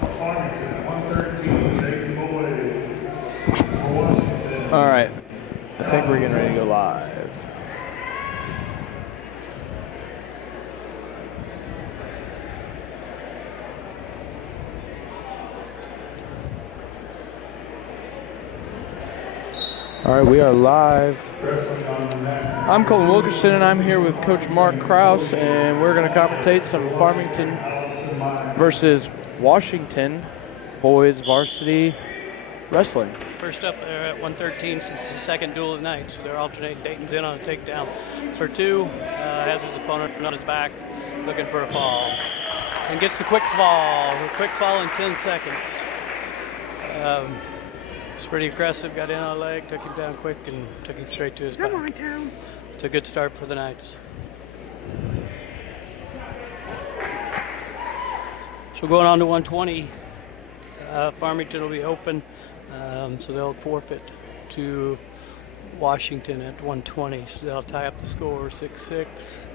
Farmington, 113, Dayton Boyd for Washington. All right, I think we're getting ready to go live. All right, we are live. I'm Colton Wilkerson, and I'm here with Coach Mark Krause, and we're going to commentate some Farmington versus Washington boys varsity wrestling. First up, they're at 113 since the second duel of the night, so they're alternating. Dayton's in on a takedown. For two, has his opponent on his back, looking for a fall. And gets the quick fall. A quick fall in 10 seconds. It's pretty aggressive, got in on a leg, took him down quick, and took him straight to his back. Come on, Tom. It's a good start for the Knights. So going on to 120, Farmington will be open, so they'll forfeit to Washington at 120. So they'll tie up the score 6-6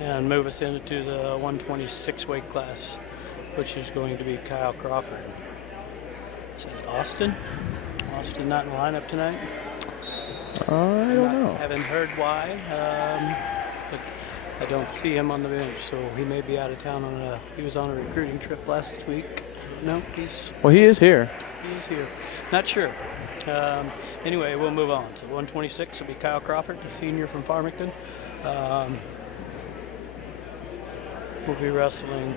and move us into the 126 weight class, which is going to be Kyle Crawford. Is it Austin? Austin not in the lineup tonight? I don't know. Haven't heard why, but I don't see him on the bench, so he may be out of town he was on a recruiting trip last week. No, Well, he is here. He is here. Not sure. Anyway, we'll move on. So 126 will be Kyle Crawford, a senior from Farmington. We'll be wrestling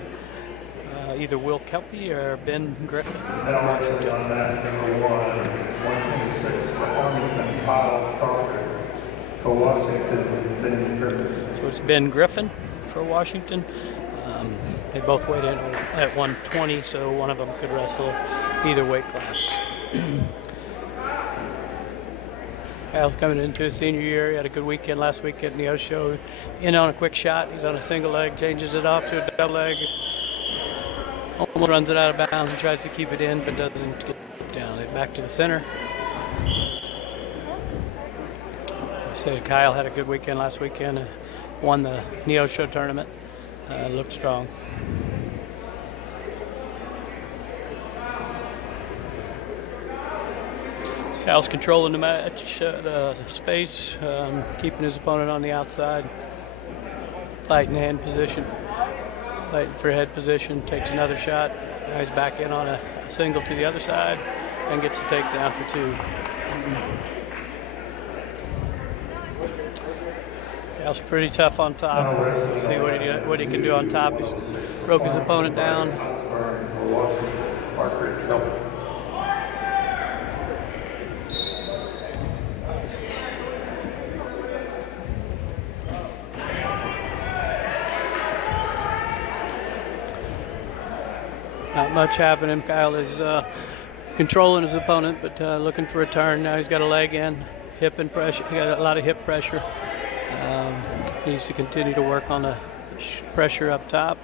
either Will Kelpie or Ben Griffin. Now wrestling on that, number 126 for Farmington, Kyle Crawford for Washington, Ben Griffin. So it's Ben Griffin for Washington. They both weighed in at 120, so one of them could wrestle either weight class. Kyle's coming into his senior year. He had a good weekend last week at Neo Show. In on a quick shot. He's on a single leg, changes it off to a double leg. Almost runs it out of bounds and tries to keep it in, but doesn't get down. Back to the center. I said Kyle had a good weekend last weekend. Won the Neo Show tournament. Looked strong. Kyle's controlling the match, the space, keeping his opponent on the outside. Fighting hand position, fighting for head position, takes another shot. Now he's back in on a single to the other side and gets a takedown for two. Kyle's pretty tough on top. See what he can do on top. He's broke his opponent down. Not much happening. Kyle is controlling his opponent, but looking for a turn. Now he's got a leg in, hip and pressure. He got a lot of hip pressure. Needs to continue to work on the pressure up top.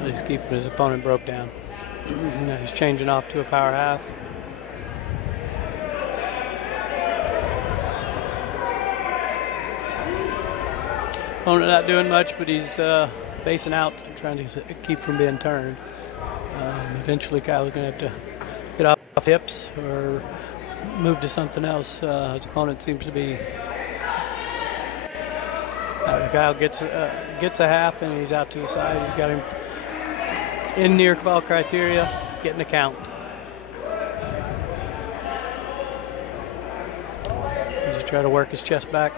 He's keeping his opponent broke down. Now he's changing off to a power half. Opponent not doing much, but he's basing out, trying to keep from being turned. Eventually Kyle's going to have to get off hips or move to something else. His opponent seems to be. Kyle gets a half and he's out to the side. He's got him in near foul criteria, getting a count. He's trying to work his chest back.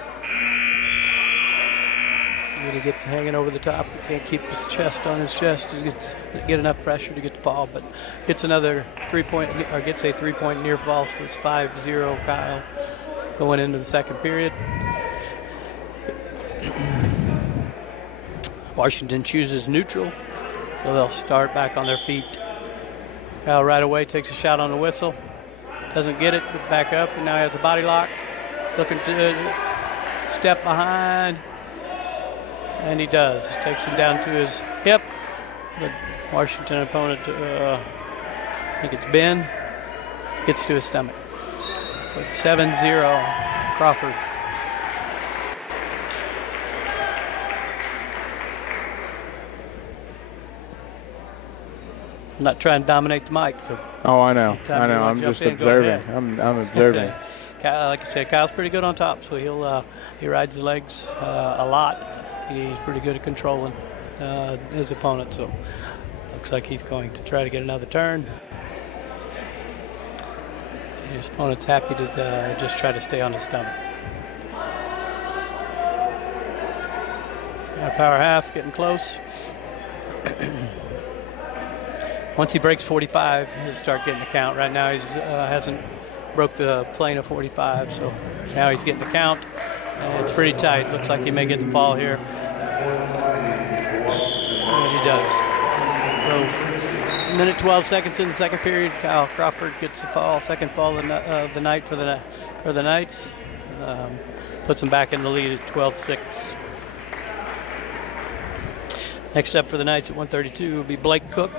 When he gets hanging over the top, he can't keep his chest on his chest to get enough pressure to get the fall, but gets another 3-point, or gets a 3-point near fall, so it's 5-0 Kyle going into the second period. Washington chooses neutral, so they'll start back on their feet. Kyle right away takes a shot on the whistle, doesn't get it, but back up, and now he has a body lock, looking to step behind. And he does. Takes him down to his hip. The Washington opponent, I think it's Ben, gets to his stomach. But 7-0 Crawford. I'm not trying to dominate the mic, so. Oh, I know. anytime I you know. wanna I'm jump just in, go observing. ahead. I'm observing. Like I said, Kyle's pretty good on top, so he rides the legs a lot. He's pretty good at controlling his opponent, so looks like he's going to try to get another turn. His opponent's happy to just try to stay on his stomach. Power half, getting close. Once he breaks 45, he'll start getting the count. Right now he hasn't broke the plane of 45, so now he's getting the count. And it's pretty tight. Looks like he may get the fall here. And he does. So, minute 12 seconds in the second period. Kyle Crawford gets the fall, second fall of the night for the Knights. Puts them back in the lead at 12-6. Next up for the Knights at 132 will be Blake Cook,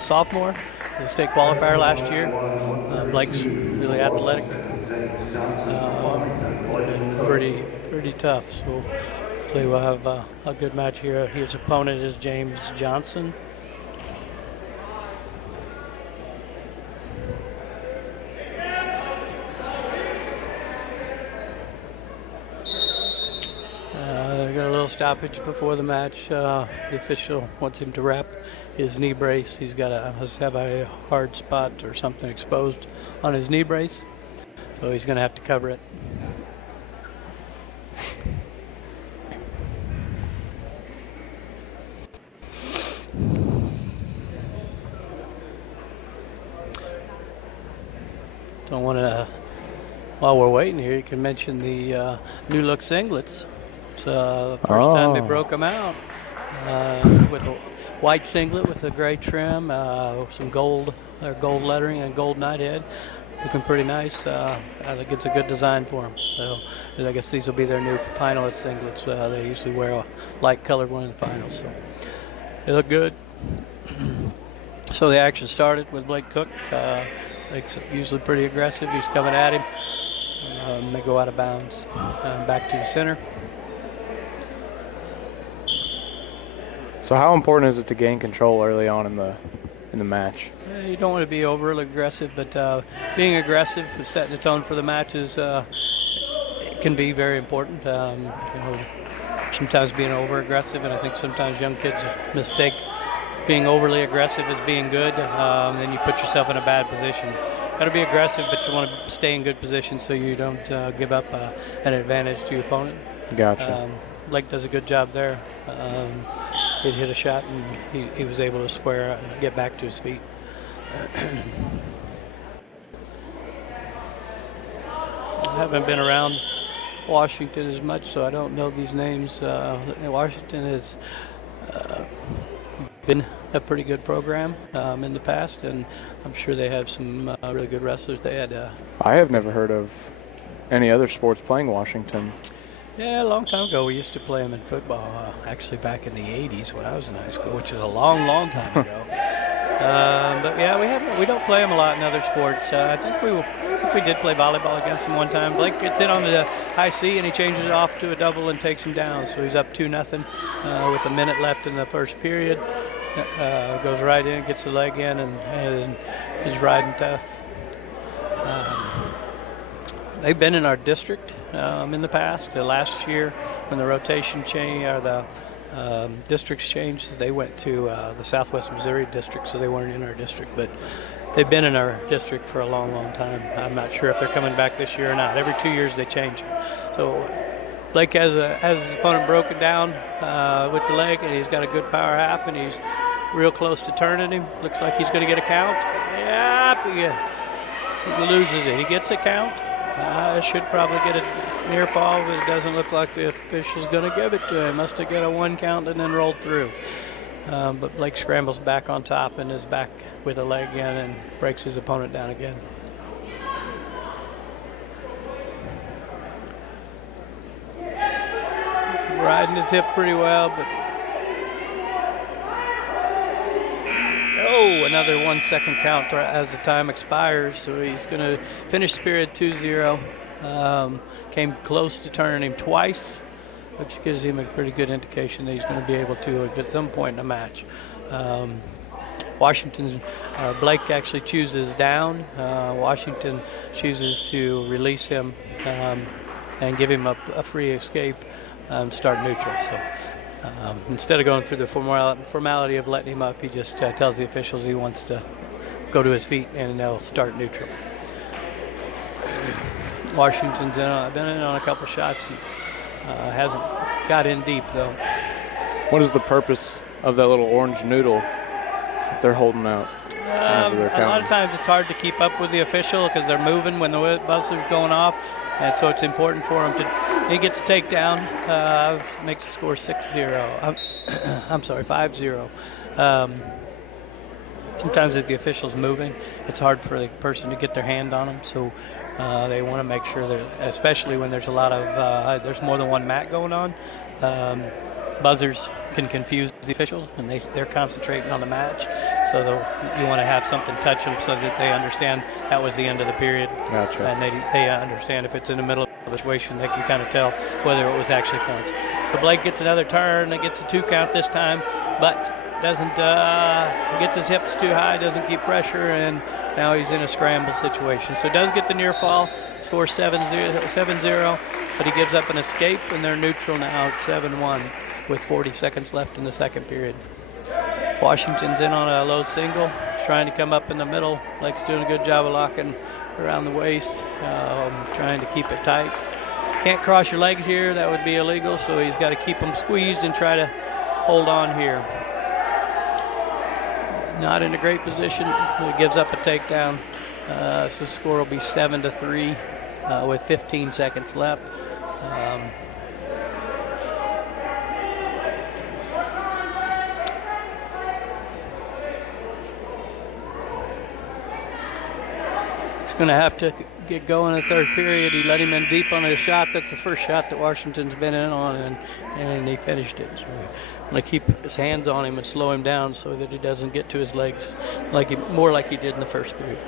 sophomore, the state qualifier last year. Blake's really athletic, and pretty tough. So hopefully we'll have a good match here. His opponent is James Johnson. We got a little stoppage before the match. The official wants him to wrap his knee brace. He's got must have a hard spot or something exposed on his knee brace, so he's going to have to cover it. Don't want to. While we're waiting here, you can mention the new look singlets. It's the first time they broke them out with a white singlet with a gray trim, some gold lettering and gold nighthead. Looking pretty nice. That gives a good design for them. So I guess these will be their new finalist singlets. They usually wear a light colored one in the finals. So they look good. So the action started with Blake Cook. Blake's usually pretty aggressive. He's coming at him. They go out of bounds. Back to the center. So how important is it to gain control early on in the match? You don't want to be overly aggressive, but being aggressive, setting the tone for the match it can be very important. Sometimes being over aggressive, and I think sometimes young kids mistake being overly aggressive as being good. Then you put yourself in a bad position. Got to be aggressive, but you want to stay in good position so you don't give up an advantage to your opponent. Gotcha. Blake does a good job there. He hit a shot and he was able to square and get back to his feet. I haven't been around Washington as much, so I don't know these names. Washington has been a pretty good program in the past, and I'm sure they have some really good wrestlers. They had. I have never heard of any other sports playing Washington. Yeah, a long time ago we used to play them in football. Actually, back in the '80s when I was in high school, which is a long time ago. But yeah, we don't play them a lot in other sports. I think we did play volleyball against them one time. Blake gets in on the high C and he changes it off to a double and takes him down. So he's up 2-0 with a minute left in the first period. Goes right in, gets the leg in, and is riding tough. They've been in our district in the past. Last year, when the rotation changed, or the districts changed, they went to the Southwest Missouri district, so they weren't in our district. But they've been in our district for a long time. I'm not sure if they're coming back this year or not. Every 2 years they change. So Blake has his opponent broken down with the leg, and he's got a good power half, and he's real close to turning him. Looks like he's going to get a count. Yep, he loses it. He gets a count. Should probably get a near fall, but it doesn't look like the official's going to give it to him. Must have got a 1 count and then rolled through. But Blake scrambles back on top and is back with a leg in and breaks his opponent down again. Riding his hip pretty well, but another 1 second count as the time expires. So he's going to finish the period 2-0. Came close to turning him twice, which gives him a pretty good indication that he's going to be able to at some point in the match. Washington's Blake actually chooses down. Washington chooses to release him and give him a free escape and start neutral. So instead of going through the formality of letting him up, he just tells the officials he wants to go to his feet, and they'll start neutral. Washington's been in on a couple shots. Hasn't got in deep, though. What is the purpose of that little orange noodle that they're holding out? A lot of times it's hard to keep up with the official because they're moving when the buzzer's going off, and so it's important for him to. He gets a takedown, makes the score 6-0. I'm sorry, 5-0. Sometimes if the official's moving, it's hard for the person to get their hand on them, so they want to make sure that, especially when there's a lot of there's more than one mat going on. Buzzers can confuse the officials, and they're concentrating on the match. So you want to have something touch them so that they understand that was the end of the period. Gotcha. And they understand if it's in the middle of the situation, they can kind of tell whether it was actually points. So Blake gets another turn. It gets a 2 count this time, but doesn't gets his hips too high, doesn't keep pressure, and now he's in a scramble situation. So does get the near fall, score 7-0, but he gives up an escape, and they're neutral now at 7-1 with 40 seconds left in the second period. Washington's in on a low single, trying to come up in the middle. Blake's doing a good job of locking around the waist, trying to keep it tight. Can't cross your legs here, that would be illegal, so he's got to keep them squeezed and try to hold on here. Not in a great position. He gives up a takedown. So the score will be 7-3 with 15 seconds left. He's going to have to get going in the third period. He let him in deep on a shot. That's the first shot that Washington's been in on, and he finished it. So I'm going to keep his hands on him and slow him down so that he doesn't get to his legs more like he did in the first period.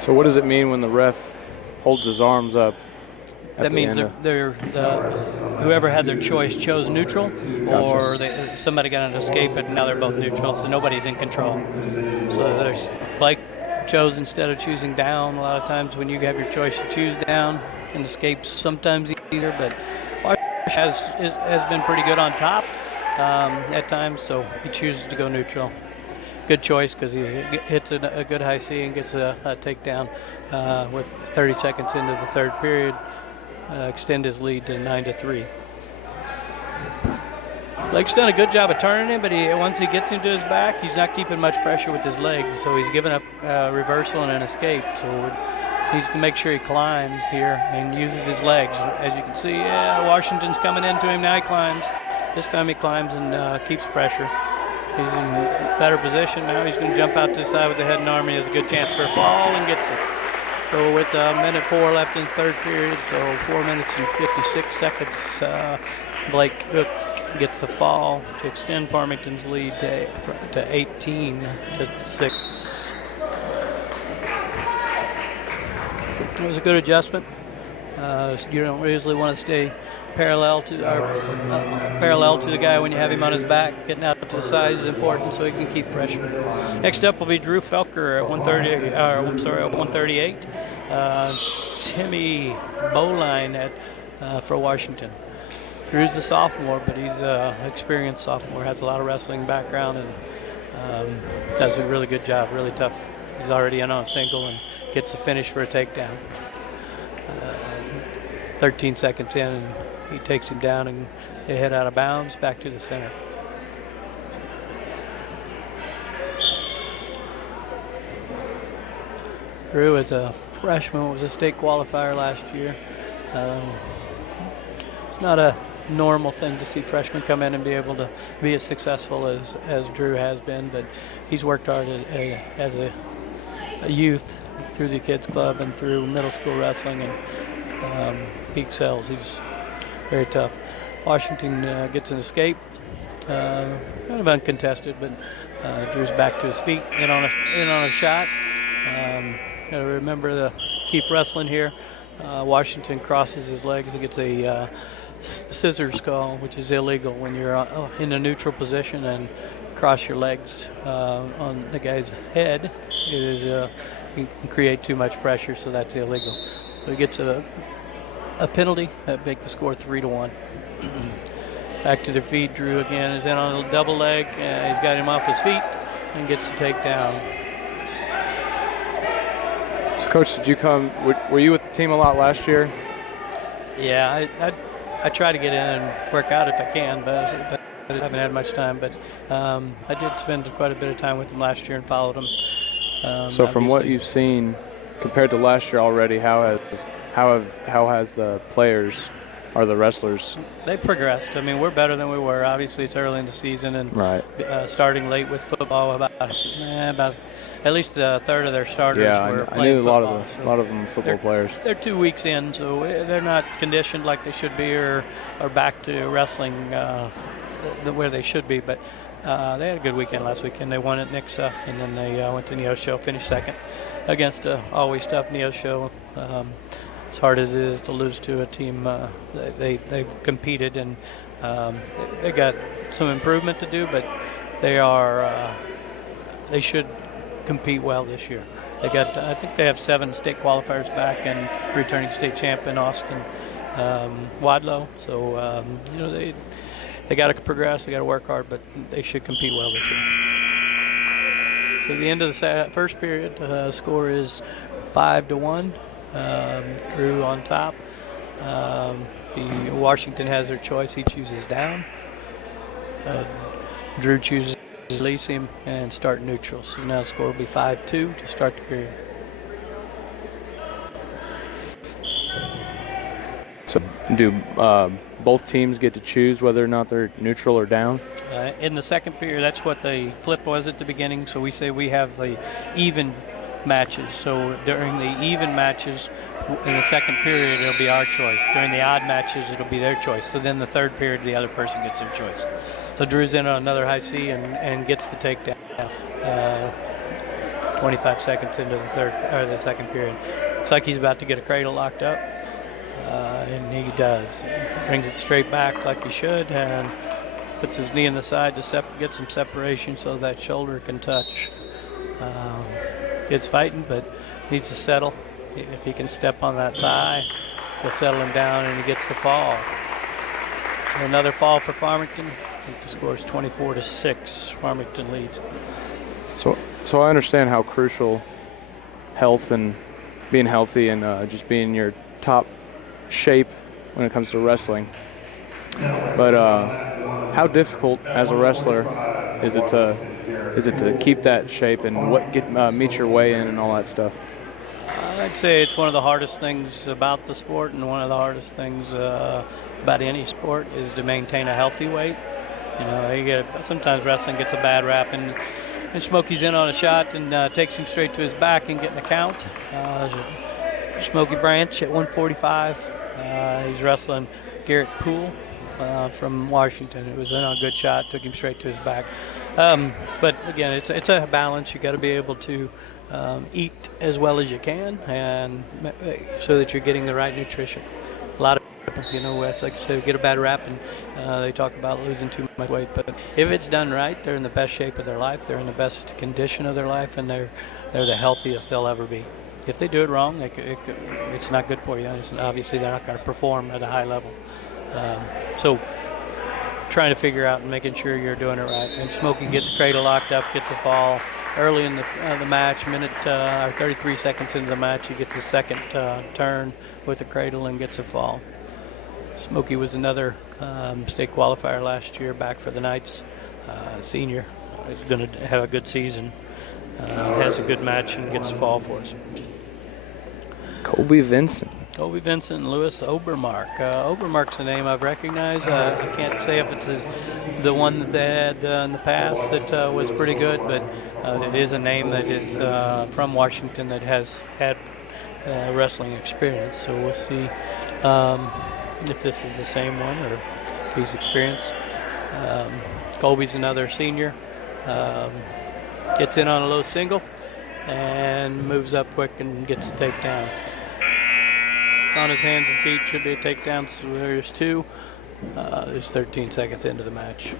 So what does it mean when the ref holds his arms up? That means whoever had their choice chose neutral, or somebody got an escape, and now they're both neutral, so nobody's in control. So there's Blake chose instead of choosing down. A lot of times when you have your choice, you choose down, and escapes sometimes either, but Washington has been pretty good on top at times, so he chooses to go neutral. Good choice because he hits a good high C and gets a takedown with 30 seconds into the third period, extend his lead to 9-3. Blake's done a good job of turning him, but once he gets him to his back, he's not keeping much pressure with his legs, so he's giving up reversal and an escape. So he needs to make sure he climbs here and uses his legs. As you can see, Washington's coming into him. Now he climbs. This time he climbs and keeps pressure. He's in better position. Now he's going to jump out to the side with the head and arm. He has a good chance for a fall and gets it. So with 1:04 left in the third period, so 4 minutes and 56 seconds, Blake gets the fall to extend Farmington's lead to 18-6. It was a good adjustment. You don't usually want to stay parallel to the guy when you have him on his back. Getting out to the side is important so he can keep pressure. Next up will be Drew Felker at 138. Timmy Bowline for Washington. Drew's a sophomore, but he's an experienced sophomore, has a lot of wrestling background, and does a really good job, really tough. He's already in on a single and gets a finish for a takedown. 13 seconds in, and he takes him down, and they head out of bounds back to the center. Drew is a freshman, was a state qualifier last year. It's not a normal thing to see freshmen come in and be able to be as successful as Drew has been, but he's worked hard as a youth through the kids club and through middle school wrestling, and he excels. He's very tough. Washington gets an escape, kind of uncontested, but Drew's back to his feet, in on a shot. Gotta remember to keep wrestling here. Washington crosses his legs and gets a scissors call, which is illegal when you're in a neutral position and cross your legs on the guy's head, it is you can create too much pressure, so that's illegal. So he gets a penalty that make the score 3-1. Back to their feet. Drew again is in on a double leg. He's got him off his feet and gets the takedown. So, Coach, did you were you with the team a lot last year? Yeah, I try to get in and work out if I can, but I haven't had much time. But I did spend quite a bit of time with them last year and followed them. So from what you've seen compared to last year already, how has the players or the wrestlers? They've progressed. I mean, we're better than we were. Obviously, it's early in the season, and right. Starting late with football, about at least a third of their starters were I playing knew football. a lot of them football players. They're 2 weeks in, so they're not conditioned like they should be, or back to wrestling where they should be. But they had a good weekend last weekend. They won at Nixa, and then they went to Neosho, finished second against a always tough Neosho. As hard as it is to lose to a team, they competed, and they got some improvement to do, but they should compete well this year. I think they have 7 state qualifiers back and returning state champion Austin Wadlow. So they got to progress, they got to work hard, but they should compete well this year. So at the end of the first period, score is 5-1. Drew on top. Washington has their choice. He chooses down. Drew chooses to release him and start neutral. So now the score will be 5-2 to start the period. So do both teams get to choose whether or not they're neutral or down? In the second period, that's what the flip was at the beginning. So we say we have the even matches. So during the even matches in the second period, it'll be our choice. During the odd matches, it'll be their choice. So then the third period, the other person gets their choice. So Drew's in on another high C and gets the takedown. 25 seconds into the second period. Looks like he's about to get a cradle locked up, and he does. Brings it straight back like he should, and puts his knee in the side to get some separation so that shoulder can touch. It's fighting, but needs to settle. If he can step on that thigh, he'll settle him down, and he gets the fall. Another fall for Farmington. I think the score is 24-6. Farmington leads. So I understand how crucial health and being healthy and just being in your top shape when it comes to wrestling. But how difficult as a wrestler is it to keep that shape and meet your weigh in and all that stuff? I'd say it's one of the hardest things about the sport, and one of the hardest things about any sport is to maintain a healthy weight. You know, sometimes wrestling gets a bad rap, and Smokey's in on a shot and takes him straight to his back and getting a count. Smokey Branch at 145. He's wrestling Garrett Poole from Washington. It was in on a good shot, took him straight to his back. But again, it's a balance. You got to be able to eat as well as you can, and so that you're getting the right nutrition. A lot of people, like you said, get a bad rap, and they talk about losing too much weight. But if it's done right, they're in the best shape of their life. They're in the best condition of their life, and they're the healthiest they'll ever be. If they do it wrong, it's not good for you. Obviously, they're not going to perform at a high level. So trying to figure out and making sure you're doing it right. And Smokey gets a cradle locked up, gets a fall. Early in the match, 33 seconds into the match, he gets a second turn with a cradle and gets a fall. Smokey was another state qualifier last year, back for the Knights. Senior, is going to have a good season. Has a good match and gets a fall for us. Colby Vincent and Lewis Obermark. Obermark's a name I've recognized. I can't say if it's the one that they had in the past that was pretty good, but it is a name that is from Washington that has had wrestling experience. So we'll see if this is the same one or if he's experienced. Colby's another senior. Gets in on a low single and moves up quick and gets the takedown. It's on his hands and feet, should be a takedown, so there's 2. There's 13 seconds into the match.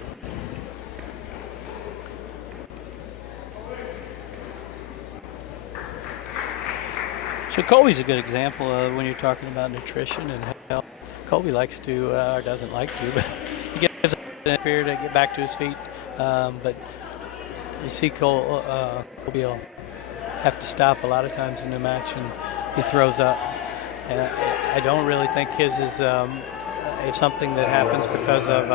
So Colby's a good example of when you're talking about nutrition and health. Colby likes to, or doesn't like to, but he gets a period to get back to his feet. But you see Colby will have to stop a lot of times in the match, and he throws up. And I don't really think his is something that happens because of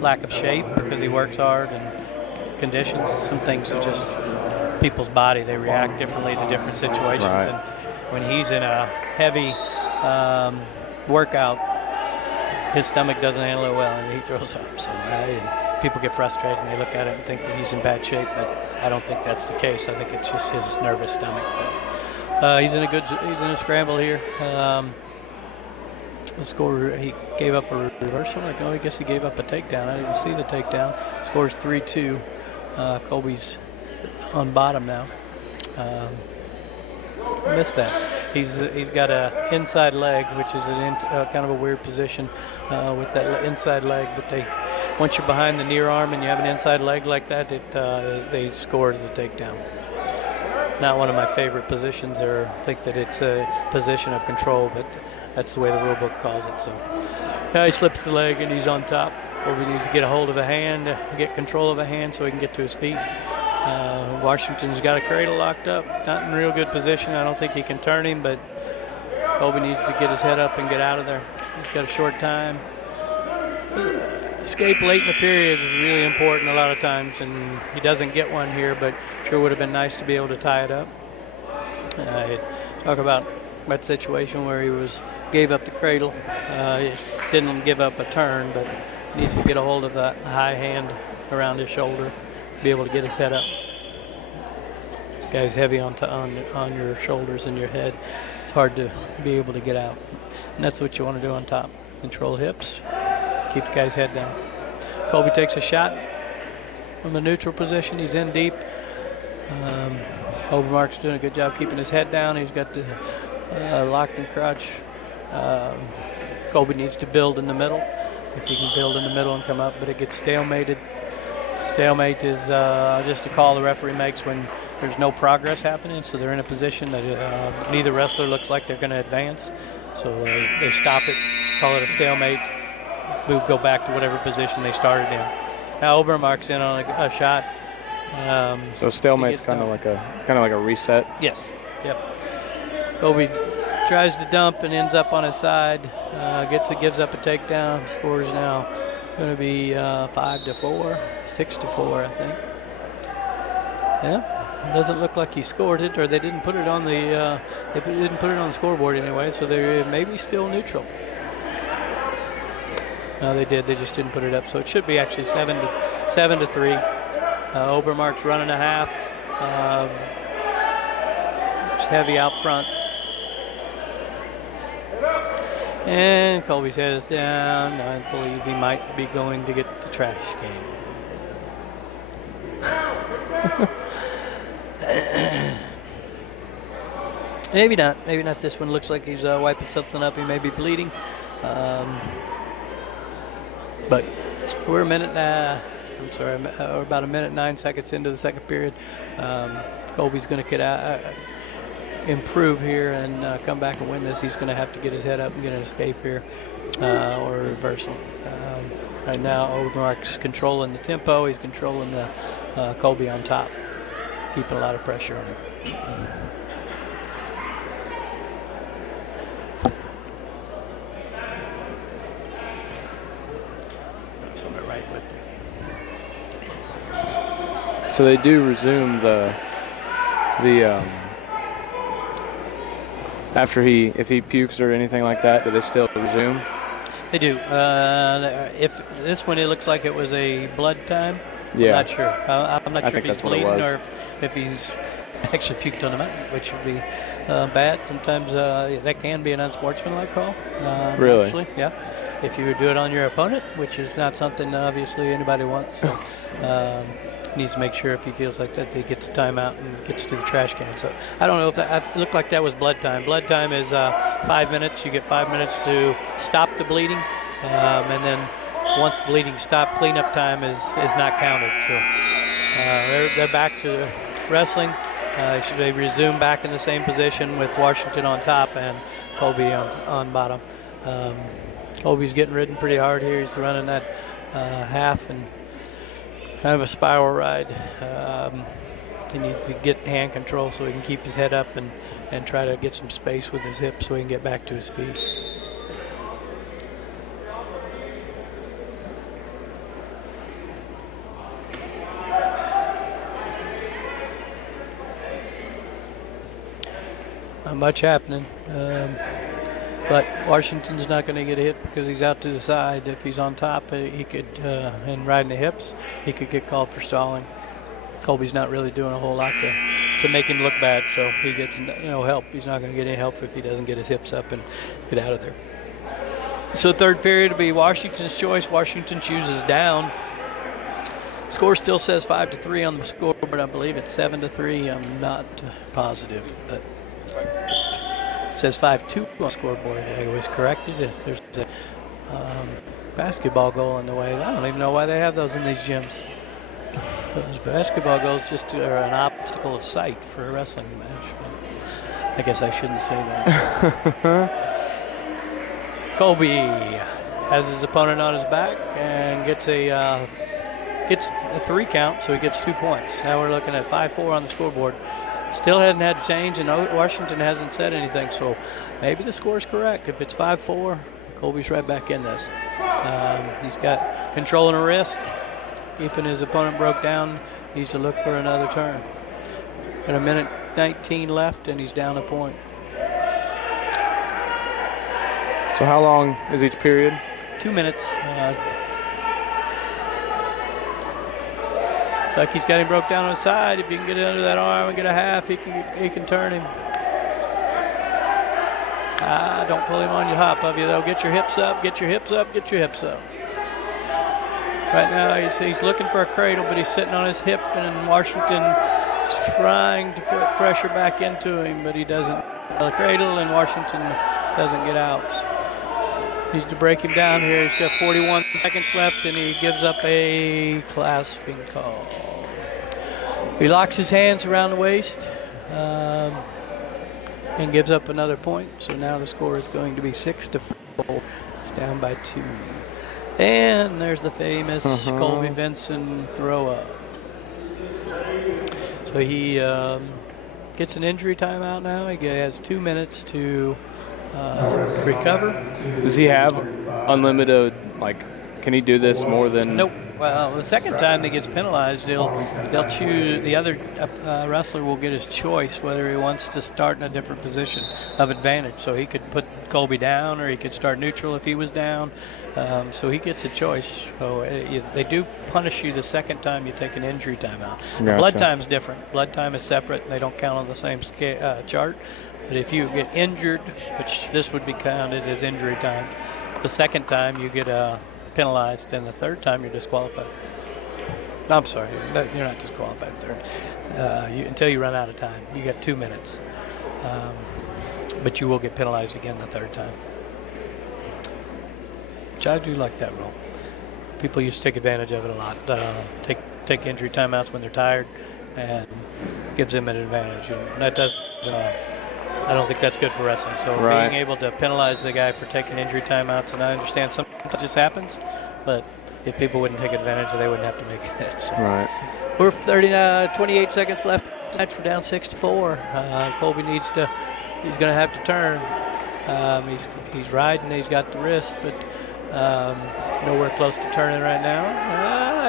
lack of shape, because he works hard and conditions. Some things are just people's body. They react differently to different situations. Right. And when he's in a heavy workout, his stomach doesn't handle it well, and he throws up. So people get frustrated, and they look at it and think that he's in bad shape, but I don't think that's the case. I think it's just his nervous stomach. He's in a scramble here. The score, he gave up a reversal. I guess he gave up a takedown. I didn't see the takedown. Scores 3-2. Colby's on bottom now. Missed that. He's got a inside leg, which is kind of a weird position with that inside leg. But once you're behind the near arm and you have an inside leg like that, they score as a takedown. Not one of my favorite positions, or think that it's a position of control, but that's the way the rule book calls it. So now he slips the leg and he's on top. Colby needs to get a hold of a hand, get control of a hand so he can get to his feet. Washington's got a cradle locked up, not in real good position. I don't think he can turn him, but Colby needs to get his head up and get out of there. He's got a short time. Escape late in the period is really important a lot of times, and he doesn't get one here, but sure would have been nice to be able to tie it up. Talk about that situation where he gave up the cradle. He didn't give up a turn, but needs to get a hold of that high hand around his shoulder, be able to get his head up. Guy's heavy on your shoulders and your head. It's hard to be able to get out, and that's what you want to do on top. Control hips. Keep the guy's head down. Colby takes a shot from the neutral position. He's in deep. Obermark's doing a good job keeping his head down. He's got the locked and crouch. Colby needs to build in the middle. If he can build in the middle and come up, but it gets stalemated. Stalemate is just a call the referee makes when there's no progress happening, so they're in a position that neither wrestler looks like they're going to advance. So they stop it, call it a stalemate. Go back to whatever position they started in. Now Obermark's in on a shot. So stalemate's kind of like a reset. Yes. Yep. Colby tries to dump and ends up on his side. Gives up a takedown. Scores now going to be 5-4, 6-4, I think. Yeah. It doesn't look like he scored it, or they didn't put it on the scoreboard anyway. So they're maybe still neutral. No, they did. They just didn't put it up. So it should be actually 7-3. Obermark's running a half. It's heavy out front. And Colby's head is down. I believe he might be going to get the trash can. Maybe not. Maybe not this one. Looks like he's wiping something up. He may be bleeding. But we're about a minute 9 seconds into the second period. Colby's going to get out, improve here and come back and win this. He's going to have to get his head up and get an escape here or a reversal. Right now, Obermark's controlling the tempo. He's controlling the Colby on top, keeping a lot of pressure on him. So they do resume the after if he pukes or anything like that, do they still resume? They do. If this one, it looks like it was a blood time. Yeah. I'm not sure. I'm not sure if he's bleeding or if he's actually puked on the mat, which would be bad. Sometimes that can be an unsportsmanlike call. Really? Actually, yeah. If you would do it on your opponent, which is not something obviously anybody wants. So. Needs to make sure if he feels like that he gets a timeout and gets to the trash can. So I don't know if that it looked like that was blood time. Blood time is 5 minutes. You get 5 minutes to stop the bleeding, and then once the bleeding stopped, cleanup time is not counted. So they're back to wrestling. They resume back in the same position with Washington on top and Colby on bottom. Colby's getting ridden pretty hard here. He's running that half and kind of a spiral ride. He needs to get hand control so he can keep his head up and try to get some space with his hips so he can get back to his feet. Not much happening, but Washington's not going to get hit because he's out to the side. If he's on top, he could, and riding the hips, he could get called for stalling. Colby's not really doing a whole lot to make him look bad, so he gets no help. He's not going to get any help if he doesn't get his hips up and get out of there. So third period will be Washington's choice. Washington chooses down. Score still says 5-3 on the scoreboard. I believe it's 7-3. I'm not positive, but it says 5-2 on the scoreboard. I was corrected. There's a basketball goal in the way. I don't even know why they have those in these gyms. Those basketball goals just are an obstacle of sight for a wrestling match. I guess I shouldn't say that. Colby has his opponent on his back and gets a 3 count, so he gets 2 points. Now we're looking at 5-4 on the scoreboard. Still hadn't had a change, and Washington hasn't said anything, so maybe the score is correct. If it's 5-4, Colby's right back in this. He's got control in the wrist, keeping his opponent broke down. Needs to look for another turn. Got a minute 19 left, and he's down a point. So how long is each period? 2 minutes. It's like he's got him broke down on his side. If you can get it under that arm and get a half, he can turn him. Don't pull him on your hop of you, though. Get your hips up, get your hips up, get your hips up. Right now he's looking for a cradle, but he's sitting on his hip, and Washington is trying to put pressure back into him, but he doesn't. The cradle, and Washington doesn't get out. Needs to break him down here. He's got 41 seconds left, and he gives up a clasping call. He locks his hands around the waist and gives up another point. So now the score is going to be 6-4. It's down by 2. And there's the famous Colby Vinson throw up. So he gets an injury timeout now. He has 2 minutes to recover. Does he have unlimited, can he do this more than? Nope. Well, the second time he gets penalized, they'll choose, the other wrestler will get his choice whether he wants to start in a different position of advantage. So he could put Colby down, or he could start neutral if he was down. So he gets a choice. So they do punish you the second time you take an injury timeout. Gotcha. Blood time's different. Blood time is separate. They don't count on the same chart. But if you get injured, which this would be counted as injury time, the second time you get penalized, and the third time you're disqualified. No, I'm sorry, you're not disqualified third. Until you run out of time. You got 2 minutes. But you will get penalized again the third time. Which I do like that rule. People used to take advantage of it a lot. Take injury timeouts when they're tired, and gives them an advantage. And that doesn't. I don't think that's good for wrestling. So right. Being able to penalize the guy for taking injury timeouts, and I understand sometimes it just happens, but if people wouldn't take advantage, they wouldn't have to make it. So. Right. We're 28 seconds left. We're down 6-4. Colby he's going to have to turn. He's riding. He's got the wrist, but nowhere close to turning right now.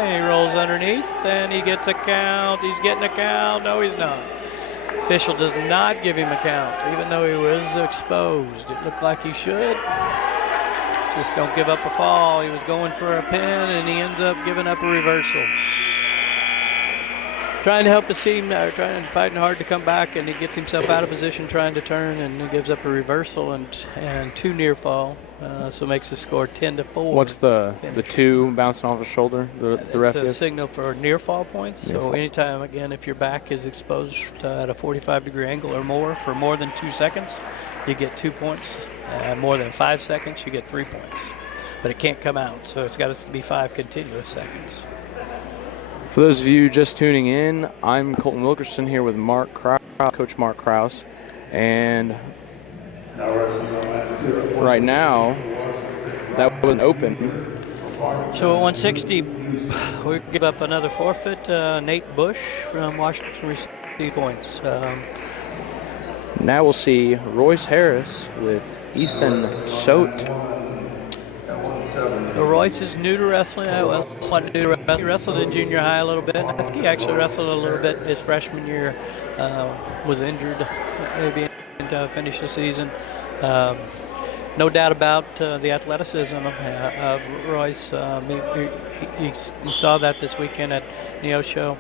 He rolls underneath, and he gets a count. He's getting a count. No, he's not. Official does not give him a count, even though he was exposed. It looked like he should. Just don't give up a fall. He was going for a pin, and he ends up giving up a reversal. Trying to help his team, fighting hard to come back, and he gets himself out of position trying to turn, and he gives up a reversal and 2 near fall. So makes the score 10-4. What's the 2 bouncing off the shoulder? The ref It's a gives? signal for near fall points. So anytime, again, if your back is exposed at a 45-degree angle or more for more than 2 seconds, you get 2 points. More than 5 seconds, you get 3 points. But it can't come out, so it's got to be 5 continuous seconds. For those of you just tuning in, I'm Colton Wilkerson here with Coach Mark Krause, and right now that wasn't open. So at 160, we give up another forfeit. Nate Bush from Washington received points. Now we'll see Royce Harris with Ethan Sote. Royce is new to wrestling. He wrestled in junior high a little bit. I think he actually wrestled a little bit his freshman year. Was injured, maybe didn't finish the season. No doubt about the athleticism of Royce. You saw that this weekend at Neosho.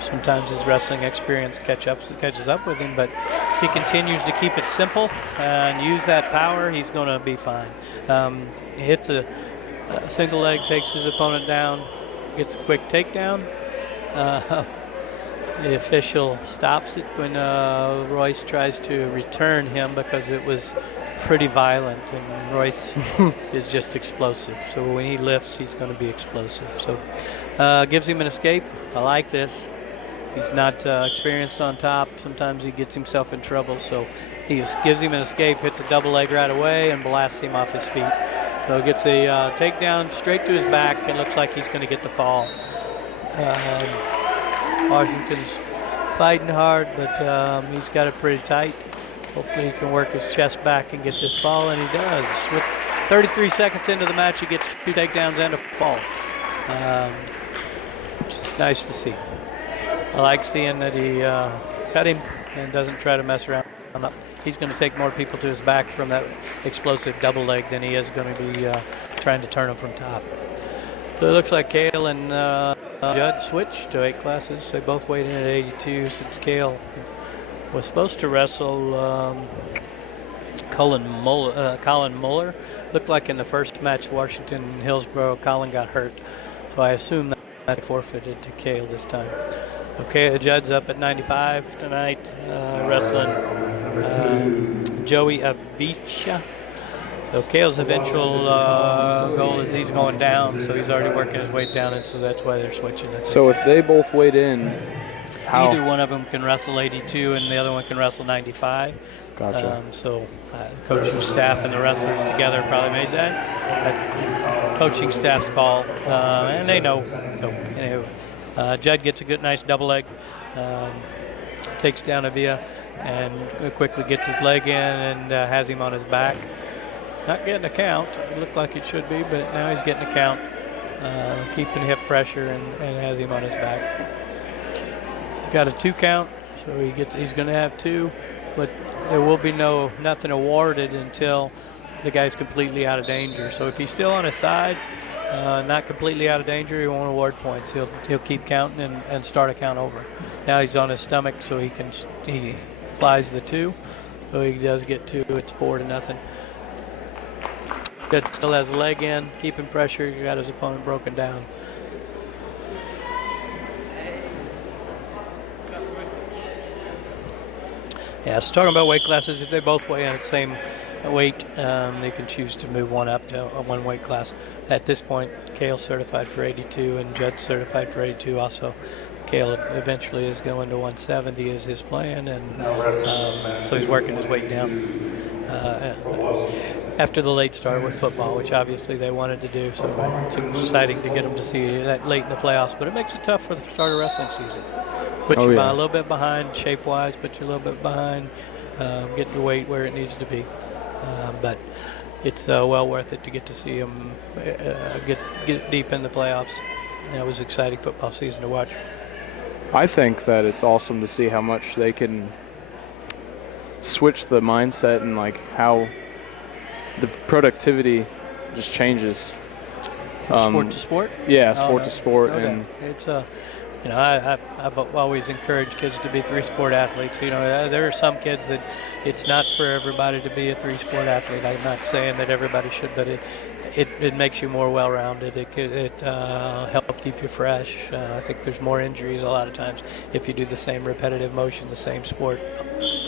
Sometimes his wrestling experience catches up with him, but he continues to keep it simple and use that power. He's going to be fine. He hits a single leg, takes his opponent down, gets a quick takedown. The official stops it when Royce tries to return him because it was pretty violent, and Royce is just explosive. So when he lifts, he's going to be explosive. So gives him an escape. I like this. He's not experienced on top. Sometimes he gets himself in trouble. So he gives him an escape, hits a double leg right away, and blasts him off his feet. So gets a takedown straight to his back. It looks like he's going to get the fall. Washington's fighting hard, but he's got it pretty tight. Hopefully he can work his chest back and get this fall, and he does. With 33 seconds into the match, he gets 2 takedowns and a fall. Which is nice to see. I like seeing that he cut him and doesn't try to mess around. He's going to take more people to his back from that explosive double leg than he is going to be trying to turn him from top. So it looks like Cale and Judd switched to weight classes. They both weighed in at 82 since Cale was supposed to wrestle Colin Muller. Looked like in the first match, Washington and Hillsboro, Colin got hurt. So I assume that he forfeited to Cale this time. Okay, Judd's up at 95 tonight, wrestling Joey Abicha. So Cale's eventual goal is he's going down, so he's already working his way down, and so that's why they're switching. So if they both weighed in, either one of them can wrestle 82 and the other one can wrestle 95. Gotcha. So coaching staff and the wrestlers together probably made that. That's coaching staff's call, and they know. So anyway, Judd gets a nice double leg, takes down Avia, and quickly gets his leg in and has him on his back. Not getting a count. It looked like it should be, but now he's getting a count, keeping hip pressure and has him on his back. He's got a 2 count, so he's going to have 2, but there will be nothing awarded until the guy's completely out of danger. So if he's still on his side, not completely out of danger, he won't award points. He'll keep counting and start a count over. Now he's on his stomach, so he flies the 2, so he does get 2. It's 4-0. Judd still has a leg in, keeping pressure. He got his opponent broken down. Yeah, so talking about weight classes, if they both weigh in at the same weight, they can choose to move one up to a 1 weight class. At this point, Cale's certified for 82 and Judd's certified for 82 also. Cale eventually is going to 170 is his plan, and so he's working his weight down after the late start with football, which obviously they wanted to do, so it's exciting to get them to see that late in the playoffs, but it makes it tough for the start of wrestling season. Put you a little bit behind shape-wise, but you're a little bit behind getting your weight where it needs to be. But it's well worth it to get to see them get deep in the playoffs. It was an exciting football season to watch. I think that it's awesome to see how much they can switch the mindset and like how the productivity just changes. From sport to sport? Yeah, sport to sport. And it's I've always encouraged kids to be 3-sport athletes. There are some kids that it's not for everybody to be a 3-sport athlete. I'm not saying that everybody should, but it makes you more well-rounded. It helps keep you fresh. I think there's more injuries a lot of times if you do the same repetitive motion, the same sport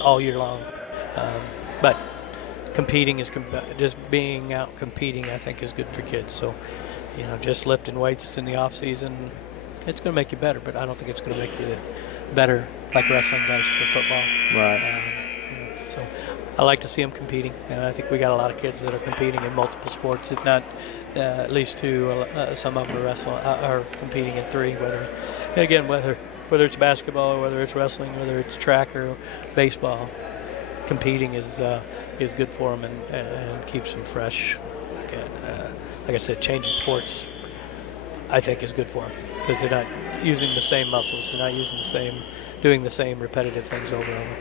all year long. But competing is just being out competing, I think, is good for kids. So, just lifting weights in the off season, It's going to make you better, but I don't think it's going to make you better like wrestling does for football. Right. So I like to see them competing, and I think we got a lot of kids that are competing in multiple sports, if not at least two. Some of them are competing in three. Whether it's basketball, or whether it's wrestling, whether it's track or baseball, competing is good for them and keeps them fresh. Like I said, changing sports, I think, is good for them because they're not using the same muscles, they're not doing the same repetitive things over and over.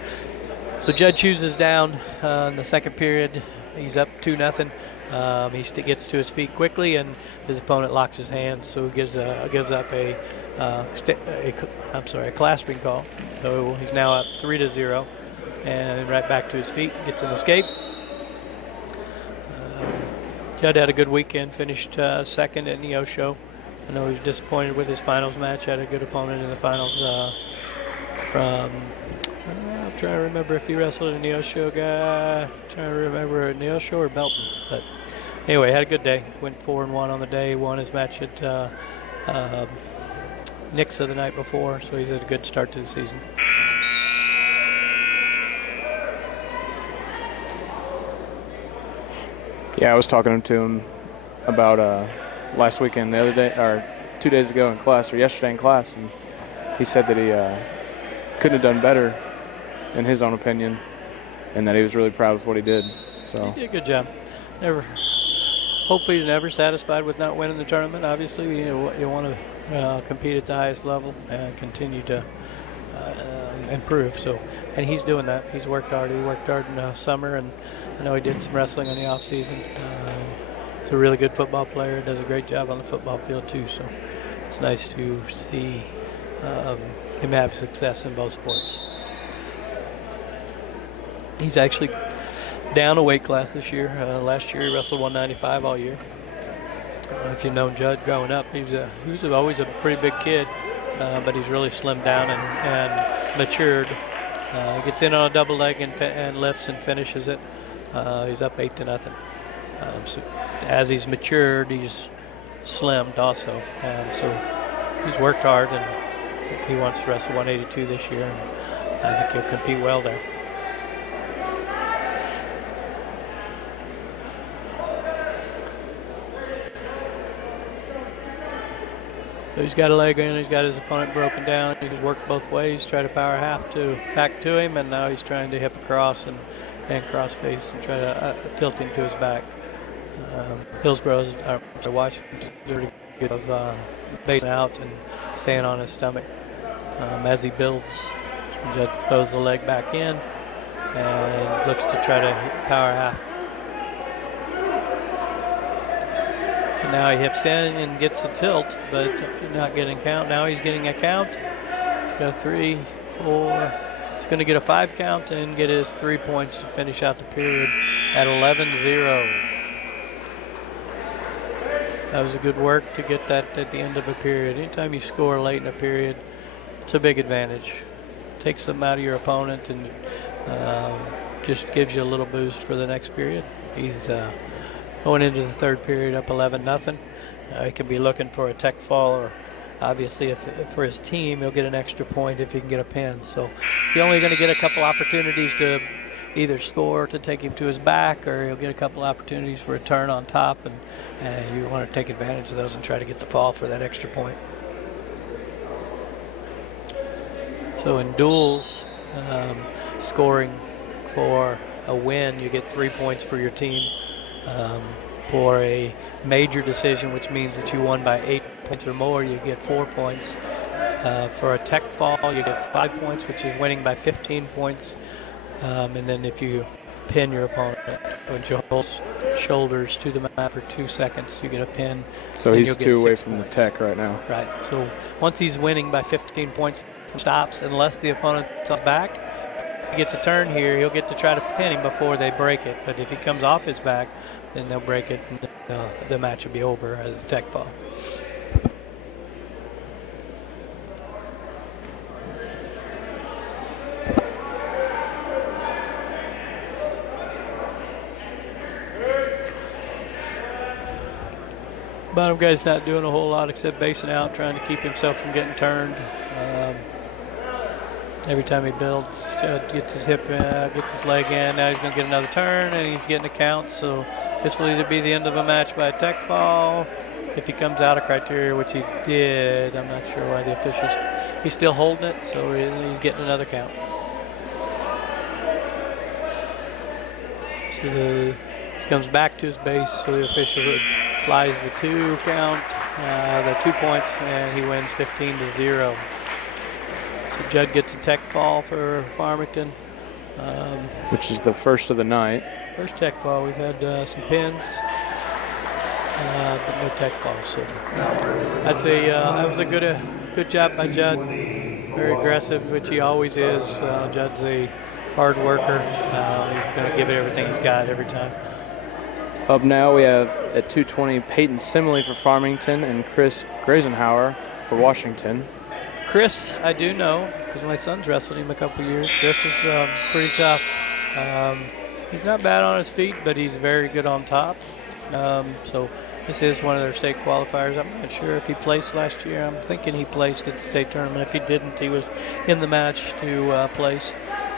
So Judd Hughes is down in the second period. He's up 2-0. He gets to his feet quickly, and his opponent locks his hands, so he gives up a clasping call. So he's now up 3-0, and right back to his feet, gets an escape. Judd had a good weekend, finished second at Neosho. I know he was disappointed with his finals match. Had a good opponent in the finals I'm trying to remember if he wrestled a Neosho guy. Trying to remember a Neosho or Belton. But anyway, had a good day. Went 4-1 on the day. Won his match at Nixa the night before. So he's had a good start to the season. Yeah, I was talking to him about last weekend, the other day, or 2 days ago in class, or yesterday in class, and he said that he couldn't have done better, in his own opinion, and that he was really proud with what he did. So he did a good job. Hopefully, he's never satisfied with not winning the tournament. Obviously, you want to compete at the highest level and continue to improve. So, and he's doing that. He's worked hard. He worked hard in the summer, and I know he did some wrestling in the off season. He's a really good football player. Does a great job on the football field too. So it's nice to see him have success in both sports. He's actually down a weight class this year. Last year he wrestled 195 all year. If you've known Judd growing up, he was always a pretty big kid, but he's really slimmed down and matured. He gets in on a double leg and lifts and finishes it. He's up 8-0. So as he's matured, he's slimmed also. So he's worked hard, and he wants to wrestle 182 this year, and I think he'll compete well there. So he's got a leg in, he's got his opponent broken down. He's worked both ways, tried to power half to back to him, and now he's trying to hip across and cross face and try to tilt him to his back. Hillsboro's, Washington, really good of basing out and staying on his stomach as he builds. Judd throws the leg back in and looks to try to power half. And now he hips in and gets a tilt, but not getting count. Now he's getting a count. He's got a 3, 4. He's going to get a 5 count and get his 3 points to finish out the period at 11-0. That was a good work to get that at the end of a period. Anytime you score late in a period, it's a big advantage. Takes them out of your opponent and just gives you a little boost for the next period. He's going into the third period up 11-0. He could be looking for a tech fall, or obviously if for his team, he'll get an extra point if he can get a pin. So he's only going to get a couple opportunities to either score to take him to his back, or he'll get a couple opportunities for a turn on top, and you want to take advantage of those and try to get the fall for that extra point. So in duels, scoring for a win, you get 3 points for your team. For a major decision, which means that you won by 8 points or more, you get 4 points. For a tech fall, you get 5 points, which is winning by 15 points. And then if you pin your opponent, when you hold shoulders to the mat for 2 seconds, you get a pin. So he's 2 away from the tech right now. Right. So once he's winning by 15 points, he stops unless the opponent's back. He gets a turn here, he'll get to try to pin him before they break it. But if he comes off his back, then they'll break it, and the match will be over as a tech fall. Bottom guy's not doing a whole lot except basing out, trying to keep himself from getting turned. Every time he builds, gets his leg in. Now he's going to get another turn, and he's getting a count. So this will either be the end of a match by a tech fall. If he comes out of criteria, which he did, I'm not sure why the officials. He's still holding it, so he's getting another count. So he comes back to his base, so the official flies the 2 count, the 2 points, and he wins 15-0. So Judd gets a tech fall for Farmington. Which is the first of the night. First tech fall. We've had some pins, but no tech falls. So that was a good job by Judd. Very aggressive, which he always is. Judd's a hard worker. He's going to give it everything he's got every time. Up now we have at 220 Peyton Simley for Farmington and Chris Grazenhauer for Washington. Chris, I do know because my son's wrestled him a couple years. Chris is pretty tough. He's not bad on his feet, but he's very good on top. So this is one of their state qualifiers. I'm not sure if he placed last year. I'm thinking he placed at the state tournament. If he didn't, he was in the match to place.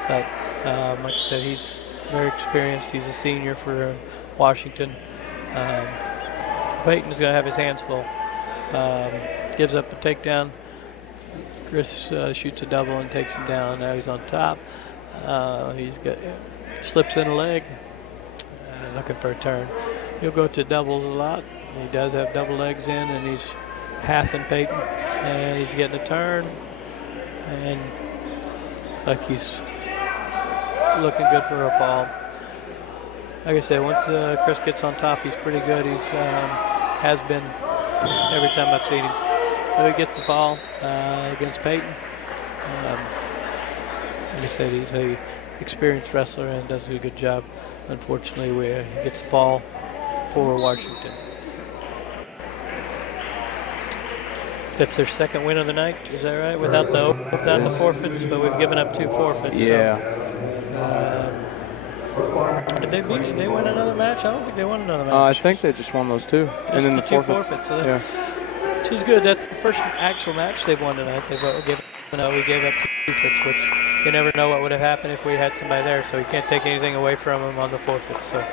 But like I said, he's very experienced. He's a senior for Washington. Peyton's going to have his hands full. Gives up a takedown. Chris shoots a double and takes him down. Now he's on top. Slips in a leg, looking for a turn. He'll go to doubles a lot. He does have double legs in, and he's halving Peyton, and he's getting a turn, and like he's looking good for a fall. Like I said, once Chris gets on top, he's pretty good. He's has been every time I've seen him. So he gets the fall against Peyton. Like I said, he's a experienced wrestler and does a good job. Unfortunately, he gets the fall for Washington. That's their second win of the night. Is that right? Without the forfeits, but we've given up 2 forfeits. Yeah. Did they win another match? I don't think they won another match. I think they just won those 2, and then the 2 forfeits. So yeah. Which is good. That's the first actual match they've won tonight. We gave up 2 forfeits, which you never know what would have happened if we had somebody there. So you can't take anything away from them on the forfeits. So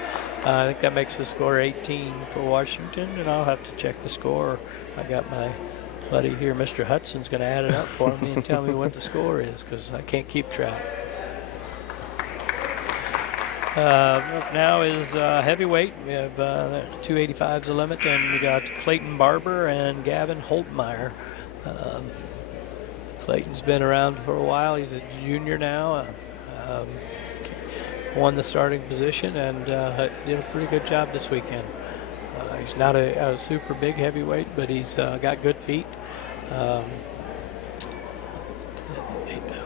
I think that makes the score 18 for Washington, and I'll have to check the score. I got my buddy here, Mr. Hudson's going to add it up for me and tell me what the score is because I can't keep track. Now is heavyweight. We have 285's the limit, and we got Clayton Barber and Gavin Holtmeyer. Clayton's been around for a while. He's a junior now. Won the starting position and did a pretty good job this weekend. He's not a super big heavyweight, but he's got good feet.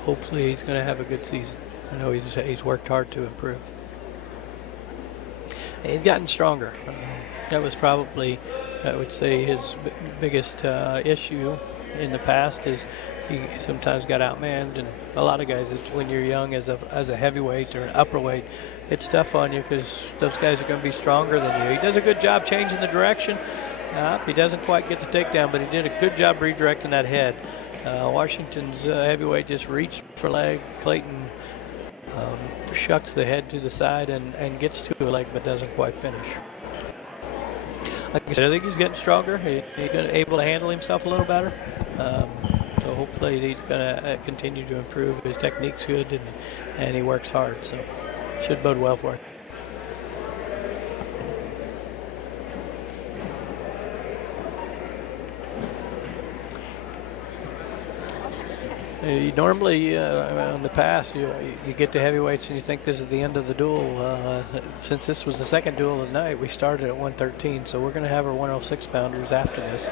Hopefully he's going to have a good season. I know he's worked hard to improve. He's gotten stronger. That was probably, I would say, his biggest issue in the past is he sometimes got outmanned, and a lot of guys, when you're young as a heavyweight or an upperweight, it's tough on you because those guys are going to be stronger than you. He does a good job changing the direction. He doesn't quite get the takedown, but he did a good job redirecting that head. Washington's heavyweight just reached for leg. Clayton shucks the head to the side and gets to a leg but doesn't quite finish. Like I said, I think he's getting stronger. He's able to handle himself a little better. So hopefully he's going to continue to improve. His technique's good and he works hard. So should bode well for him. You normally, in the past, you get to heavyweights and you think this is the end of the duel. Since this was the second duel of the night, we started at 113, so we're going to have our 106-pounders after this.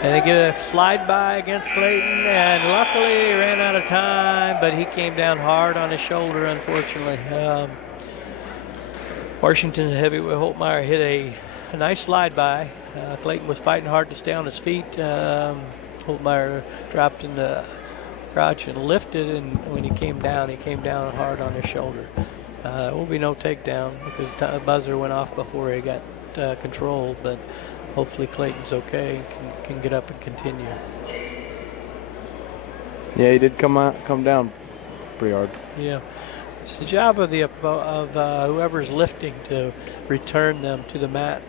And they get a slide by against Clayton, and luckily he ran out of time, but he came down hard on his shoulder, unfortunately. Washington's heavyweight Holtmeyer hit a nice slide by. Clayton was fighting hard to stay on his feet. Holtmeyer dropped in the crouch and lifted, and when he came down hard on his shoulder. There will be no takedown because the buzzer went off before he got control, but hopefully Clayton's okay and can get up and continue. Yeah, he did come down pretty hard. Yeah. It's the job of whoever's lifting to return them to the mat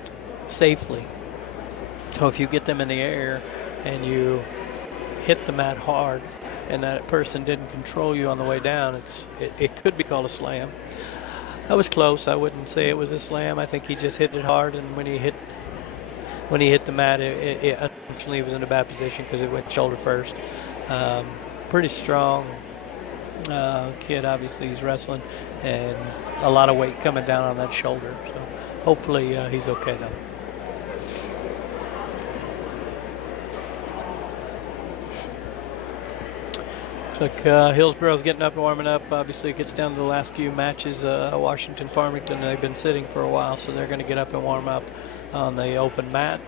safely. So if you get them in the air and you hit the mat hard and that person didn't control you on the way down, it could be called a slam. That was close. I wouldn't say it was a slam. I think he just hit it hard, and when he hit the mat, it unfortunately was in a bad position because it went shoulder first. Pretty strong kid, obviously. He's wrestling, and a lot of weight coming down on that shoulder. So hopefully he's okay, though. Looks like Hillsboro's getting up and warming up. Obviously, it gets down to the last few matches. Washington, Farmington, they've been sitting for a while, so they're going to get up and warm up on the open mat.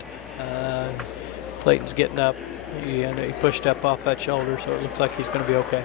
Clayton's getting up. He pushed up off that shoulder, so it looks like he's going to be okay.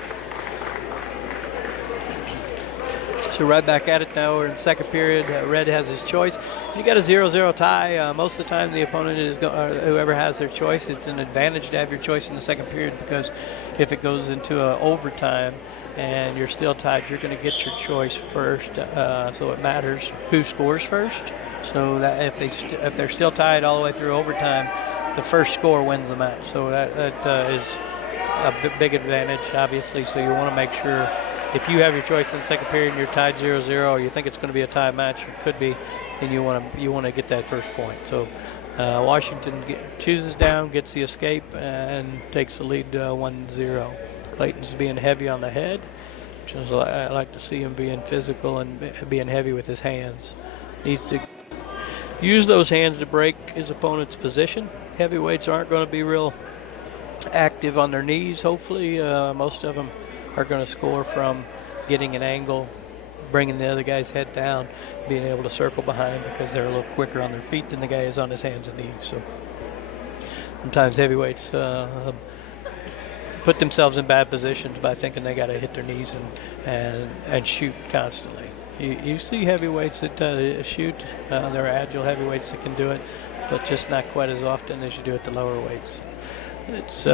So right back at it now. We're in the second period. Red has his choice. You got a 0-0 tie. Most of the time, the opponent is whoever has their choice. It's an advantage to have your choice in the second period, because if it goes into overtime and you're still tied, you're going to get your choice first. So it matters who scores first. So that if they're still tied all the way through overtime, the first score wins the match. So that is a big advantage, obviously. So you want to make sure, if you have your choice in the second period and you're tied 0-0, or you think it's going to be a tie match, it could be, then you want to get that first point. So Washington chooses down, gets the escape, and takes the lead 1-0. Clayton's being heavy on the head, which is, I like to see him being physical and being heavy with his hands. Needs to use those hands to break his opponent's position. Heavyweights aren't going to be real active on their knees, hopefully. Most of them are going to score from getting an angle, bringing the other guy's head down, being able to circle behind, because they're a little quicker on their feet than the guy is on his hands and knees. So sometimes heavyweights put themselves in bad positions by thinking they got to hit their knees and shoot constantly. You see heavyweights that shoot. They're agile heavyweights that can do it, but just not quite as often as you do at the lower weights. It's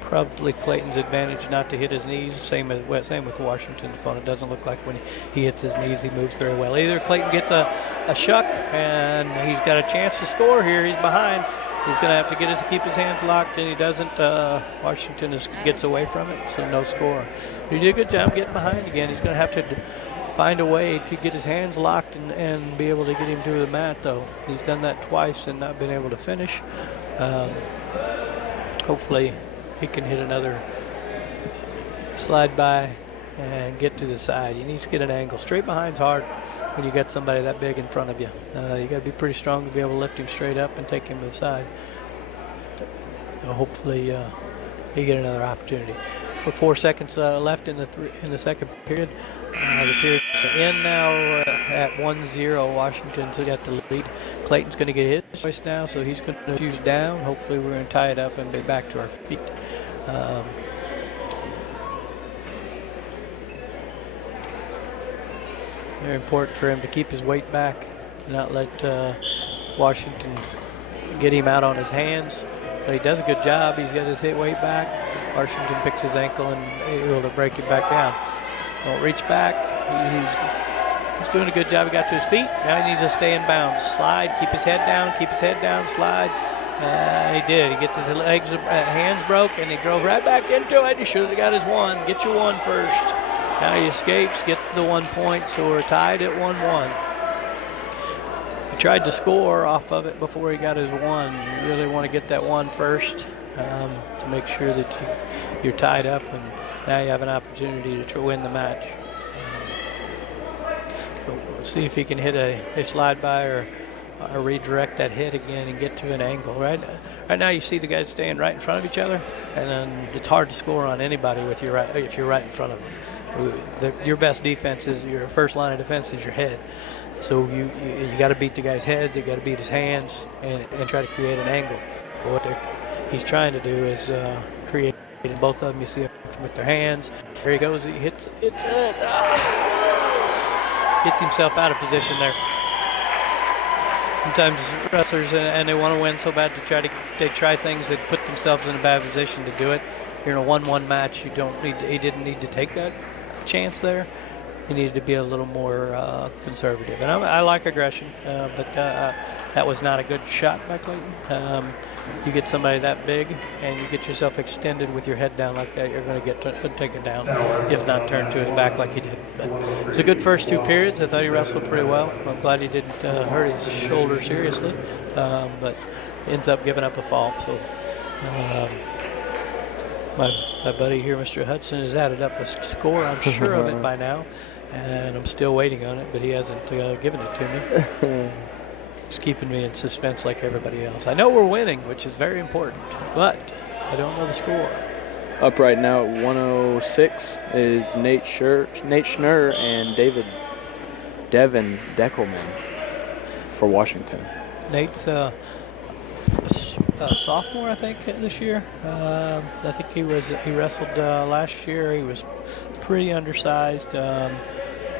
probably Clayton's advantage not to hit his knees. Same with Washington's opponent. Doesn't look like when he hits his knees, he moves very well. Either Clayton gets a shuck and he's got a chance to score here. He's behind. He's going to have to keep his hands locked, and he doesn't. Washington gets away from it, so no score. He did a good job getting behind again. He's going to have to find a way to get his hands locked and be able to get him to the mat, though. He's done that twice and not been able to finish. Hopefully he can hit another slide by and get to the side. He needs to get an angle. Straight behind's hard when you got somebody that big in front of you. You got to be pretty strong to be able to lift him straight up and take him to the side. So hopefully he get another opportunity. With 4 seconds left in the second period. The period to end now at 1-0. Washington's got the lead. Clayton's going to get his choice now, so he's going to choose down. Hopefully we're going to tie it up and be back to our feet. Very important for him to keep his weight back, not let Washington get him out on his hands. But he does a good job. He's got his weight back. Washington picks his ankle and able to break it back down. Don't reach back. He's doing a good job. He got to his feet. Now he needs to stay in bounds. Slide, keep his head down, slide. He did. He gets his hands broke, and he drove right back into it. He should have got his one. Get your one first. Now he escapes, gets the 1 point, so we're tied at 1-1. He tried to score off of it before he got his one. You really want to get that one first to make sure that you're tied up, and now you have an opportunity to win the match. We'll see if he can hit a slide by or redirect that hit again and get to an angle. Right now you see the guys staying right in front of each other, and then it's hard to score on anybody if you're right in front of them. Your best defense is your first line of defense is your head. So you got to beat the guy's head, you got to beat his hands, and try to create an angle. What he's trying to do is create both of them. You see it with their hands. There he goes. He hits himself out of position there. sometimes wrestlers and they want to win so bad they try things that put themselves in a bad position to do it. You're in a 1-1 match. He didn't need to take that chance there. He needed to be a little more conservative. And I like aggression, but that was not a good shot by Clayton. You get somebody that big and you get yourself extended with your head down like that, you're going to get taken down, if not turned to his back like he did. But it was a good first 2 periods. I thought he wrestled pretty well. I'm glad he didn't hurt his shoulder seriously, but ends up giving up a fall. So my buddy here, Mr. Hudson, has added up the score. I'm sure of it by now, and I'm still waiting on it, but he hasn't given it to me. He's keeping me in suspense like everybody else. I know we're winning, which is very important, but I don't know the score. Up right now at 106 is Nate Schnurr and Devin Deckelman for Washington. Nate's a sophomore, I think, this year. I think he wrestled last year. He was pretty undersized.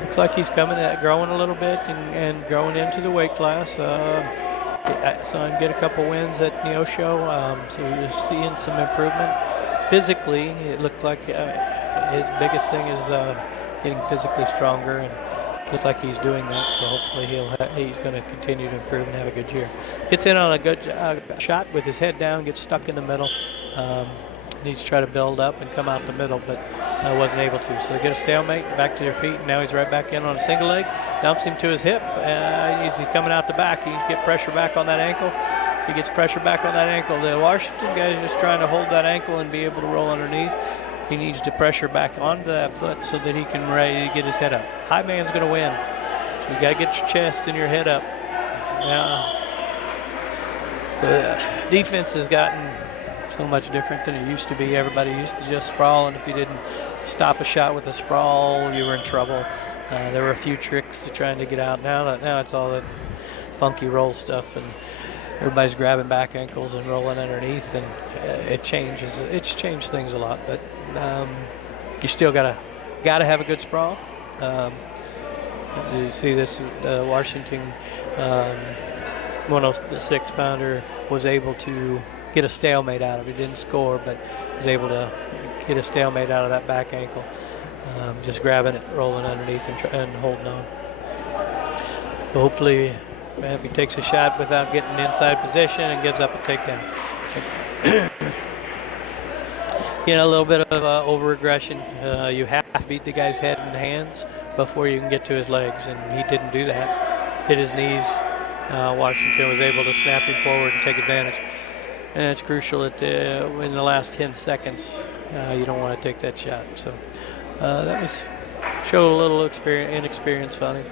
Looks like he's growing a little bit and growing into the weight class. I saw him get a couple wins at Neosho, so you're seeing some improvement. Physically, it looked like his biggest thing is getting physically stronger, and looks like he's doing that. So hopefully he's going to continue to improve and have a good year. Gets in on a good shot with his head down, gets stuck in the middle. Needs to try to build up and come out the middle, but wasn't able to. So they get a stalemate, back to their feet, and now he's right back in on a single leg, dumps him to his hip. He's coming out the back. He needs to get pressure back on that ankle. If he gets pressure back on that ankle, the Washington guy's just trying to hold that ankle and be able to roll underneath. He needs to pressure back onto that foot so that he can ready to get his head up. High man's going to win. So you got to get your chest and your head up. The defense has gotten so much different than it used to be. Everybody used to just sprawl, and if you didn't stop a shot with a sprawl, you were in trouble. There were a few tricks to trying to get out. Now it's all that funky roll stuff, and everybody's grabbing back ankles and rolling underneath, and it changes. It's changed things a lot, but you still gotta have a good sprawl. You see this Washington 106-pounder was able to get a stalemate out of it. Didn't score, but was able to get a stalemate out of that back ankle. Just grabbing it, rolling underneath, and holding on. But hopefully, he takes a shot without getting inside position and gives up a takedown. A little bit of over-aggression. You have to beat the guy's head and hands before you can get to his legs, and he didn't do that. Hit his knees. Washington was able to snap him forward and take advantage. And it's crucial that in the last 10 seconds, you don't want to take that shot. So that showed a little inexperience on him.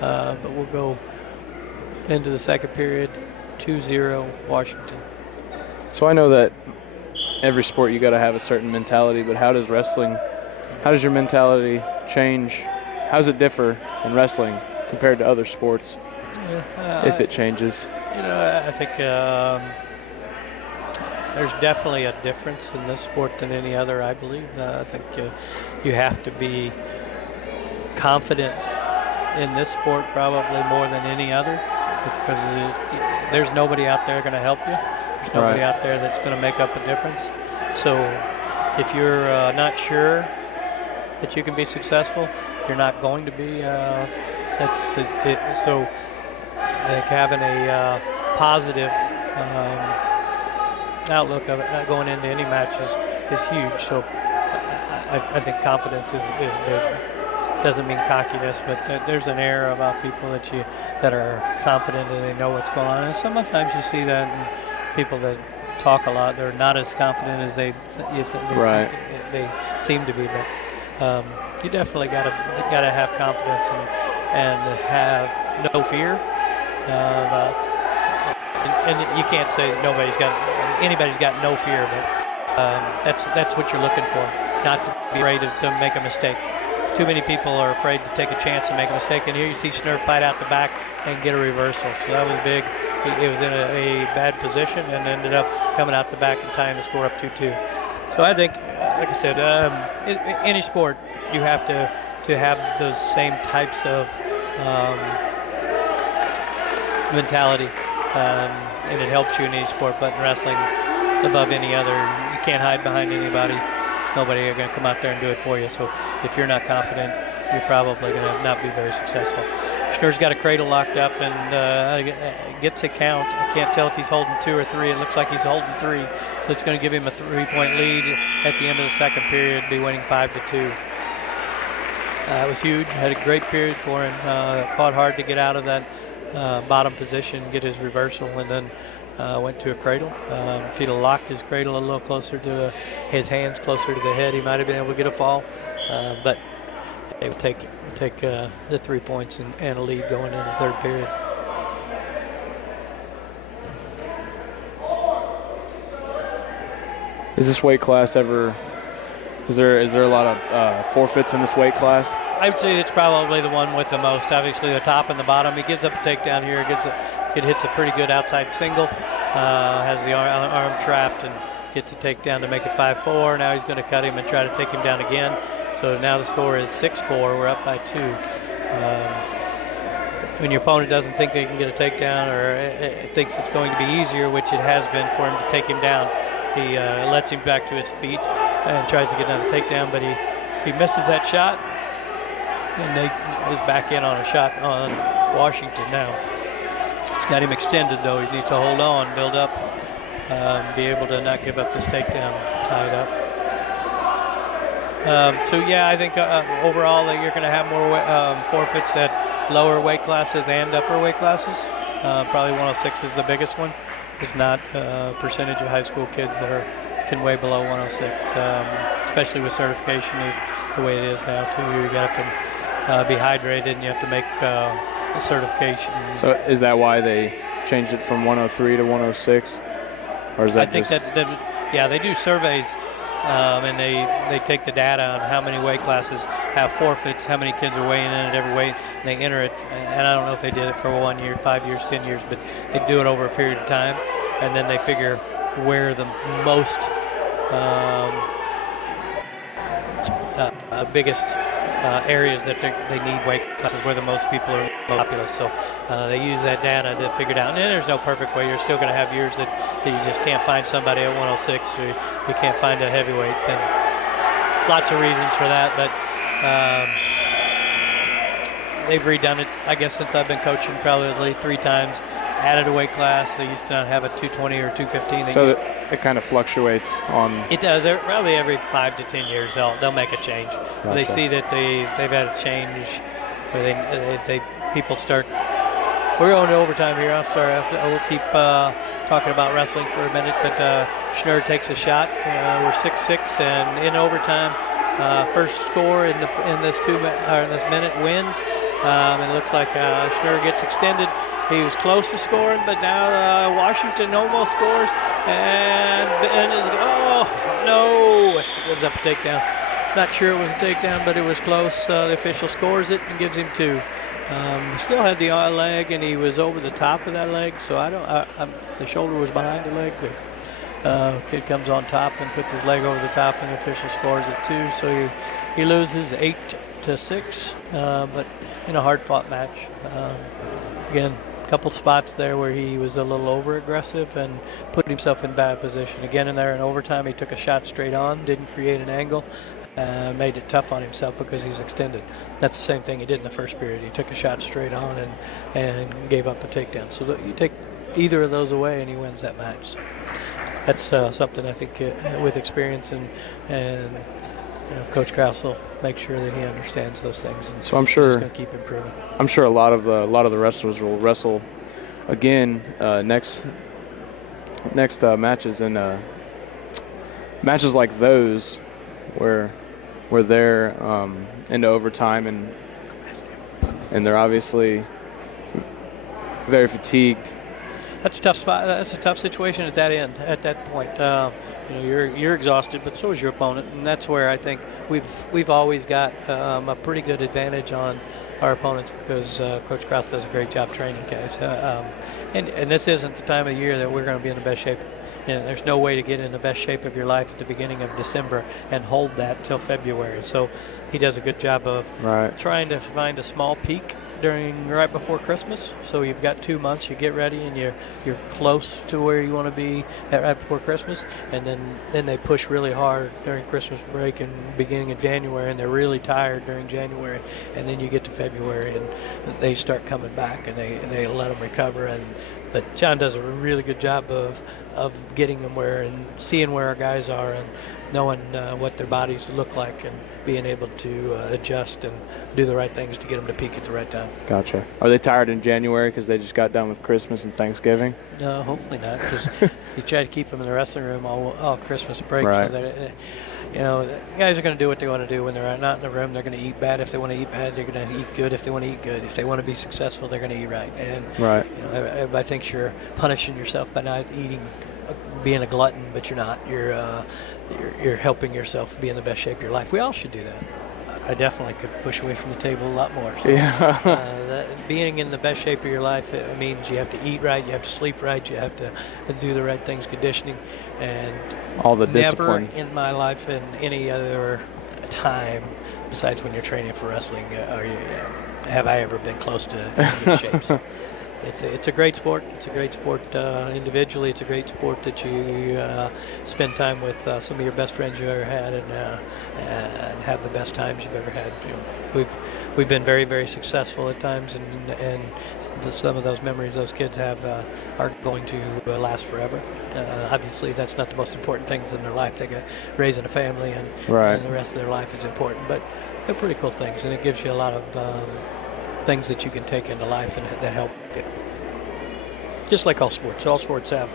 But we'll go into the second period, 2-0 Washington. So I know that every sport you got to have a certain mentality, but how does your mentality change? How does it differ in wrestling compared to other sports, if it changes? I think there's definitely a difference in this sport than any other, I believe. I think you have to be confident in this sport probably more than any other, because there's nobody out there going to help you. There's nobody out there that's going to make up a difference. So if you're not sure that you can be successful, you're not going to be. So I think having a positive outlook of it going into any match is huge. So I think confidence is big. Doesn't mean cockiness, but there's an air about people that are confident and they know what's going on. And sometimes you see that in people that talk a lot. They're not as confident as they seem to be. But you definitely got to have confidence and have no fear. And you can't say anybody's got no fear, but that's what you're looking for. Not to be afraid to make a mistake. Too many people are afraid to take a chance and make a mistake, and here you see Schnurr fight out the back and get a reversal. So that was big. He was in a bad position and ended up coming out the back and tying the score up 2-2. So I think, like I said, any sport you have to have those same types of mentality, and it helps you in any sport. But in wrestling, above any other, you can't hide behind anybody. There's nobody going to come out there and do it for you. So if you're not confident, you're probably going to not be very successful. Schneer's got a cradle locked up and gets a count. I can't tell if he's holding 2 or 3. It looks like he's holding 3. So it's going to give him a 3-point lead at the end of the second period, be winning 5-2. It was huge. Had a great period for him. Fought hard to get out of that bottom position, get his reversal, and then went to a cradle. If he'd have locked his cradle a little closer to his hands closer to the head, he might have been able to get a fall. But they would take the 3 points and a lead going into the third period. Is this weight class ever? Is there a lot of forfeits in this weight class? I would say it's probably the one with the most. Obviously, the top and the bottom. He gives up a takedown here. It hits a pretty good outside single. Has the arm trapped and gets a takedown to make it 5-4. Now he's going to cut him and try to take him down again. So now the score is 6-4. We're up by 2. When your opponent doesn't think they can get a takedown or thinks it's going to be easier, which it has been for him to take him down, he lets him back to his feet and tries to get another takedown, but he misses that shot, and is back in on a shot on Washington now. It's got him extended, though. He needs to hold on, build up, be able to not give up this takedown, tied up. I think overall that you're going to have more forfeits at lower weight classes and upper weight classes. Probably 106 is the biggest one. There's not a percentage of high school kids that can weigh below 106, especially with certification the way it is now, too. You got to be hydrated, and you have to make a certification. So is that why they changed it from 103 to 106? Or is that I think that they do surveys, and they take the data on how many weight classes have forfeits, how many kids are weighing in at every weight, and they enter it. And I don't know if they did it for 1 year, 5 years, 10 years, but they do it over a period of time, and then they figure where the most biggest areas that they need weight classes, where the most people are populous. So they use that data to figure it out. And there's no perfect way. You're still going to have years that you just can't find somebody at 106, or you can't find a heavyweight. And lots of reasons for that, but they've redone it, I guess, since I've been coaching, probably 3 times. Added a weight class. They used to not have a 220 or 215. So it kind of fluctuates on. It does. Probably every 5 to 10 years they'll make a change. Gotcha. They see that they've had a change. Where people start. We're going to overtime here. I'm sorry. We'll keep talking about wrestling for a minute. But Schneer takes a shot. We're 6-6, and in overtime, first score in this minute wins. And it looks like Schneer gets extended. He was close to scoring, but now Washington almost scores, and no, it gives up a takedown. Not sure it was a takedown, but it was close. The official scores it and gives him 2. He still had the leg, and he was over the top of that leg, so the shoulder was behind the leg, but kid comes on top and puts his leg over the top, and the official scores it 2, so he loses 8-6, but in a hard-fought match. Again, a couple spots there where he was a little over-aggressive and put himself in bad position. Again, in overtime, he took a shot straight on, didn't create an angle, made it tough on himself because he's extended. That's the same thing he did in the first period. He took a shot straight on and gave up a takedown. So you take either of those away and he wins that match. So that's something I think with experience and Coach Krause will make sure that he understands those things. And so I'm sure he's going to keep improving. I'm sure a lot of the wrestlers will wrestle again next matches, and matches like those where they're into overtime and they're obviously very fatigued. That's a tough spot. That's a tough situation at that end. At that point, you're exhausted, but so is your opponent, and that's where I think we've always got a pretty good advantage on our opponents because Coach Krause does a great job training guys. And this isn't the time of year that we're going to be in the best shape. There's no way to get in the best shape of your life at the beginning of December and hold that till February. So he does a good job of trying to find a small peak right before Christmas, so you've got 2 months. You get ready, and you're close to where you want to be right before Christmas, and then they push really hard during Christmas break and beginning of January, and they're really tired during January, and then you get to February, and they start coming back, and they let them recover. But John does a really good job of getting them where and seeing where our guys are and knowing what their bodies look like and being able to adjust and do the right things to get them to peak at the right time. Gotcha. Are they tired in January because they just got done with Christmas and Thanksgiving? No, hopefully not, because you try to keep them in the wrestling room all Christmas break. Right. So that, the guys are going to do what they want to do when they're not in the room. They're going to eat bad if they want to eat bad. They're going to eat good if they want to eat good. If they want to be successful, they're going to eat right. And right. Everybody thinks you're punishing yourself by not eating, being a glutton, but you're not. You're helping yourself be in the best shape of your life. We all should do that. I definitely could push away from the table a lot more. So, being in the best shape of your life, it means you have to eat right, you have to sleep right, you have to do the right things, conditioning, and all the never discipline. in my life in any other time besides when you're training for wrestling have I ever been close to good shape. So it's a great sport. It's a great sport individually. It's a great sport that you spend time with some of your best friends you've ever had and have the best times you've ever had. We've been very, very successful at times, and some of those memories those kids have are going to last forever. Obviously, that's not the most important things in their life. They got raising a family, and the rest of their life is important. But they're pretty cool things, and it gives you a lot of things that you can take into life and that help you. Just like all sports have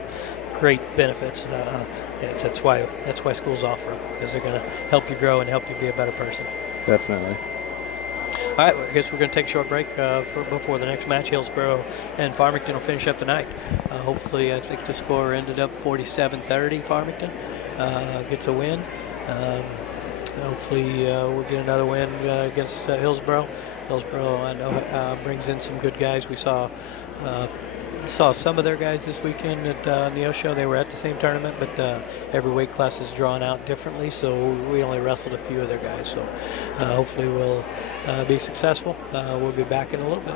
great benefits. That's why schools offer them, because they're going to help you grow and help you be a better person. Definitely. All right, well, I guess we're going to take a short break before the next match. Hillsboro and Farmington will finish up the night. Hopefully, I think the score ended up 47-30. Farmington gets a win. Hopefully, we'll get another win against Hillsboro. Hillsboro, I know, brings in some good guys. We saw some of their guys this weekend at Neo Show. They were at the same tournament, but every weight class is drawn out differently, so we only wrestled a few of their guys. So hopefully we'll be successful. We'll be back in a little bit.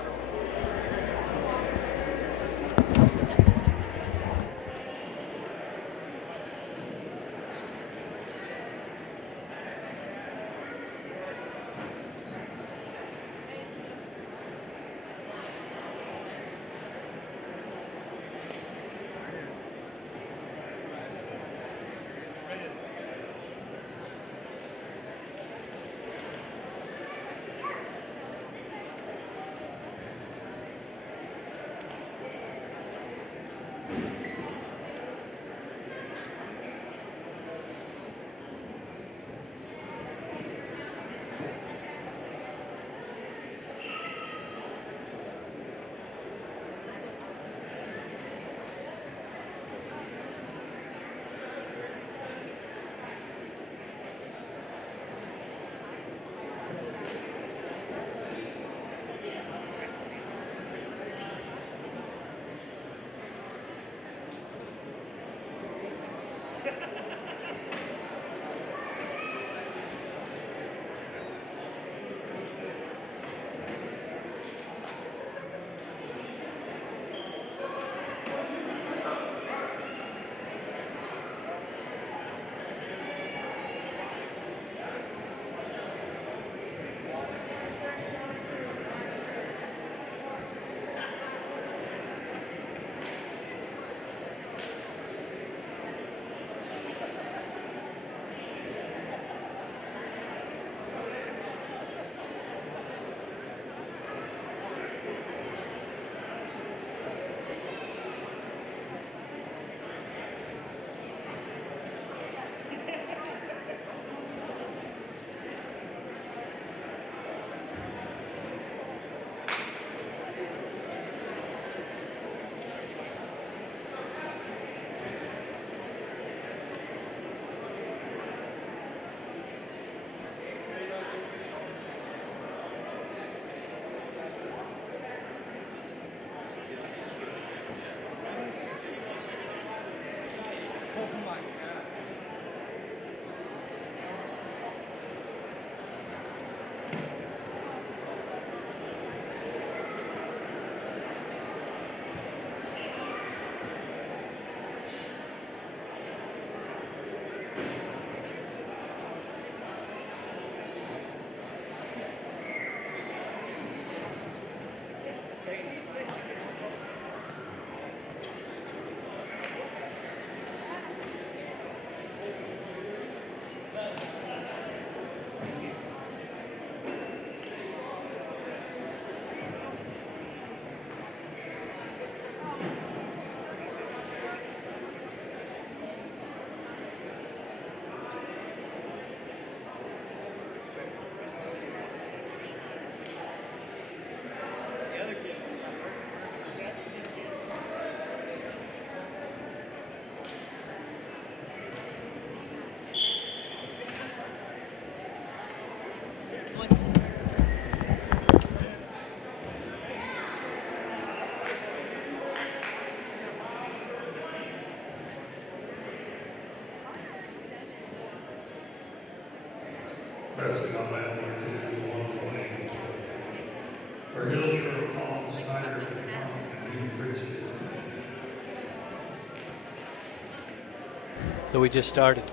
So we just started.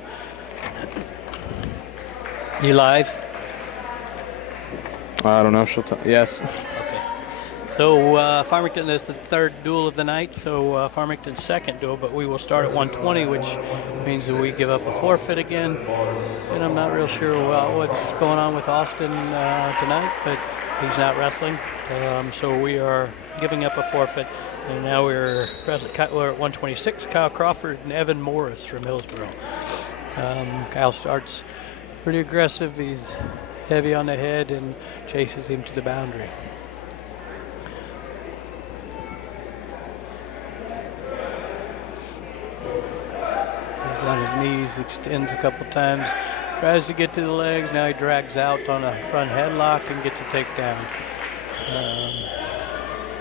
You live? I don't know. She'll tell. Yes. Okay. So Farmington is the third duel of the night, so Farmington's second duel, but we will start at 120, which means that we give up a forfeit again. And I'm not real sure what's going on with Austin tonight, but he's not wrestling. So we are giving up a forfeit. And now we're at 126, Kyle Crawford and Evan Morris from Hillsboro. Kyle starts pretty aggressive. He's heavy on the head and chases him to the boundary. He's on his knees, extends a couple times, tries to get to the legs. Now he drags out on a front headlock and gets a takedown.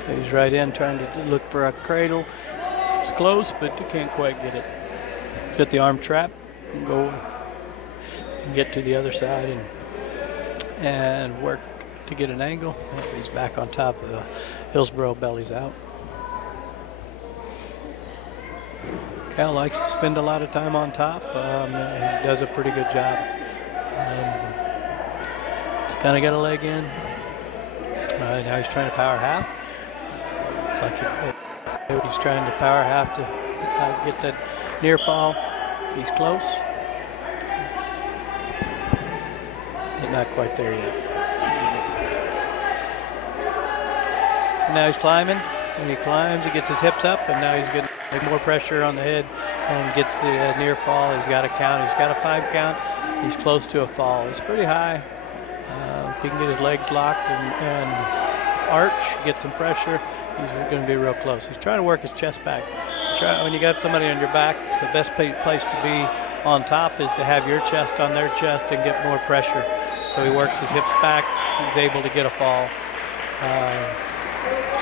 He's right in trying to look for a cradle. It's close, but he can't quite get it. He's got the arm trap and go and get to the other side and work to get an angle. He's back on top of the Hillsboro, bellies out. Cal likes to spend a lot of time on top. He does a pretty good job. He's kind of got a leg in. Now he's trying to power half. Like he's trying to power half to get that near fall. He's close. But not quite there yet. So now he's climbing. When he climbs, he gets his hips up, and now he's getting more pressure on the head and gets the near fall. He's got a count. He's got a 5 count. He's close to a fall. He's pretty high. If he can get his legs locked and arch, get some pressure, he's going to be real close. He's trying to work his chest back. When you got somebody on your back, the best place to be on top is to have your chest on their chest and get more pressure. So he works his hips back. He's able to get a fall.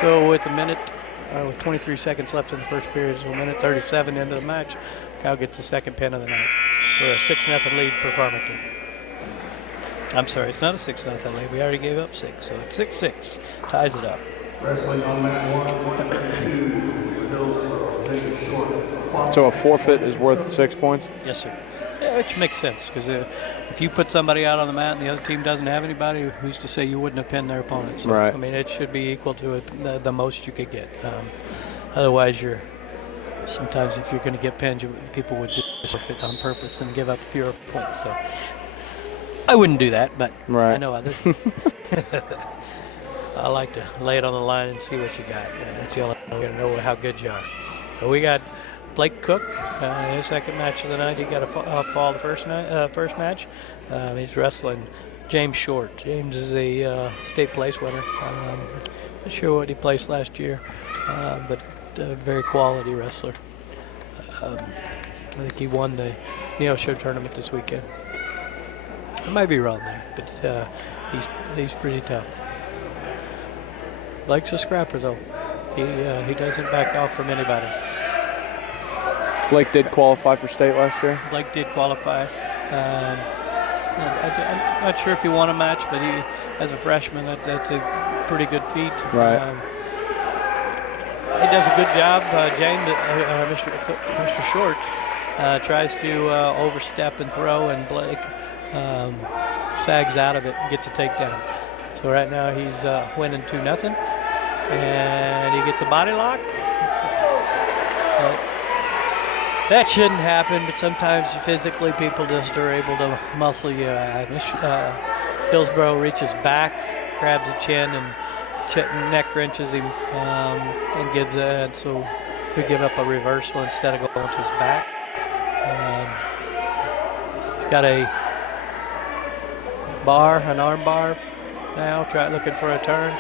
So with with 23 seconds left in the first period, so a minute 37 into the match, Kyle gets the second pin of the night for a 6-0 lead for Farmington. I'm sorry, it's not a 6-0 lead. We already gave up 6, so it's 6-6. Ties it up. Wrestling on mat 132 for Hillsboro, Jacob Short. So a forfeit is worth 6 points? Yes, sir. Yeah, which makes sense, because if you put somebody out on the mat and the other team doesn't have anybody, who's to say you wouldn't have pinned their opponent? So, right. I mean, it should be equal to the most you could get. Otherwise, sometimes if you're going to get pinned, people would just forfeit on purpose and give up fewer points. So I wouldn't do that, but right. I know others. I like to lay it on the line and see what you got. That's the only way to know how good you are. But we got Blake Cook, his second match of the night. He got a fall the first match. He's wrestling James Short. James is a state place winner. Not sure what he placed last year, but a very quality wrestler. I think he won the Neo Show tournament this weekend. I might be wrong there, but he's pretty tough. Blake's a scrapper, though. He doesn't back off from anybody. Blake did qualify for state last year? Blake did qualify. I'm not sure if he won a match, but he, as a freshman, that's a pretty good feat. Right. He does a good job. James, Mr. Short, tries to overstep and throw, and Blake sags out of it and gets a takedown. So right now he's winning 2-0, and he gets a body lock. That shouldn't happen, but sometimes physically people just are able to muscle you out. Hillsboro reaches back, grabs the chin, and neck wrenches him, and gives it. So we give up a reversal instead of going to his back. He's got an arm bar now, looking for a turn.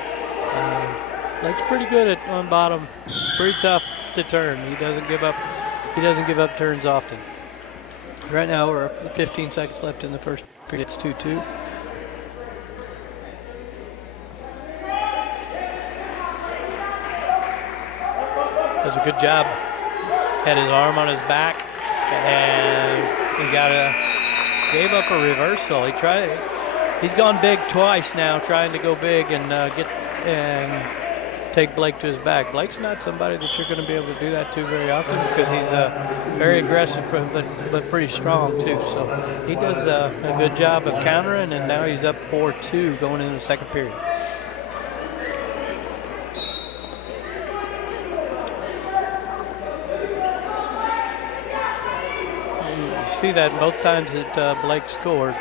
Blake's pretty good on bottom, pretty tough to turn. He doesn't give up turns often. Right now we're 15 seconds left in the first period. It's 2-2. Does a good job. Had his arm on his back, and he gave up a reversal. He's gone big twice now, trying to go big and take Blake to his back. Blake's not somebody that you're going to be able to do that to very often because he's very aggressive but pretty strong too. So he does a good job of countering, and now he's up 4-2 going into the second period. You see that both times that Blake scored.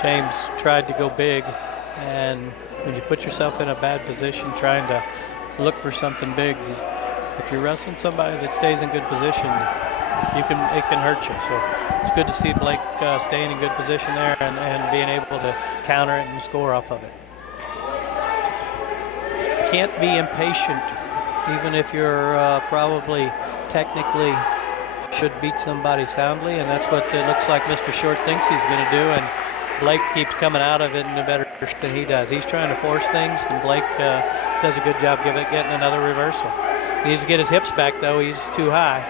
James tried to go big, and when you put yourself in a bad position trying to look for something big, if you're wrestling somebody that stays in good position, it can hurt you. So it's good to see Blake staying in good position there and being able to counter it and score off of it. Can't be impatient, even if you're probably technically should beat somebody soundly, and that's what it looks like Mr. Short thinks he's going to do, and Blake keeps coming out of it in a better than he does. He's trying to force things, and Blake does a good job getting another reversal. He needs to get his hips back, though. He's too high.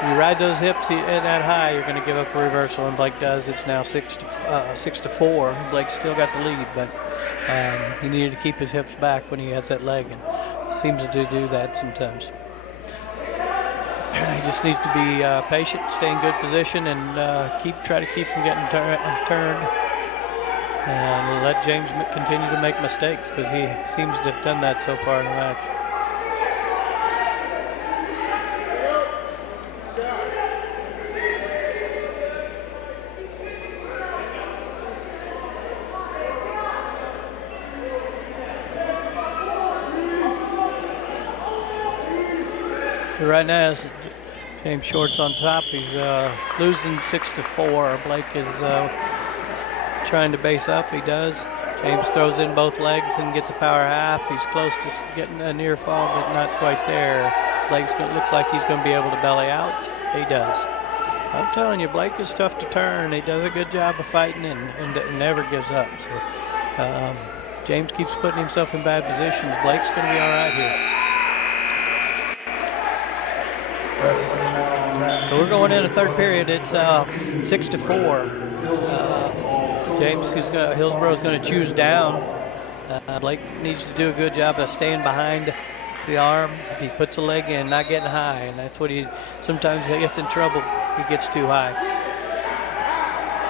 When you ride those hips that high, you're going to give up a reversal, and Blake does. It's now 6-4. Blake's still got the lead, but he needed to keep his hips back when he has that leg, and seems to do that sometimes. He just needs to be patient, stay in good position, and try to keep from getting turned, and let James continue to make mistakes because he seems to have done that so far in the match. Right now, James Short's on top. He's losing 6-4. Blake is trying to base up. He does. James throws in both legs and gets a power half. He's close to getting a near fall, but not quite there. Blake looks like he's going to be able to belly out. He does. I'm telling you, Blake is tough to turn. He does a good job of fighting and never gives up. So, James keeps putting himself in bad positions. Blake's going to be all right here. So we're going into third period. It's 6-4. James, Hillsboro is going to choose down. Blake needs to do a good job of staying behind the arm. If he puts a leg in, not getting high, and that's what sometimes he gets in trouble. He gets too high.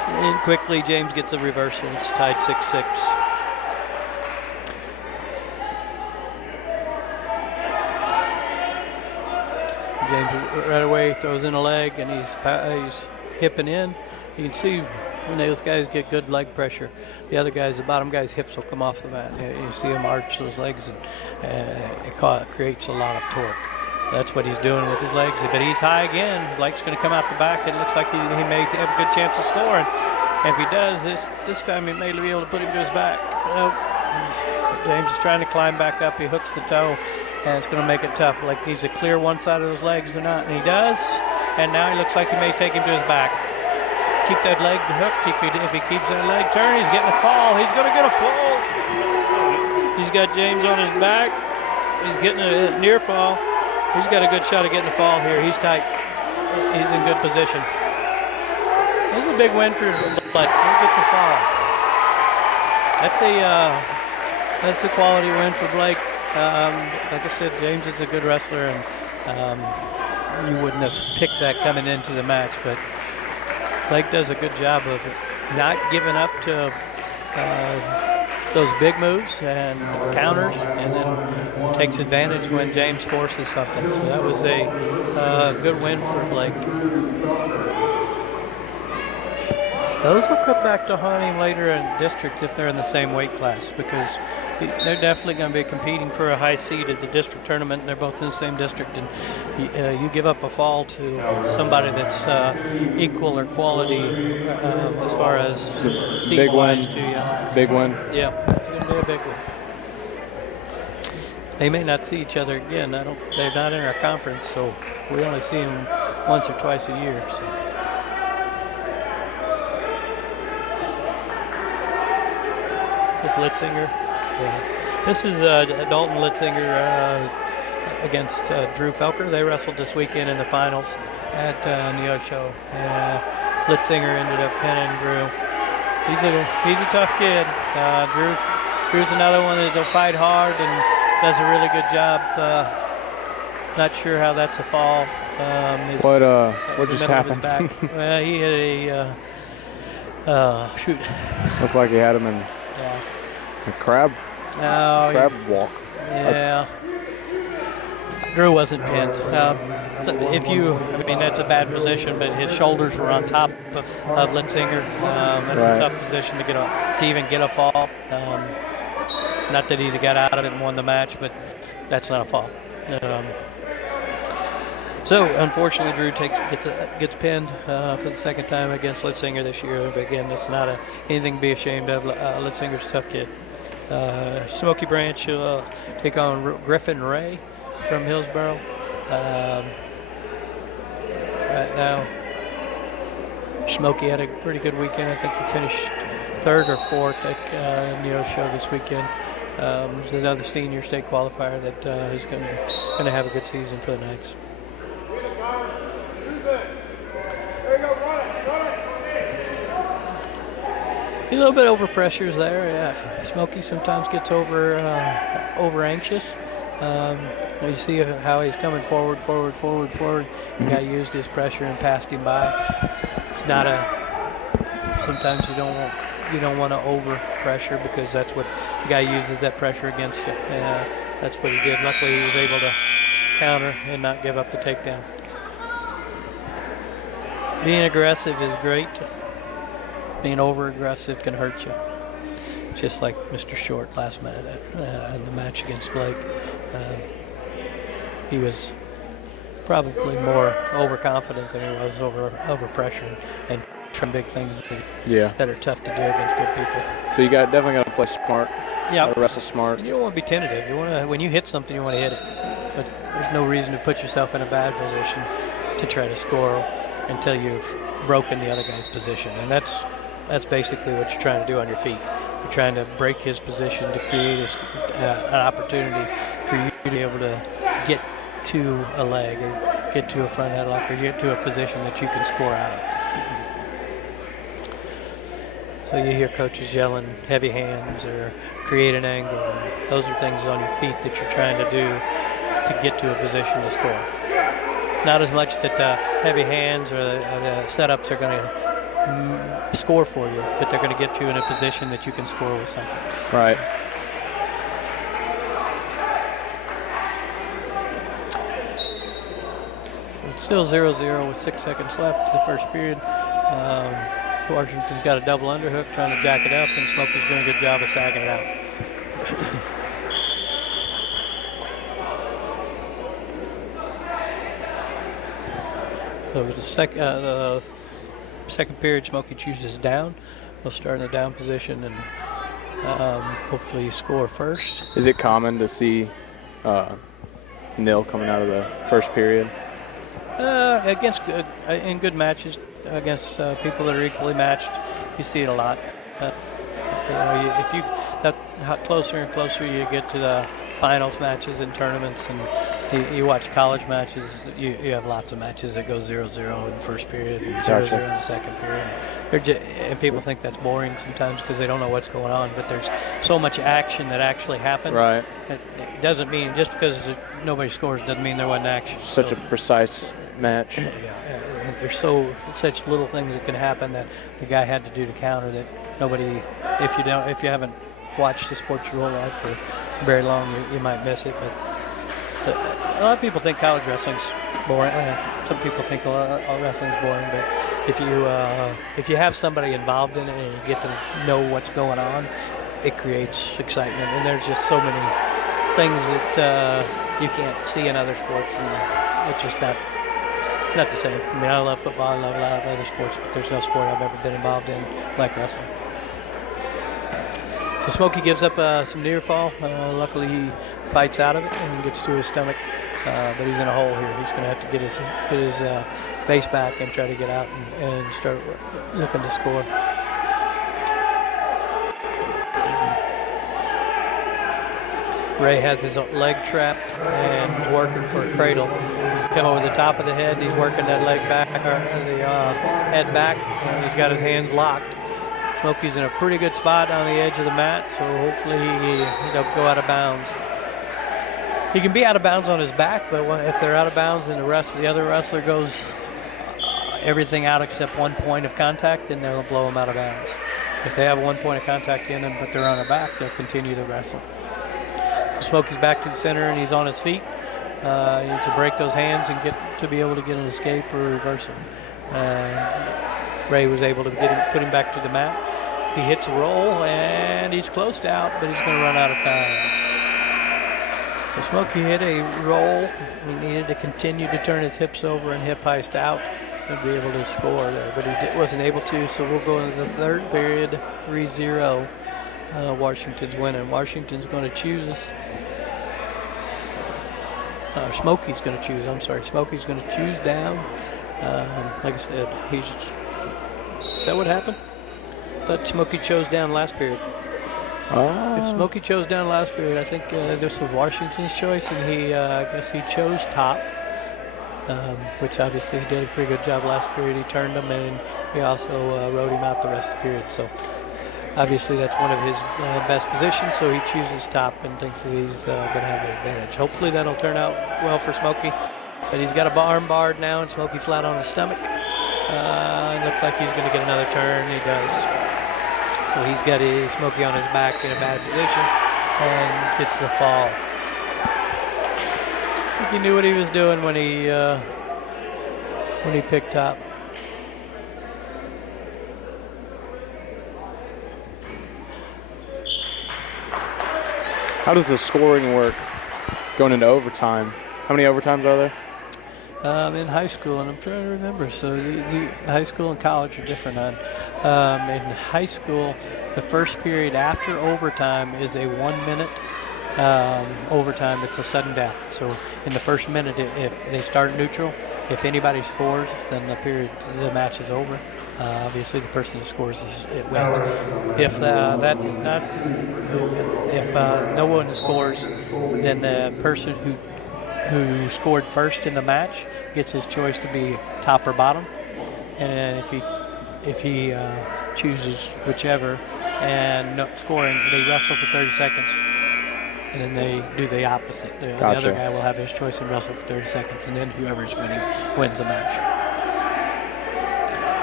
And quickly, James gets a reversal. It's tied 6-6. James right away throws in a leg, and he's hipping in. You can see when those guys get good leg pressure, the other guys, the bottom guy's hips will come off the mat. You see him arch those legs, and it creates a lot of torque. That's what he's doing with his legs. But he's high again. Blake's going to come out the back. It looks like he may have a good chance of scoring. And if he does, this time he may be able to put him to his back. Nope. James is trying to climb back up. He hooks the toe, and it's going to make it tough. Blake needs to clear one side of those legs or not, and he does. And now he looks like he may take him to his back. Keep that leg hooked. If he keeps that leg turned, he's getting a fall. He's going to get a fall. He's got James on his back. He's getting a near fall. He's got a good shot of getting a fall here. He's tight. He's in good position. This is a big win for Blake. He gets a fall. That's a quality win for Blake. Like I said, James is a good wrestler, and you wouldn't have picked that coming into the match, but Blake does a good job of not giving up to those big moves and counters, and then takes advantage when James forces something. So that was a good win for Blake. Those will come back to haunt him later in districts if they're in the same weight class, because they're definitely going to be competing for a high seed at the district tournament, and they're both in the same district. And you give up a fall to somebody that's equal or quality as far as seed-wise to you. Big one. Yeah, it's going to be a big one. They may not see each other again. They're not in our conference, so we only see them once or twice a year. So. This Litzinger. Yeah. This is Dalton Litzinger against Drew Felker. They wrestled this weekend in the finals at Neosho. Litzinger ended up pinning Drew. He's a tough kid. Drew's another one that'll fight hard, and does a really good job. Not sure how that's a fall. What just happened? Well, he hit a shoot. Looked like he had him in a crab walk. Yeah. Drew wasn't pinned. That's a bad position, but his shoulders were on top of Litzinger. That's a tough position to even get a fall. Not that he got out of it and won the match, but that's not a fall. So unfortunately, Drew gets pinned for the second time against Litzinger this year. But again, it's not anything to be ashamed of. Litzinger's a tough kid. Smoky Branch will take on Griffin Ray from Hillsboro. Right now, Smoky had a pretty good weekend. I think he finished third or fourth at Neo's show this weekend. There's another senior state qualifier that is going to have a good season for the Knights. A little bit over pressures there, yeah. Smoky sometimes gets over anxious. You see how he's coming forward. The guy used his pressure and passed him by. It's not sometimes you don't want to over pressure because that's what the guy uses that pressure against you. That's what he did. Luckily, he was able to counter and not give up the takedown. Being aggressive is great. Being over-aggressive can hurt you. Just like Mr. Short last night in the match against Blake. He was probably more overconfident than he was over pressure and trying big things that are tough to do against good people. So you definitely got to play smart. Yeah, wrestle smart. And you don't want to be tentative. When you hit something, you want to hit it. But there's no reason to put yourself in a bad position to try to score until you've broken the other guy's position, and that's basically what you're trying to do on your feet. You're trying to break his position to create an opportunity for you to be able to get to a leg or get to a front headlock or get to a position that you can score out of. So you hear coaches yelling heavy hands or create an angle. And those are things on your feet that you're trying to do to get to a position to score. It's not as much that the heavy hands or the setups are going to score for you, but they're going to get you in a position that you can score with something. Right. It's still 0-0 with 6 seconds left in the first period. Washington's got a double underhook trying to jack it up, and Smokey's doing a good job of sagging it out. So the second period, Smokey chooses down. He'll start in the down position and hopefully score first. Is it common to see nil coming out of the first period? In good matches against people that are equally matched, you see it a lot. Closer and closer you get to the finals matches and tournaments, and you watch college matches, you have lots of matches that go 0-0 in the first period and 0-0 in the second period. And people think that's boring sometimes because they don't know what's going on, but there's so much action that actually happened. Right. It doesn't mean, just because nobody scores doesn't mean there wasn't action. Such a precise match. Yeah, and there's such little things that can happen that the guy had to do to counter that nobody, if you haven't watched the sport your whole life for very long, you might miss it. But a lot of people think college wrestling's boring. Some people think all wrestling's boring, but if you have somebody involved in it and you get to know what's going on, it creates excitement. And there's just so many things that you can't see in other sports, and it's not the same. I mean, I love football, I love a lot of other sports, but there's no sport I've ever been involved in like wrestling. So Smokey gives up some near fall. Luckily, he fights out of it and gets to his stomach, but he's in a hole here. He's going to have to get his base back and try to get out and start looking to score. Ray has his leg trapped and he's working for a cradle. He's come over the top of the head and he's working that leg back, or the head back, and he's got his hands locked. Smokey's in a pretty good spot on the edge of the mat, so hopefully he'll go out of bounds. He can be out of bounds on his back, but if they're out of bounds and the other wrestler goes everything out except 1 point of contact, then they'll blow him out of bounds. If they have 1 point of contact in them, but they're on their back, they'll continue to wrestle. Smokey's back to the center, and he's on his feet. He needs to break those hands and get to be able to get an escape or reversal. Ray was able to put him back to the mat. He hits a roll, and he's closed out, but he's going to run out of time. So Smokey hit a roll. He needed to continue to turn his hips over and hip heist out and be able to score there, but he wasn't able to, so we'll go into the third period, 3-0. Washington's winning. Washington's going to choose. Smokey's going to choose. I'm sorry. Smokey's going to choose down. Like I said, is that what happened? I thought Smokey chose down last period. Oh. If Smokey chose down last period, I think this was Washington's choice, and I guess he chose top, which obviously he did a pretty good job last period. He turned him, and he also rode him out the rest of the period. So obviously that's one of his best positions, so he chooses top and thinks that he's going to have the advantage. Hopefully that'll turn out well for Smokey. But he's got a arm barred now, and Smokey flat on his stomach. It looks like he's going to get another turn. He does. So he's got Smokey on his back in a bad position and gets the fall. I think he knew what he was doing when he picked top. How does the scoring work going into overtime? How many overtimes are there? In high school, and I'm trying to remember. So the high school and college are different. In high school, the first period after overtime is a 1 minute overtime. It's a sudden death. So in the first minute, if they start neutral, if anybody scores, then the match is over. Obviously, the person who scores it wins. If that is not, if no one scores, then the person who scored first in the match gets his choice to be top or bottom, and if he chooses whichever and no scoring, they wrestle for 30 seconds, and then they do the opposite. The other guy will have his choice and wrestle for 30 seconds, and then whoever's winning wins the match.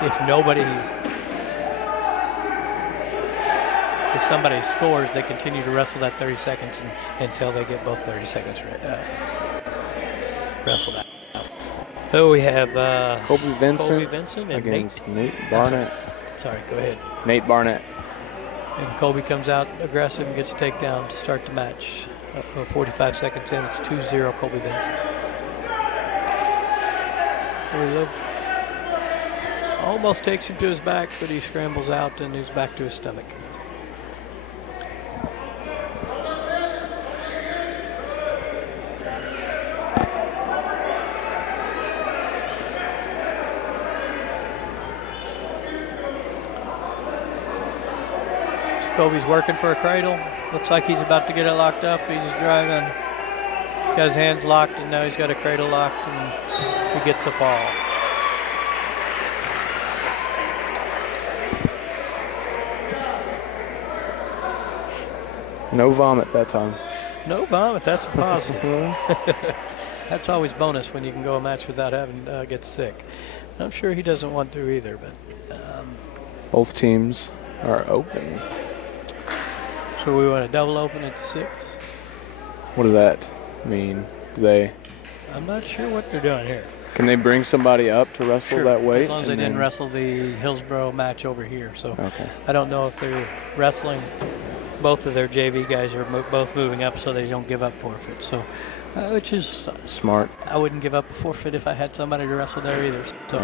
If somebody scores, they continue to wrestle that 30 seconds until they get both 30 seconds wrestled out. So we have Colby Vincent and against Nate Barnett. Sorry, go ahead. Nate Barnett. And Colby comes out aggressive and gets a takedown to start the match. 45 seconds in, it's 2-0 Colby Vincent. Almost takes him to his back, but he scrambles out and he's back to his stomach. Kobe's working for a cradle. Looks like he's about to get it locked up. He's just driving. He's got his hands locked, and now he's got a cradle locked, and he gets the fall. No vomit that time. No vomit, that's a positive. That's always bonus when you can go a match without having to get sick. I'm sure he doesn't want to either, but... Both teams are open. So we want to double open at 6. What does that mean? I'm not sure what they're doing here. Can they bring somebody up to wrestle that way? As long as they didn't wrestle the Hillsboro match over here. So okay. I don't know if they're wrestling. Both of their JV guys are both moving up so they don't give up forfeit. So, which is smart. I wouldn't give up a forfeit if I had somebody to wrestle there either. So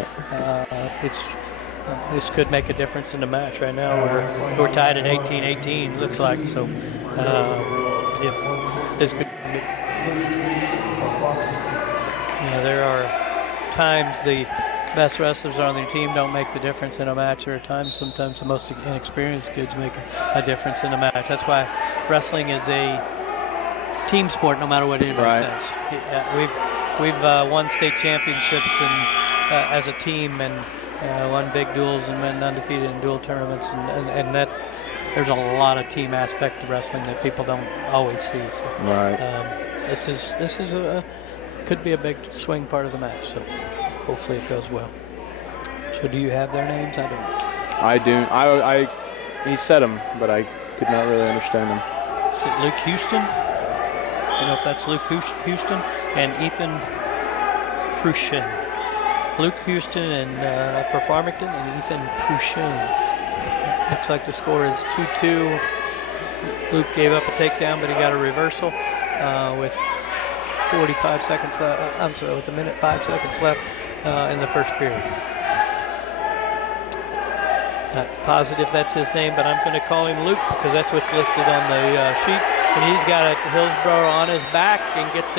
this could make a difference in the match right now. We're tied at 18-18, looks like. So if this could, there are times the best wrestlers on their team don't make the difference in a match. There are times, sometimes the most inexperienced kids make a difference in a match. That's why wrestling is a team sport, no matter what anybody says. We've won state championships as a team and won big duels and been undefeated in dual tournaments, and that there's a lot of team aspect to wrestling that people don't always see. So, This is could be a big swing part of the match. So hopefully it goes well. So do you have their names? I don't. I do. He said them, but I could not really understand them. Is it Luke Houston? You know if that's Luke Houston and Ethan Pruchin. Luke Houston and for Farmington and Ethan Pruchin. Looks like the score is 2-2. Luke gave up a takedown, but he got a reversal with 45 seconds left. I'm sorry, with a minute 5 seconds left in the first period. Not positive that's his name, but I'm going to call him Luke because that's what's listed on the sheet. And he's got a Hillsboro on his back and gets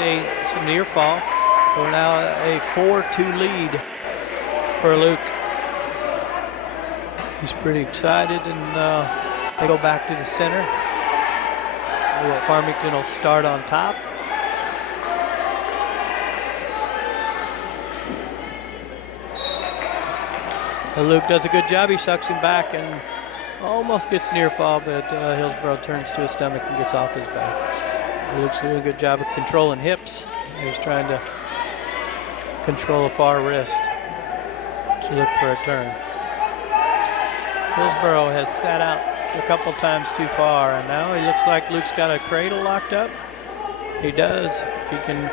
some near fall. We're now a 4-2 lead for Luke. He's pretty excited, and they go back to the center. Farmington will start on top. Luke does a good job. He sucks him back and almost gets near fall, but Hillsboro turns to his stomach and gets off his back. Luke's doing a good job of controlling hips. He's trying to control a far wrist to look for a turn. Hillsboro has sat out a couple times too far, and now he looks like Luke's got a cradle locked up. He does. If he can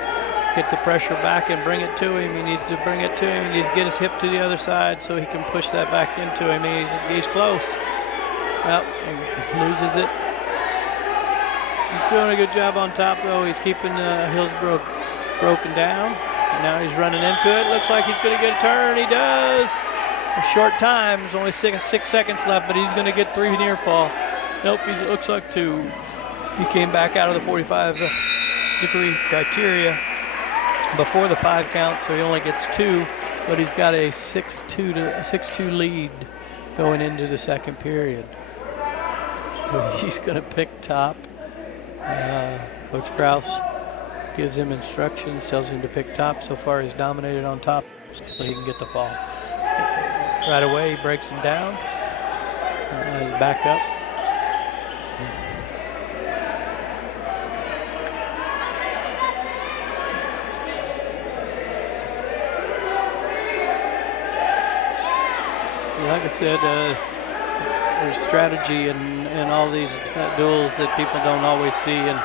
get the pressure back and bring it to him, he needs to bring it to him. He needs to get his hip to the other side so he can push that back into him. He's close. Well, he loses it. He's doing a good job on top, though. He's keeping Hillsboro broken down. And now he's running into it. Looks like he's going to get a turn. He does. A short time. There's only 6 seconds left, but he's going to get 3 near fall. Nope, he looks like 2. He came back out of the 45-degree criteria before the 5 count, so he only gets 2, but he's got a 6-2 lead going into the second period. So he's going to pick top. Coach Krause gives him instructions, tells him to pick top. So far he's dominated on top so he can get the fall. Right away he breaks him down. He's back up. Like I said, there's strategy in all these duels that people don't always see, and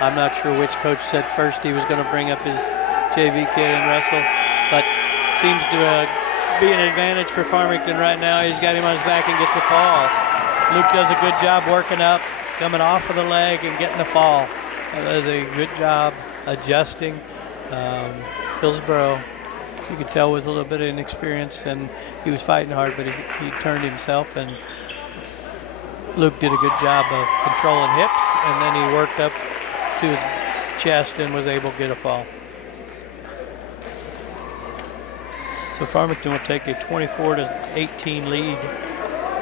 I'm not sure which coach said first he was going to bring up his JV kid and wrestle, but seems to be an advantage for Farmington right now. He's got him on his back and gets a fall. Luke does a good job working up, coming off of the leg and getting the fall. Does a good job adjusting. Hillsboro, you could tell, was a little bit inexperienced, and he was fighting hard, but he turned himself, and Luke did a good job of controlling hips, and then he worked up to his chest and was able to get a fall. So Farmington will take a 24-18 lead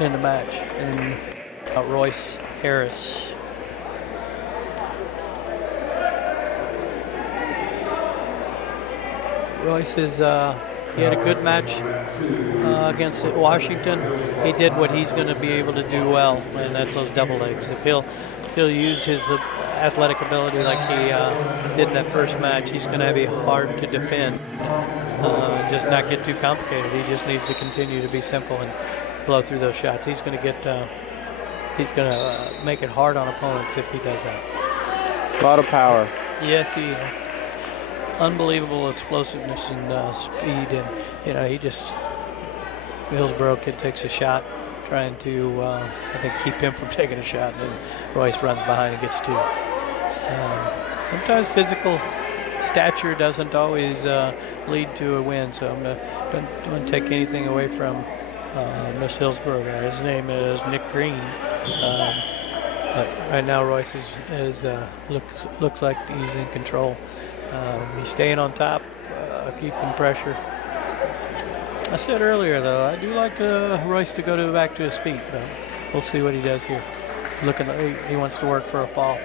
in the match, and Royce Harris. Royce is he had a good match against Washington. He did what he's going to be able to do well, and that's those double legs. If he'll use his athletic ability like he did in that first match, he's going to be hard to defend. Just not get too complicated. He just needs to continue to be simple and blow through those shots. He's going to make it hard on opponents if he does that. A lot of power. Yes, he. Unbelievable explosiveness and speed, and he just, Hillsboro kid takes a shot, trying to I think keep him from taking a shot, and then Royce runs behind and gets 2. Sometimes physical stature doesn't always lead to a win, so I'm not going to take anything away from Miss Hillsboro there. His name is Nick Green. But right now Royce looks like he's in control. He's staying on top, keeping pressure. I said earlier, though, I do like Royce to go back to his feet, but we'll see what he does here. Looking like he wants to work for a fall.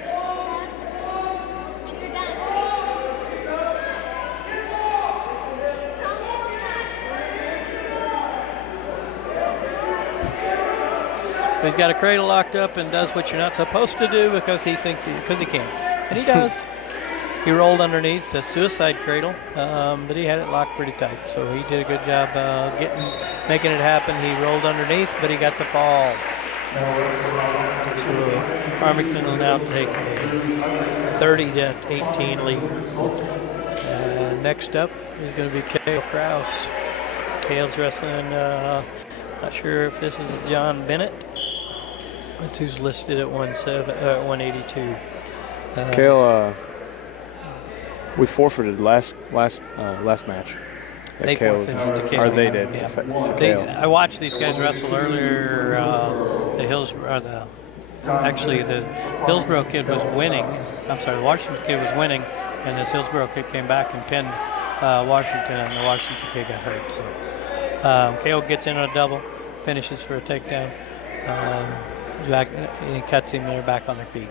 He's got a cradle locked up and does what you're not supposed to do because he thinks because he can, and he does. He rolled underneath the suicide cradle, but he had it locked pretty tight. So he did a good job making it happen. He rolled underneath, but he got the fall. So Farmington will now take a 30-18 lead. Next up is going to be Cale Kraus. Cale's wrestling, not sure if this is John Bennett. That's who's listed at 182. Cale, we forfeited last match. They forfeited to Cale. Or they did. Yeah. To Cale. I watched these guys wrestle earlier. The Hillsboro kid was winning. I'm sorry, the Washington kid was winning, and this Hillsboro kid came back and pinned Washington, and the Washington kid got hurt. So Cale gets in on a double, finishes for a takedown. Back, and he cuts him, and they're back on their feet.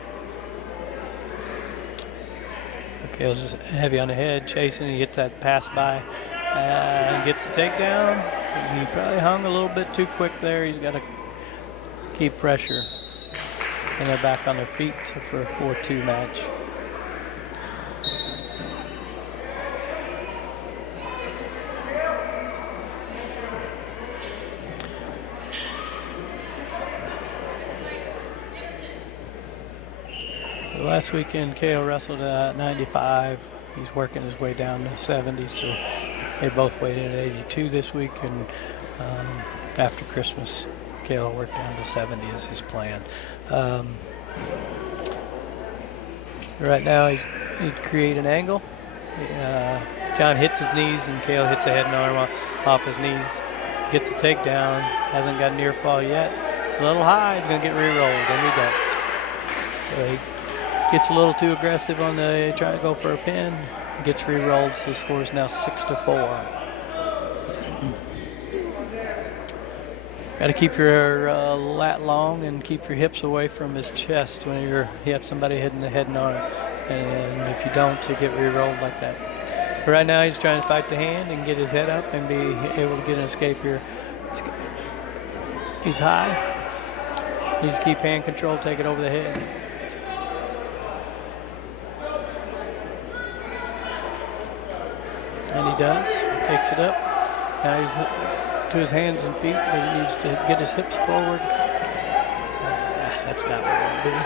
Cale's just heavy on the head, chasing. He hits that pass by and gets the takedown. He probably hung a little bit too quick there. He's got to keep pressure. And they're back on their feet for a 4-2 match. Last weekend, Cale wrestled at 95. He's working his way down to 70, so they both weighed in at 82 this week. And after Christmas, Cale worked down to 70 is his plan. Right now, he'd create an angle. John hits his knees, and Cale hits a head and arm off his knees. Gets the takedown. Hasn't got near fall yet. It's a little high. He's going to get re-rolled, and he does. So he gets a little too aggressive on trying to go for a pin. He gets re-rolled, so the score is now 6-4. Got to keep your lat long and keep your hips away from his chest when you have somebody hitting the head and arm. And if you don't, you get re-rolled like that. But right now, he's trying to fight the hand and get his head up and be able to get an escape here. He's high. You just keep hand control, take it over the head. And he does. He takes it up. Now he's to his hands and feet, but he needs to get his hips forward. That's not where it would be.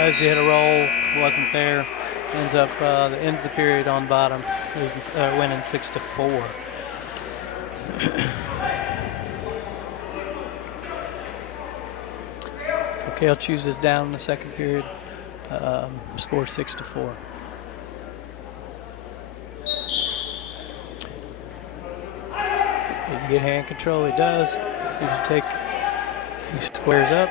As he hit a roll, wasn't there. Ends the period on bottom, winning 6-4. Cale chooses down in the second period. Score 6-4. He's get hand control. He does. He squares up.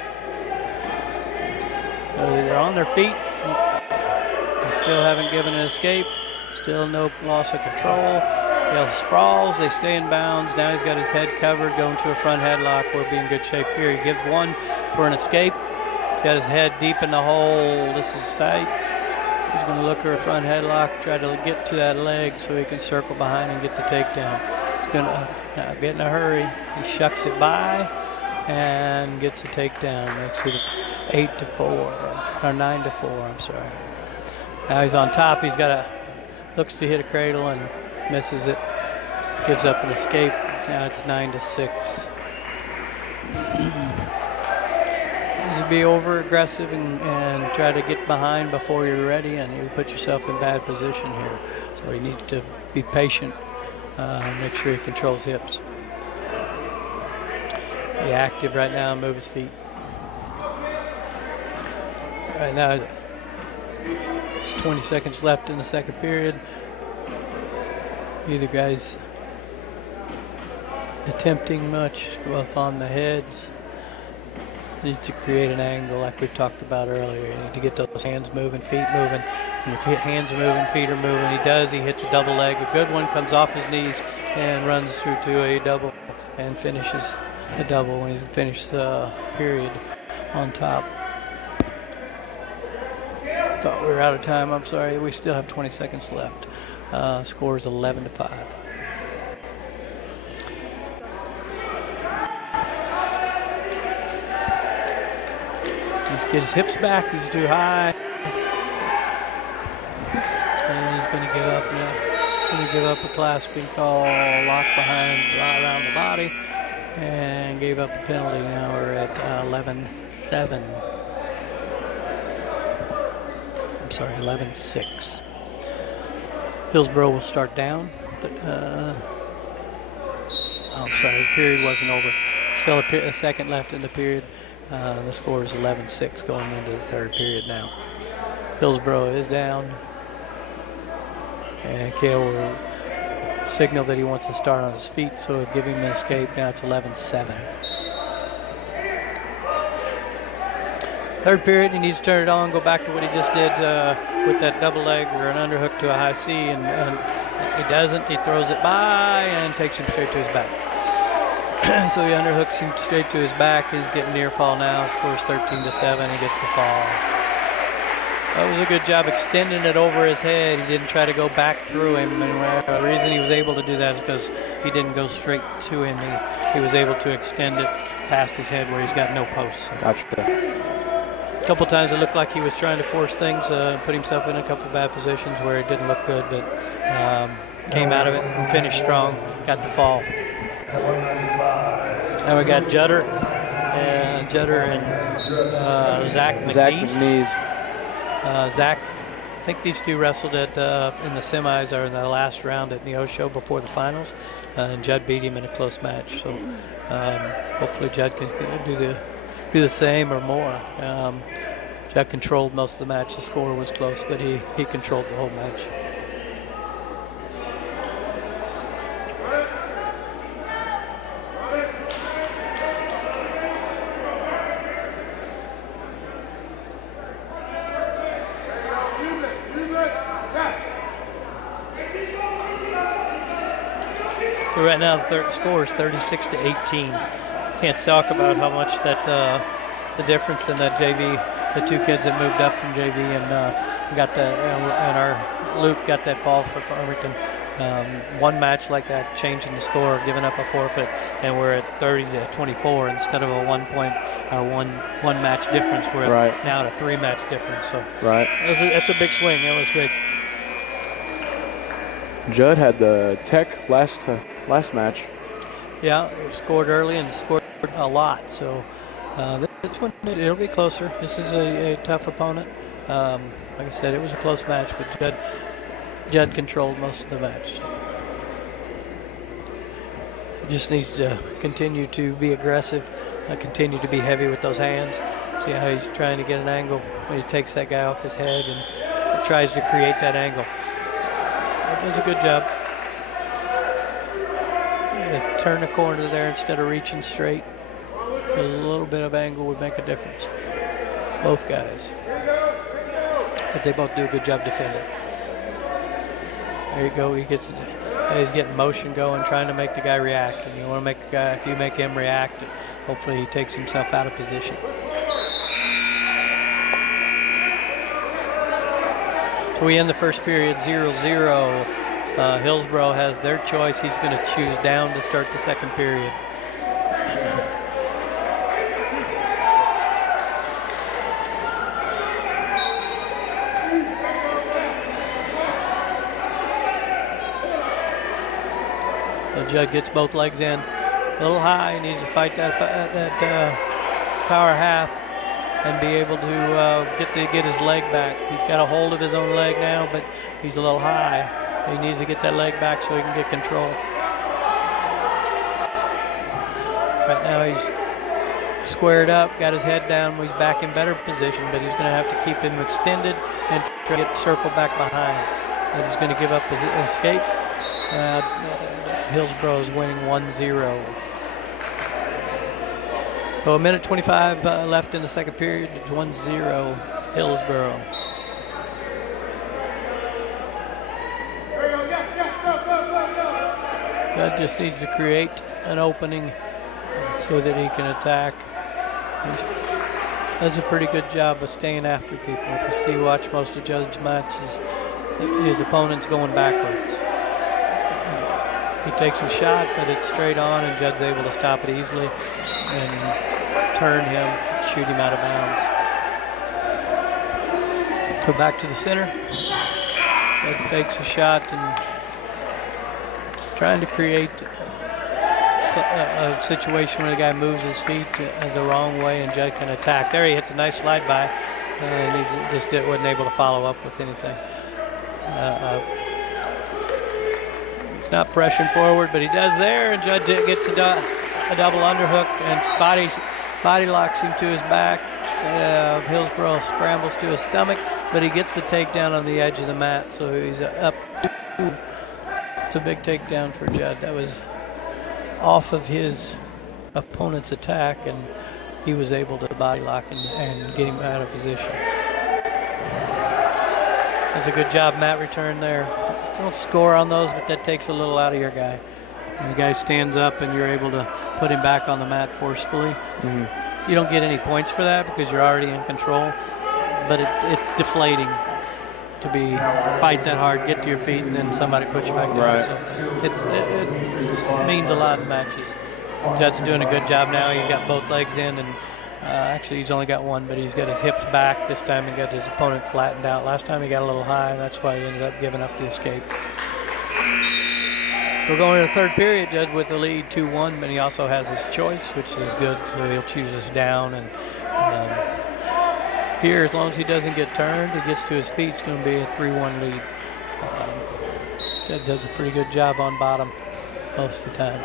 They're on their feet. They still haven't given an escape. Still no loss of control. Cale sprawls. They stay in bounds. Now he's got his head covered, going to a front headlock. We'll be in good shape here. He gives one for an escape. He's got his head deep in the hole. This is tight. He's going to look for a front headlock, try to get to that leg so he can circle behind and get the takedown. He's going to now get in a hurry. He shucks it by and gets the takedown. Makes it 8-4 or 9-4. I'm sorry. Now he's on top. He's got looks to hit a cradle and misses it. Gives up an escape. Now it's 9-6. To be over aggressive and try to get behind before you're ready, and you put yourself in bad position here. So you need to be patient. Make sure he controls hips. Be active right now and move his feet. Right now, there's 20 seconds left in the second period. Neither guy's attempting much, both on the heads. Needs to create an angle like we talked about earlier. You need to get those hands moving, feet moving. And if your hands are moving, feet are moving, he does. He hits a double leg. A good one comes off his knees and runs through to a double and finishes the double when he's finished the period on top. Thought we were out of time. I'm sorry. We still have 20 seconds left. Score is 11-5. Get his hips back, he's too high. going to give up. Going to give up a clasping call, lock behind, right around the body, and gave up a penalty. Now we're at 11-7. I'm sorry, 11-6. Hillsboro will start down, but I'm sorry, the period wasn't over. Still a second left in the period. The score is 11-6 going into the third period now. Hillsboro is down, and Cale will signal that he wants to start on his feet, so he'll give him an escape. Now it's 11-7. Third period, he needs to turn it on, go back to what he just did with that double leg or an underhook to a high C, and he doesn't. He throws it by and takes him straight to his back. So he underhooks him straight to his back. He's getting near fall now. Scores 13-7. He gets the fall. That was a good job extending it over his head. He didn't try to go back through him. And the reason he was able to do that is because he didn't go straight to him. He was able to extend it past his head where he's got no posts. Gotcha. A couple times it looked like he was trying to force things, put himself in a couple bad positions where it didn't look good, but came out of it and finished strong, got the fall. And we got Jutter and Zach McNeese. Zach, I think these two wrestled at in the semis or in the last round at Neosho before the finals, and Judd beat him in a close match. So hopefully Judd can do the same or more. Judd controlled most of the match. The score was close, but he controlled the whole match. So right now the score is 36-18. Can't talk about how much that the difference in that JV, the two kids that moved up from JV and got the and our Luke got that fall for Farmington. One match like that, changing the score, giving up a forfeit, and we're at 30-24 instead of a 1 point or one match difference. We're now at a 3 match difference. So that's a big swing. That was big. Judd had the Tech last match. Yeah, he scored early and scored a lot. So this one, it'll be closer. This is a tough opponent. Like I said, it was a close match, but Judd controlled most of the match. So. He just needs to continue to be aggressive, continue to be heavy with those hands. See how he's trying to get an angle when he takes that guy off his head and tries to create that angle. That was a good job. Turn the corner there instead of reaching straight. A little bit of angle would make a difference. Both guys. But they both do a good job defending. There you go. He's getting motion going, trying to make the guy react. And you want to make the guy, if you make him react, hopefully he takes himself out of position. So we end the first period 0-0. Hillsboro has their choice. He's going to choose down to start the second period. So Judd gets both legs in. A little high. He needs to fight that power half and be able to get his leg back. He's got a hold of his own leg now, but he's a little high. He needs to get that leg back so he can get control. Right now he's squared up, got his head down. He's back in better position, but he's going to have to keep him extended and try to get circled back behind. And he's going to give up his escape. Hillsboro is winning 1-0. So 1:25 left in the second period. It's 1-0 Hillsboro. Judd just needs to create an opening so that he can attack. He does a pretty good job of staying after people. If you watch most of Judd's matches, his opponent's going backwards. He takes a shot, but it's straight on, and Judd's able to stop it easily and turn him, shoot him out of bounds. Go back to the center. Judd fakes a shot and trying to create a situation where the guy moves his feet the wrong way and Judd can attack. There he hits a nice slide by, and he just wasn't able to follow up with anything. He's not pressing forward, but he does there, and Judd gets a double underhook and body locks him to his back. Hillsboro scrambles to his stomach, but he gets the takedown on the edge of the mat, so he's up 2. It's a big takedown for Judd. That was off of his opponent's attack, and he was able to body lock and get him out of position. That's a good job mat return there. Don't score on those, but that takes a little out of your guy. And the guy stands up and you're able to put him back on the mat forcefully. Mm-hmm. You don't get any points for that because you're already in control, but it's deflating to fight that hard, get to your feet, and then somebody puts you back down. Right. So it means a lot in matches. Judd's doing a good job now. He got both legs in, and actually he's only got one, but he's got his hips back this time and got his opponent flattened out. Last time he got a little high, and that's why he ended up giving up the escape. We're going to the third period, Judd with the lead 2-1, but he also has his choice, which is good, so he'll choose us down. And here, as long as he doesn't get turned, he gets to his feet, it's going to be a 3-1 lead. Judd does a pretty good job on bottom most of the time.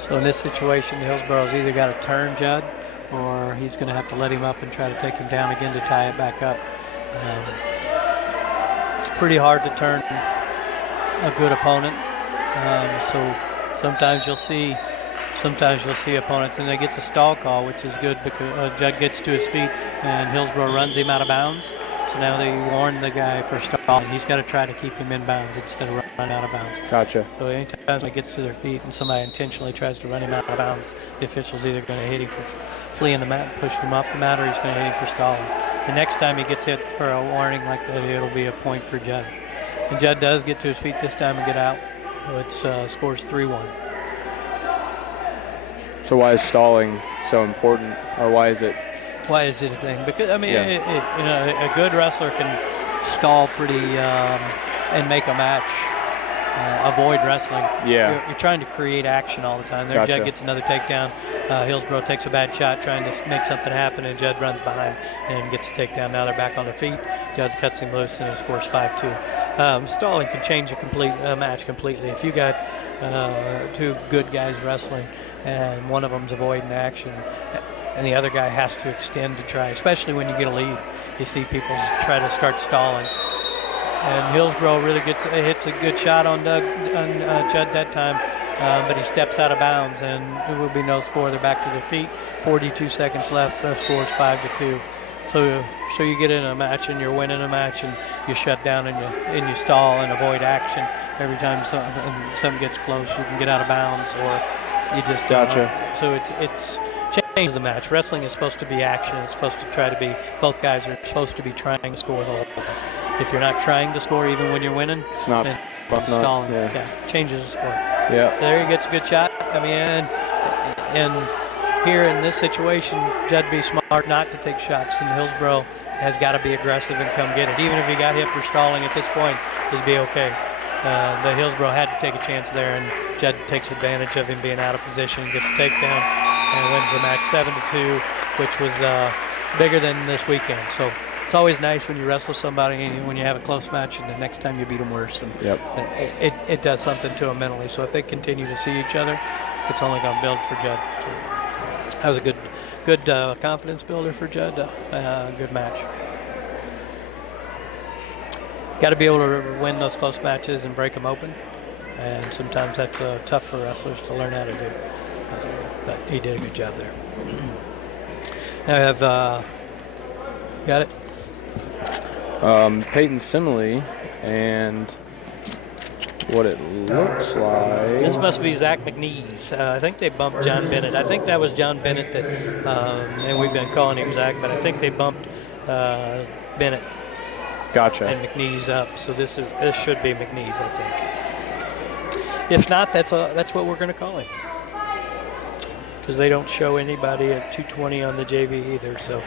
So in this situation, Hillsboro's either got to turn Judd, or he's going to have to let him up and try to take him down again to tie it back up. It's pretty hard to turn a good opponent. So sometimes you'll see opponents, and they get a stall call, which is good because Judd gets to his feet and Hillsboro runs him out of bounds. So now they warn the guy for stalling. He's got to try to keep him in bounds instead of running out of bounds. Gotcha. So anytime he gets to their feet and somebody intentionally tries to run him out of bounds, the official's either going to hit him for fleeing the mat, push him off the mat, or he's going to hit him for stalling. The next time he gets hit for a warning like that, it'll be a point for Judd. And Judd does get to his feet this time and get out. So it scores 3-1. So why is stalling so important, or why is it? Why is it a thing? Because I mean, a good wrestler can stall pretty and make a match. Avoid wrestling. Yeah. You're trying to create action all the time. There, Gotcha. Judd gets another takedown. Hillsboro takes a bad shot trying to make something happen, and Judd runs behind and gets a takedown. Now they're back on their feet. Judd cuts him loose, and it scores 5-2. Stalling can change a match completely. If you got two good guys wrestling, and one of them's avoiding action, and the other guy has to extend to try, especially when you get a lead. You see people try to start stalling. And Hillsboro really hits a good shot on Judd that time, but he steps out of bounds, and there will be no score. They're back to their feet. 42 seconds left. The score's 5-2. So you get in a match and you're winning a match, and you shut down and you stall and avoid action. Every time something gets close, you can get out of bounds, or you just Gotcha. So it's changed the match. Wrestling is supposed to be action. It's supposed to try to be. Both guys are supposed to be trying to score the whole time. If you're not trying to score even when you're winning, It's not. then It's not, stalling. yeah. Changes the score. Yeah. There he gets a good shot. I mean, and here in this situation, Judd be smart not to take shots, and Hillsboro has got to be aggressive and come get it. Even if he got hit for stalling at this point, it'd be okay. The Hillsboro had to take a chance there, and Judd takes advantage of him being out of position, gets a takedown, and wins the match 7-2, which was bigger than this weekend. So it's always nice when you wrestle somebody and when you have a close match, and the next time you beat them worse. And Yep. it does something to them mentally. So if they continue to see each other, it's only going to build for Judd. So that was a good confidence builder for Judd. Good match. Got to be able to win those close matches and break them open. And sometimes that's tough for wrestlers to learn how to do. But he did a good job there. Now I have, got it? Peyton Simile, and what it looks like. This must be Zach McNeese. I think they bumped John Bennett. I think that was John Bennett that, and we've been calling him Zach, but I think they bumped Bennett Gotcha. and McNeese up. So this should be McNeese, I think. If not, that's what we're going to call him. because they don't show anybody at 220 on the JV either. So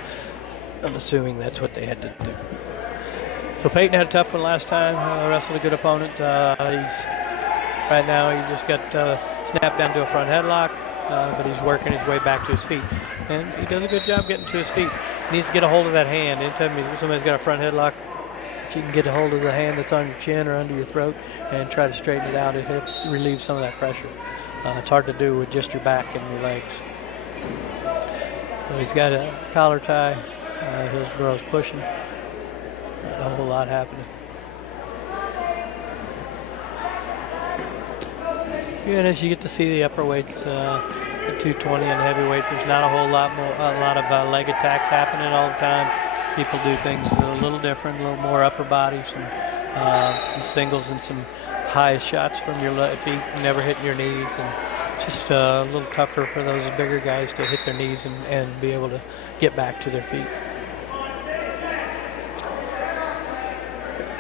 I'm assuming that's what they had to do. So Peyton had a tough one last time. Wrestled a good opponent. Right now he just got snapped down to a front headlock, but he's working his way back to his feet. And he does a good job getting to his feet. He needs to get a hold of that hand. Anytime somebody's got a front headlock, if you can get a hold of the hand that's on your chin or under your throat and try to straighten it out, it helps relieve some of that pressure. It's hard to do with just your back and your legs. So he's got a collar tie. Hillsboro's pushing. Not a whole lot happening. And as you get to see the upper weights, at 220 and heavyweight, there's not a whole lot more, a lot of leg attacks happening all the time. People do things a little different, a little more upper body, some singles and some high shots from your feet, never hitting your knees, and just a little tougher for those bigger guys to hit their knees and be able to get back to their feet.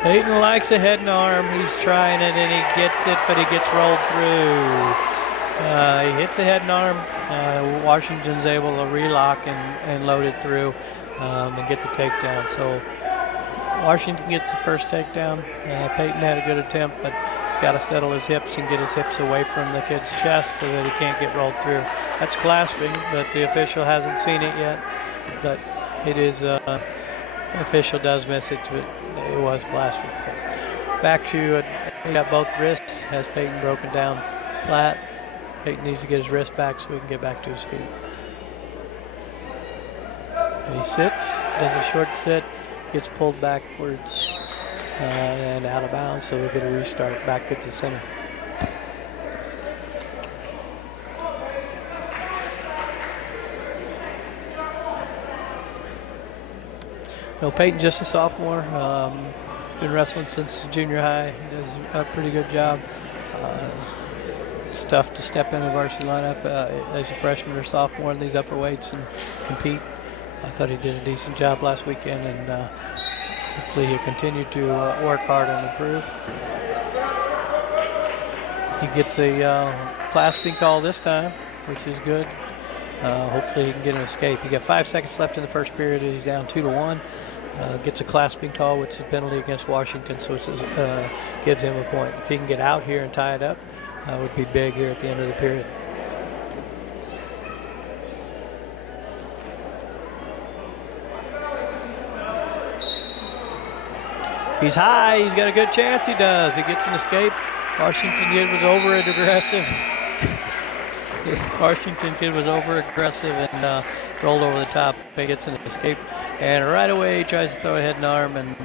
Peyton likes a head and arm. He's trying it and he gets it, but he gets rolled through. He hits the head and arm. Washington's able to relock and load it through and get the takedown. So Washington gets the first takedown. Peyton had a good attempt, but he's got to settle his hips and get his hips away from the kid's chest so that he can't get rolled through. That's clasping, but the official hasn't seen it yet. But it is, the official does miss it, but it was clasping. But back to, he got both wrists, has Peyton broken down flat. Peyton needs to get his wrist back so he can get back to his feet. And he sits, does a short sit, gets pulled backwards and out of bounds, so we'll get a restart back at the center. No, Peyton just a sophomore, been wrestling since junior high. He does a pretty good job. It's tough to step in the varsity lineup as a freshman or sophomore in these upper weights and compete. I thought he did a decent job last weekend, and hopefully he'll continue to work hard and improve. He gets a clasping call this time, which is good. Hopefully he can get an escape. He got 5 seconds left in the first period, and he's down 2-1. Gets a clasping call, which is a penalty against Washington, so it gives him a point. If he can get out here and tie it up, would be big here at the end of the period. He's high. He's got a good chance. He does. He gets an escape. Washington kid was over-aggressive. Washington kid was over-aggressive and rolled over the top. He gets an escape. And right away he tries to throw a head and arm, and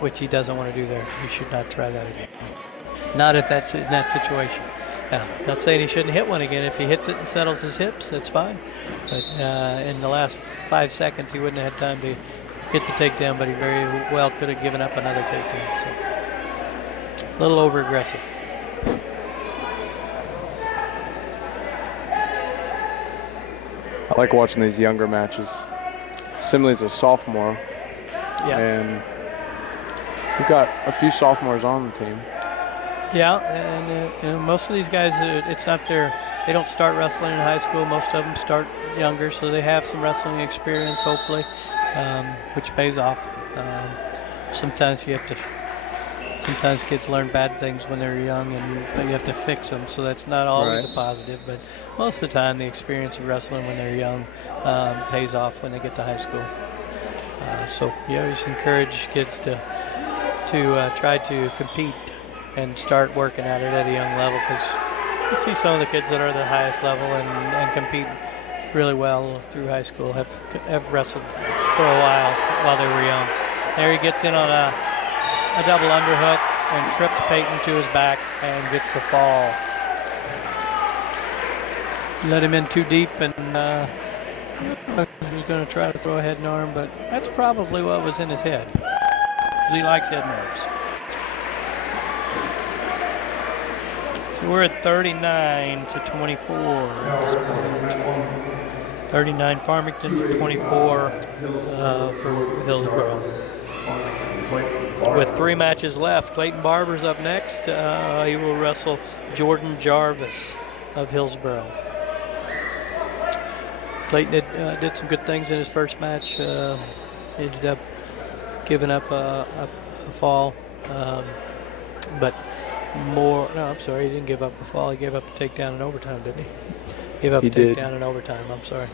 which he doesn't want to do there. He should not try that again. Not if that's in that situation. Now, not saying he shouldn't hit one again. If he hits it and settles his hips, that's fine. But in the last 5 seconds, he wouldn't have had time to get the takedown, but he very well could have given up another takedown. So, a little over-aggressive. I like watching these younger matches. Simley's a sophomore, and we've got a few sophomores on the team. Yeah, and most of these guys, it's not they don't start wrestling in high school. Most of them start younger, so they have some wrestling experience, hopefully, which pays off. Sometimes kids learn bad things when they're young, and you have to fix them, so that's not always a positive, but most of the time the experience of wrestling when they're young pays off when they get to high school. So you always encourage kids to try to compete and start working at it at a young level, because you see some of the kids that are the highest level and compete really well through high school have wrestled for a while they were young. There he gets in on a double underhook and trips Peyton to his back and gets the fall. Let him in too deep, and he's going to try to throw a head and arm, but that's probably what was in his head, because he likes head and arms. So we're at 39-24 at this point. 39 Farmington, 24 for Hillsboro. With 3 matches left, Clayton Barber's up next. He will wrestle Jordan Jarvis of Hillsboro. Clayton did some good things in his first match. Ended up giving up a fall, but more. No, I'm sorry, he didn't give up a fall. He gave up a takedown in overtime, didn't he? Gave up a takedown in overtime. I'm sorry.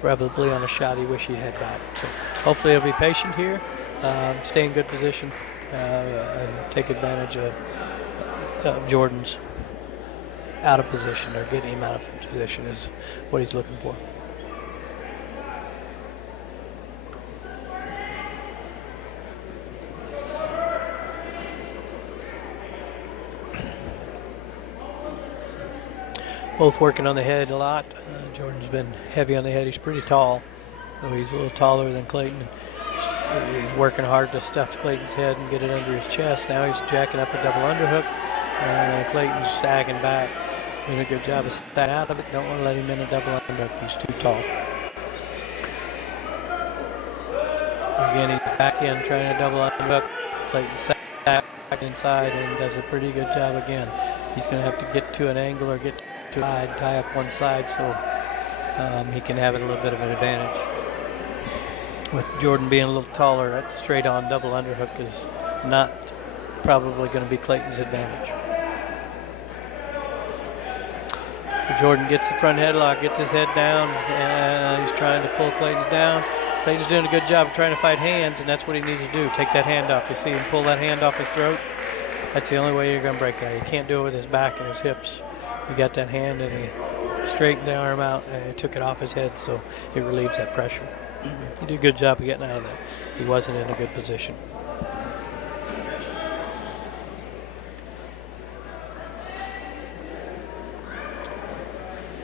Probably on a shot he wished he had back. So hopefully he'll be patient here, stay in good position, and take advantage of Jordan's out of position, or getting him out of position is what he's looking for. Both working on the head a lot. Jordan's been heavy on the head. He's pretty tall, so he's a little taller than Clayton. He's working hard to stuff Clayton's head and get it under his chest. Now he's jacking up a double underhook, and Clayton's sagging back. Doing a good job of staying out of it. Don't want to let him in a double underhook. He's too tall. Again, he's back in trying a double underhook. Clayton sags back inside and does a pretty good job again. He's going to have to get to an angle or get to side, tie up one side so he can have it a little bit of an advantage. With Jordan being a little taller, that straight on double underhook is not probably going to be Clayton's advantage. Jordan gets the front headlock, gets his head down, and he's trying to pull Clayton down. Clayton's doing a good job of trying to fight hands, and that's what he needs to do. Take that hand off. You see him pull that hand off his throat? That's the only way you're going to break that. You can't do it with his back and his hips. He got that hand, and he straightened the arm out, and he took it off his head, so it relieves that pressure. He did a good job of getting out of that. He wasn't in a good position.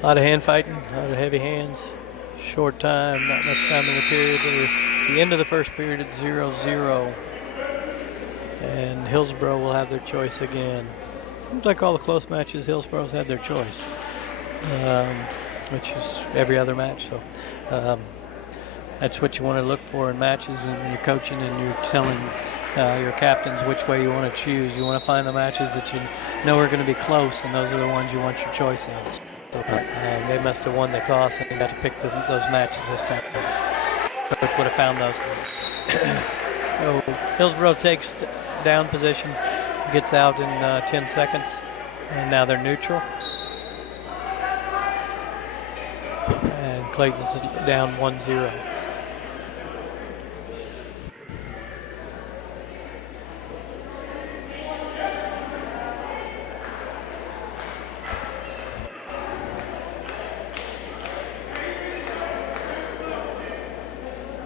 A lot of hand fighting, a lot of heavy hands. Short time, not much time in the period. The end of the first period at 0-0. And Hillsboro will have their choice again. Seems like all the close matches, Hillsboro's had their choice, which is every other match. So that's what you want to look for in matches, and when you're coaching and you're telling your captains which way you want to choose. You want to find the matches that you know are going to be close, and those are the ones you want your choice in. So they must have won the toss and got to pick those matches this time. Coach would have found those. So Hillsboro takes down position, gets out in 10 seconds, and now they're neutral. And Clayton's down 1-0.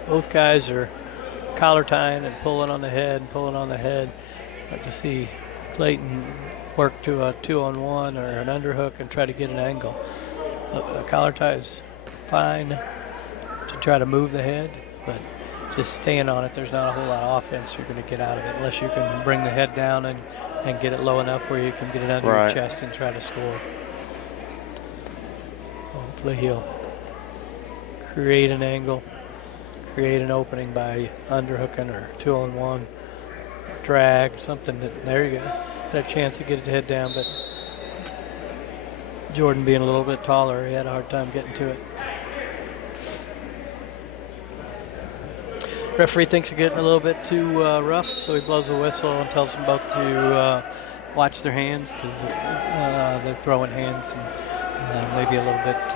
Both guys are collar tying and pulling on the head and pulling on the head. Like to see Clayton work to a 2-on-1 or an underhook and try to get an angle. The collar tie is fine to try to move the head, but just staying on it, there's not a whole lot of offense you're going to get out of it unless you can bring the head down and get it low enough where you can get it under your chest and try to score. Hopefully he'll create an angle, create an opening by underhooking or 2-on-1, drag, something. There you go. Had a chance to get his head down, but Jordan being a little bit taller, he had a hard time getting to it. Referee thinks they're getting a little bit too rough, so he blows the whistle and tells them both to watch their hands, because they're throwing hands and maybe a little bit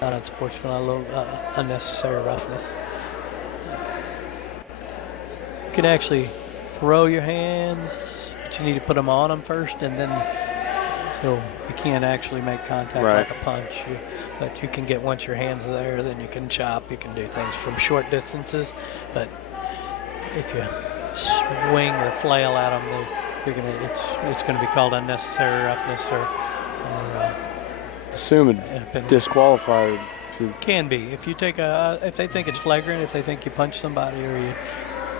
not unsportsmanlike, a little unnecessary roughness. You can actually throw your hands, but you need to put them on them first, and then so you can't actually make contact like a punch. But you can get, once your hand's there, then you can chop, you can do things from short distances. But if you swing or flail at them, it's gonna be called unnecessary roughness or assume disqualified. Can be if you take if they think it's flagrant, if they think you punch somebody or you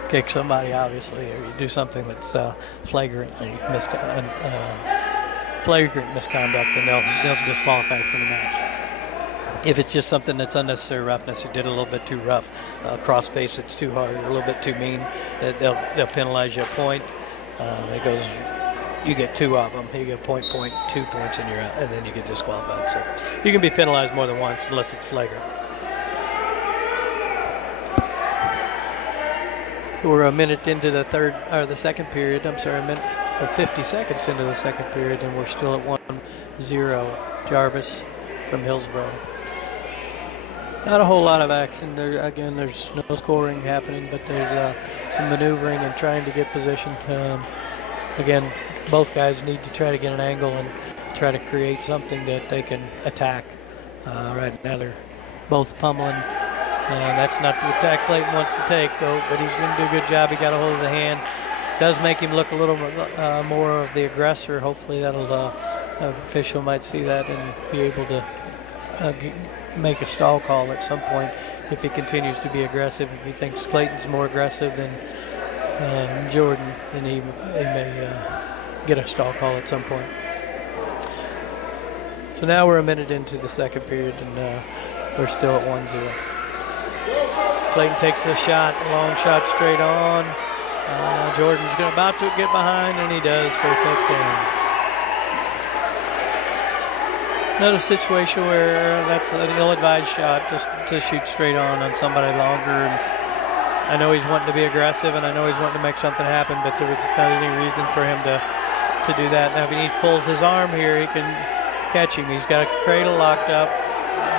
kick somebody, obviously, or you do something that's flagrantly flagrant misconduct, then they'll disqualify you from the match. If it's just something that's unnecessary roughness, you did a little bit too rough, cross face it's too hard, a little bit too mean, they'll penalize you a point. It goes you get 2 of them. You get point, 2 points, and then you get disqualified. So you can be penalized more than once unless it's flagrant. We're a minute into the second period. I'm sorry, a minute or 50 seconds into the second period, and we're still at 1-0. Jarvis from Hillsboro. Not a whole lot of action there. Again, there's no scoring happening, but there's some maneuvering and trying to get position. Again, both guys need to try to get an angle and try to create something that they can attack. Right now, they're both pummeling. That's not the attack Clayton wants to take, though, but he's going to do a good job. He got a hold of the hand. Does make him look a little more of the aggressor. Hopefully that'll official might see that and be able to make a stall call at some point if he continues to be aggressive. If he thinks Clayton's more aggressive than Jordan, then he may get a stall call at some point. So now we're a minute into the second period, and we're still at 1-0. Clayton takes a shot, a long shot straight on. Jordan's about to get behind, and he does for a takedown. Another situation where that's an ill-advised shot just to shoot straight on somebody longer. And I know he's wanting to be aggressive, and I know he's wanting to make something happen, but there was not any reason for him to do that. Now, if he pulls his arm here, he can catch him. He's got a cradle locked up.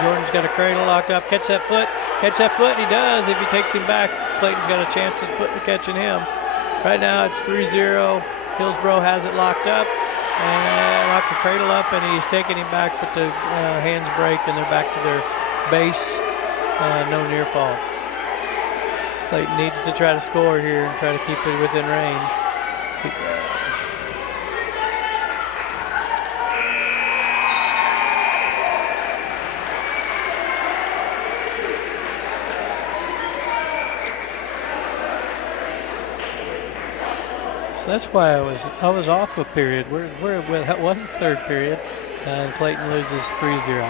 Jordan's got a cradle locked up. Catch that foot. He does. If he takes him back, Clayton's got a chance of catching him. Right now, it's 3-0. Hillsboro has it locked up. And lock the cradle up, and he's taking him back, but the hands break, and they're back to their base. No near fall. Clayton needs to try to score here and try to keep it within range. So that's why I was off a period. That was the third period, and Clayton loses 3-0.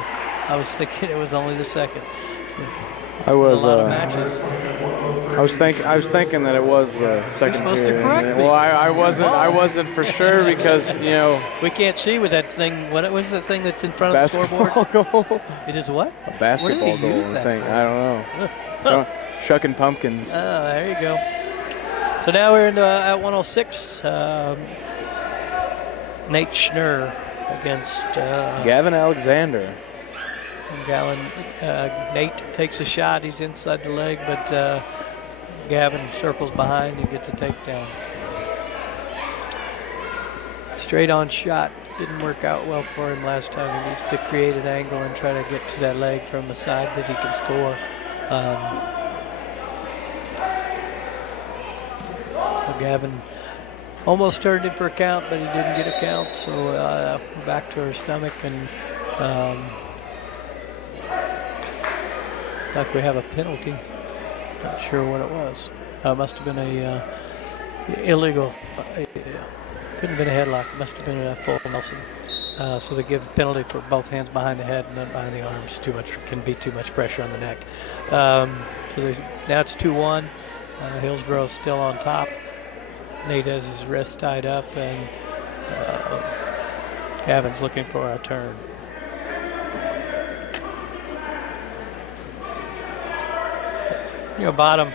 I was thinking it was only the second. I was a lot of matches. I was thinking that it was the second. You're supposed period. to correct me. Well, I wasn't for sure because we can't see with that thing. What was the thing that's in front of the scoreboard? Basketball goal. It is what? A basketball goal. Use that thing. for? I don't know. Shucking pumpkins. Oh, there you go. So now we're at 106. Nate Schnurr against Gavin Alexander. Nate takes a shot. He's inside the leg, but Gavin circles behind and gets a takedown. Straight on shot didn't work out well for him last time. He needs to create an angle and try to get to that leg from the side that he can score. Gavin almost turned him for a count, but he didn't get a count. So back to her stomach, and like we have a penalty. Not sure what it was. Must have been a illegal. Couldn't have been a headlock. It must have been a full Nelson. So they give a penalty for both hands behind the head and not behind the arms. Can be too much pressure on the neck. So now it's 2-1. Hillsboro's still on top. Nate has his wrist tied up, and Gavin's looking for a turn. Bottom.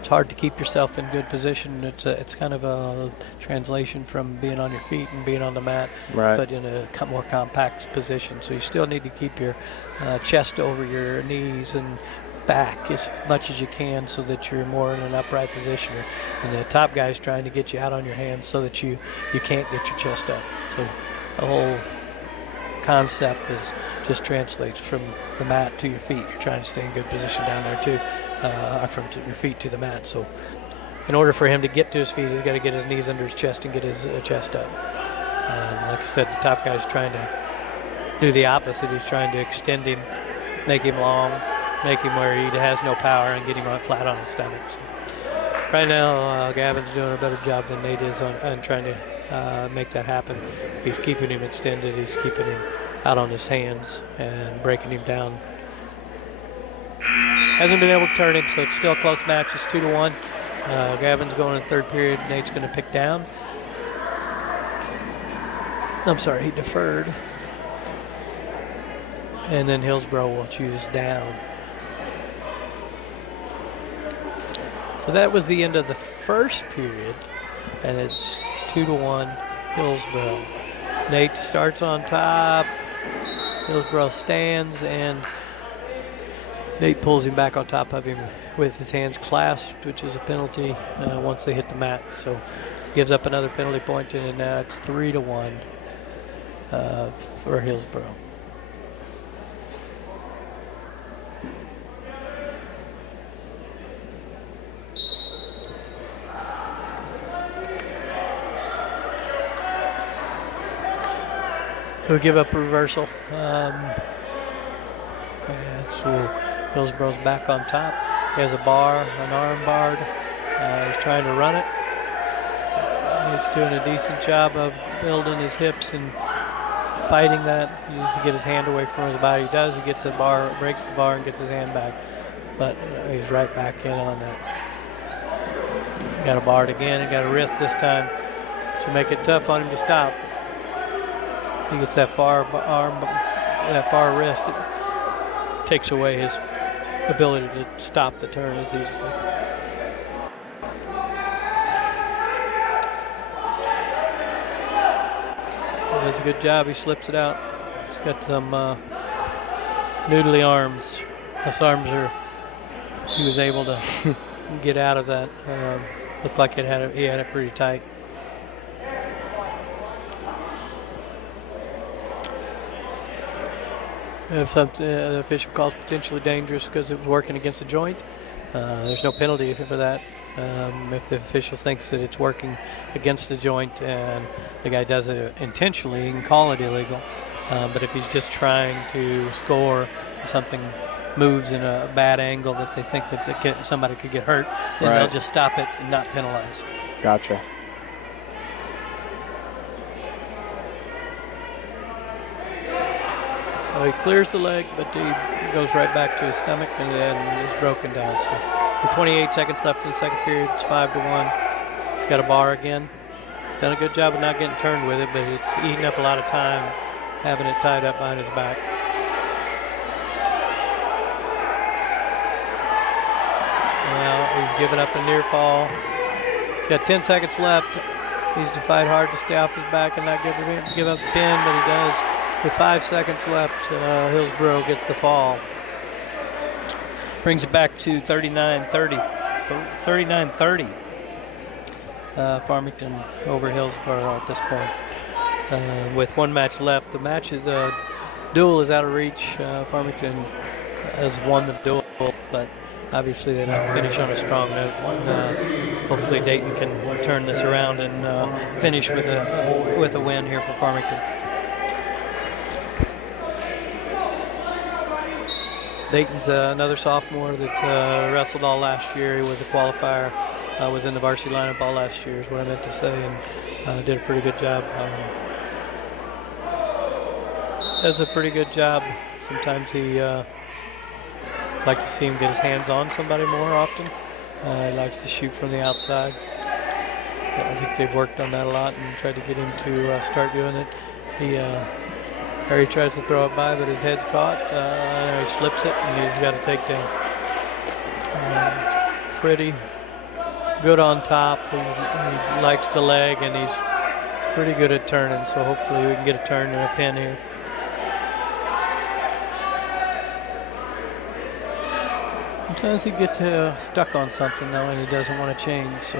It's hard to keep yourself in good position. It's kind of a translation from being on your feet and being on the mat, right, but in a more compact position. So you still need to keep your chest over your knees and back as much as you can so that you're more in an upright position. And the top guy's trying to get you out on your hands so that you can't get your chest up. So the whole concept just translates from the mat to your feet. You're trying to stay in good position down there too, from your feet to the mat. So in order for him to get to his feet, he's got to get his knees under his chest and get his chest up. Like I said, the top guy's trying to do the opposite. He's trying to extend him, make him long, make him where he has no power, and get him flat on his stomach. So right now, Gavin's doing a better job than Nate is on trying to make that happen. He's keeping him extended. He's keeping him out on his hands and breaking him down. Hasn't been able to turn him, so it's still a close match. It's 2-1. Gavin's going in the third period. Nate's going to pick down. I'm sorry, he deferred. And then Hillsboro will choose down. So that was the end of the first period, and it's 2-1 Hillsboro. Nate starts on top. Hillsboro stands, and Nate pulls him back on top of him with his hands clasped, which is a penalty once they hit the mat. So gives up another penalty point, and now it's 3-1 for Hillsboro. So we give up a reversal. And so Hillsboro's back on top. He has a bar, an arm barred. He's trying to run it. He's doing a decent job of building his hips and fighting that. He needs to get his hand away from his body. He does. He gets the bar, breaks the bar, and gets his hand back. But he's right back in on that. Got a barred again and got a wrist this time to make it tough on him to stop. He gets that far arm, that far wrist. It takes away his ability to stop the turn as easily. He does a good job. He slips it out. He's got some noodly arms. His arms are. He was able to get out of that. Looked like he had it pretty tight. If the official calls potentially dangerous because it was working against the joint, there's no penalty for that. If the official thinks that it's working against the joint and the guy does it intentionally, he can call it illegal. But if he's just trying to score, something moves in a bad angle that they think that somebody could get hurt, then they'll just stop it and not penalize. Gotcha. He clears the leg, but he goes right back to his stomach and then is broken down. So with 28 seconds left in the second period, it's 5-1. He's got a bar again. He's done a good job of not getting turned with it, but it's eating up a lot of time having it tied up behind his back. Now he's giving up a near fall. He's got 10 seconds left. He's to fight hard to stay off his back and not give up the pin, but he does. With 5 seconds left, Hillsboro gets the fall. Brings it back to 39-30. Farmington over Hillsboro at this point. With one match left, the duel is out of reach. Farmington has won the duel, but obviously they don't finish on a strong note. Hopefully Dayton can turn this around and finish with a win here for Farmington. Dayton's another sophomore that wrestled all last year. He was a qualifier, was in the varsity lineup all last year is what I meant to say, and did a pretty good job. Does a pretty good job. Sometimes he like to see him get his hands on somebody more often. He likes to shoot from the outside. I think they've worked on that a lot and tried to get him to start doing it. He tries to throw it by, but his head's caught. He slips it, and he's got a takedown. He's pretty good on top. He likes to leg, and he's pretty good at turning, so hopefully we can get a turn and a pin here. Sometimes he gets stuck on something, though, and he doesn't want to change. So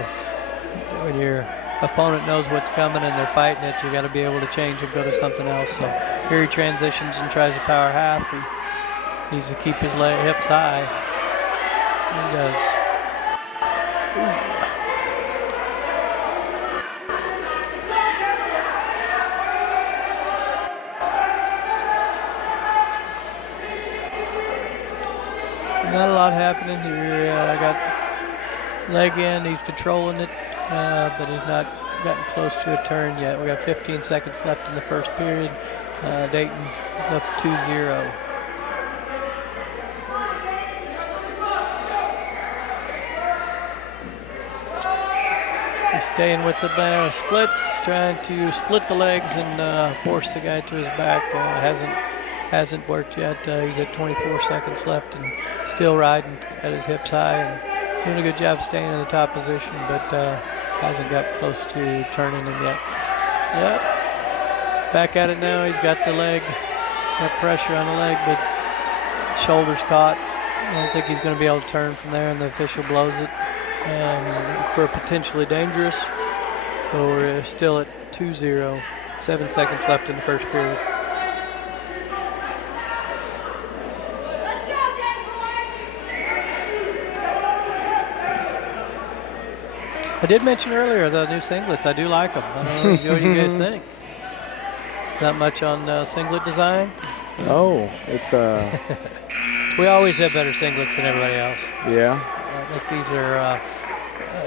when your opponent knows what's coming and they're fighting it, you got to be able to change and go to something else. So here he transitions and tries a power half. He needs to keep his hips high. He does. Not a lot happening here. Got leg in. He's controlling it, but he's not gotten close to a turn yet. We got 15 seconds left in the first period. Dayton is up 2-0. He Staying with the banana splits, trying to split the legs and force the guy to his back. Hasn't worked yet. He's at 24 seconds left and still riding at his hips high and doing a good job staying in the top position, but hasn't got close to turning him yet. Yep. He's back at it now. He's got the leg, got pressure on the leg, but shoulder's caught. I don't think he's going to be able to turn from there, and the official blows it for potentially dangerous. So we're still at 2-0. 7 seconds left in the first period. I did mention earlier the new singlets. I do like them. I don't know what you guys think. Not much on singlet design. Oh, it's We always have better singlets than everybody else. Yeah. I think these are.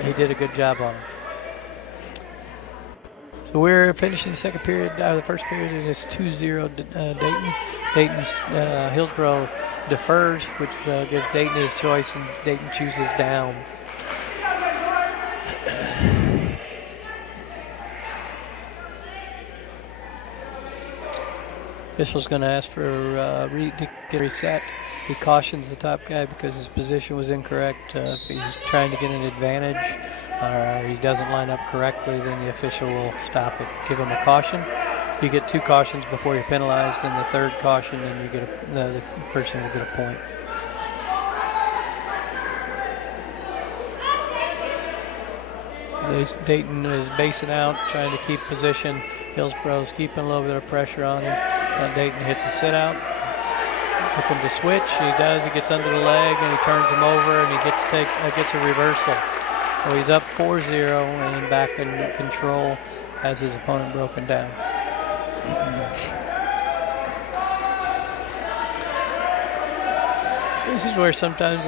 He did a good job on them. So we're finishing the second period, the first period, and it's 2-0 Dayton. Dayton's Hillsboro defers, which gives Dayton his choice, and Dayton chooses down. Official's going to ask for to get reset. He cautions the top guy because his position was incorrect. If he's trying to get an advantage or he doesn't line up correctly, then the official will stop it, give him a caution. You get 2 cautions before you're penalized, and the third caution, then you get the person will get a point. Dayton is basing out, trying to keep position. Hillsboro's keeping a little bit of pressure on him. Dayton hits a sit out. Looking to switch. He does. He gets under the leg and he turns him over and he gets a reversal. So he's up 4-0 and back in control as his opponent broken down. This is where sometimes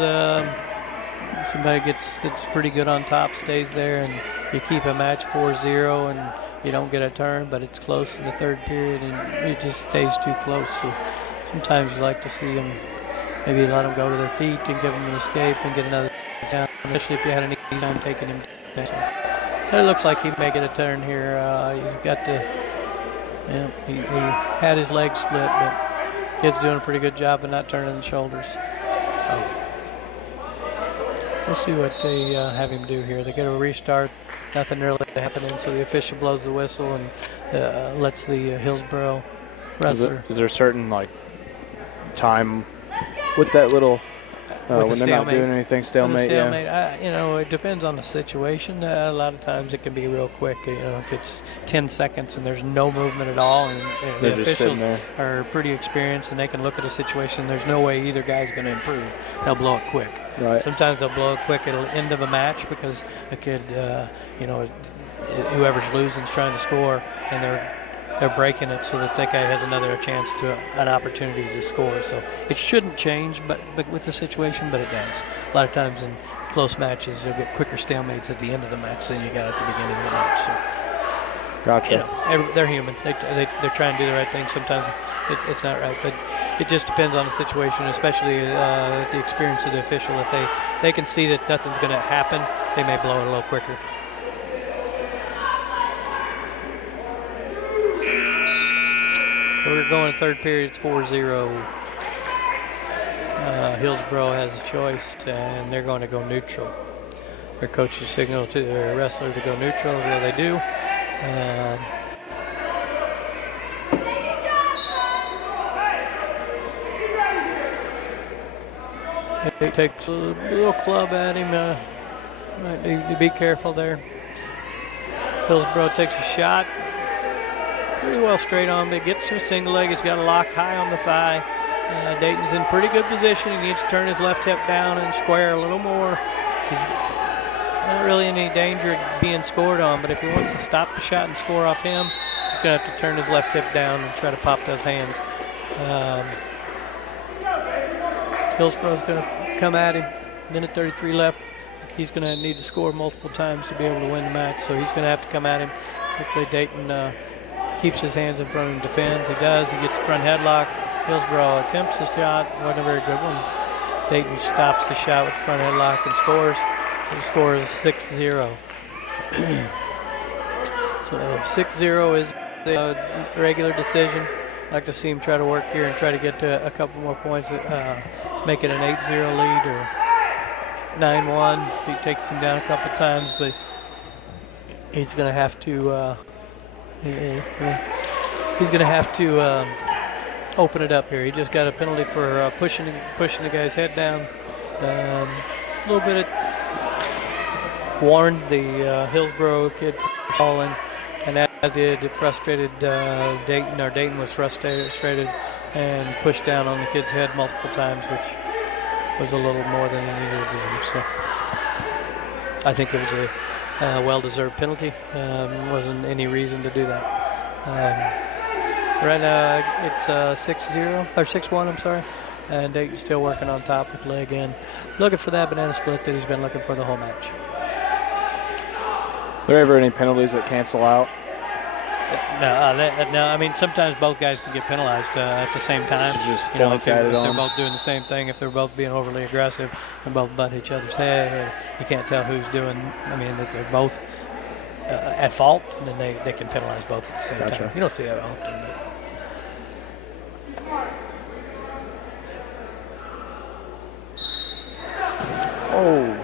somebody gets pretty good on top, stays there, and you keep a match 4-0 and you don't get a turn, but it's close in the third period and it just stays too close. So sometimes you like to see them, maybe let them go to their feet and give them an escape and get another down, especially if you had an easy time taking him down. It looks like he may get a turn here. He's got the, he had his leg split, but kid's doing a pretty good job of not turning the shoulders. We'll see what they have him do here. They get a restart. Nothing really happening, so the official blows the whistle and lets the Hillsboro wrestler. Is there a certain time with that little when they're not doing anything, stalemate? Yeah. It depends on the situation. A lot of times it can be real quick. If it's 10 seconds and there's no movement at all, and the officials are pretty experienced and they can look at a situation. There's no way either guy's going to improve. They'll blow it quick. Right. Sometimes they'll blow it quick at the end of a match because a kid, whoever's losing is trying to score, and they're breaking it so that guy has another chance to an opportunity to score. So it shouldn't change, but with the situation, but it does. A lot of times in close matches, you'll get quicker stalemates at the end of the match than you got at the beginning of the match. So, gotcha. They're human. They're trying to do the right thing. Sometimes it's not right, but it just depends on the situation, especially the experience of the official. If they can see that nothing's going to happen, they may blow it a little quicker. We're going third period. It's 4-0. Hillsboro has a choice, and they're going to go neutral. Their coaches signal to their wrestler to go neutral, so they do. He takes a little club at him. Might need to be careful there. Hillsboro takes a shot. Pretty well straight on, but gets to a single leg. He's got a lock high on the thigh. Dayton's in pretty good position. He needs to turn his left hip down and square a little more. He's not really in any danger of being scored on, but if he wants to stop the shot and score off him, he's going to have to turn his left hip down and try to pop those hands. Hillsboro's going to come at him. Minute 33 left. He's going to need to score multiple times to be able to win the match, so he's going to have to come at him. Hopefully Dayton keeps his hands in front of him, defends. He does. He gets the front headlock. Hillsboro attempts the shot. Wasn't a very good one. Dayton stops the shot with the front headlock and scores. So the score is 6-0. So 6-0 is a regular decision. I'd like to see him try to work here and try to get to a couple more points, make it an 8-0 lead or 9-1 if he takes him down a couple times, but he's going to have to open it up here. He just got a penalty for pushing the guy's head down. A little bit warned the Hillsboro kid from falling, and as did it frustrated Dayton. Or Dayton was frustrated and pushed down on the kid's head multiple times, which was a little more than he needed to do. So I think it was a well-deserved penalty. Wasn't any reason to do that. Right now it's 6-0 or 6-1. I'm sorry, and Dayton's still working on top with leg in, looking for that banana split that he's been looking for the whole match. Are there ever any penalties that cancel out? No. I mean, sometimes both guys can get penalized at the same time. Just you know, if they're both doing the same thing, if they're both being overly aggressive and both butt each other's head, you can't tell who's doing. I mean, that they're both at fault, and then they can penalize both at the same time. You don't see that often. But. Oh.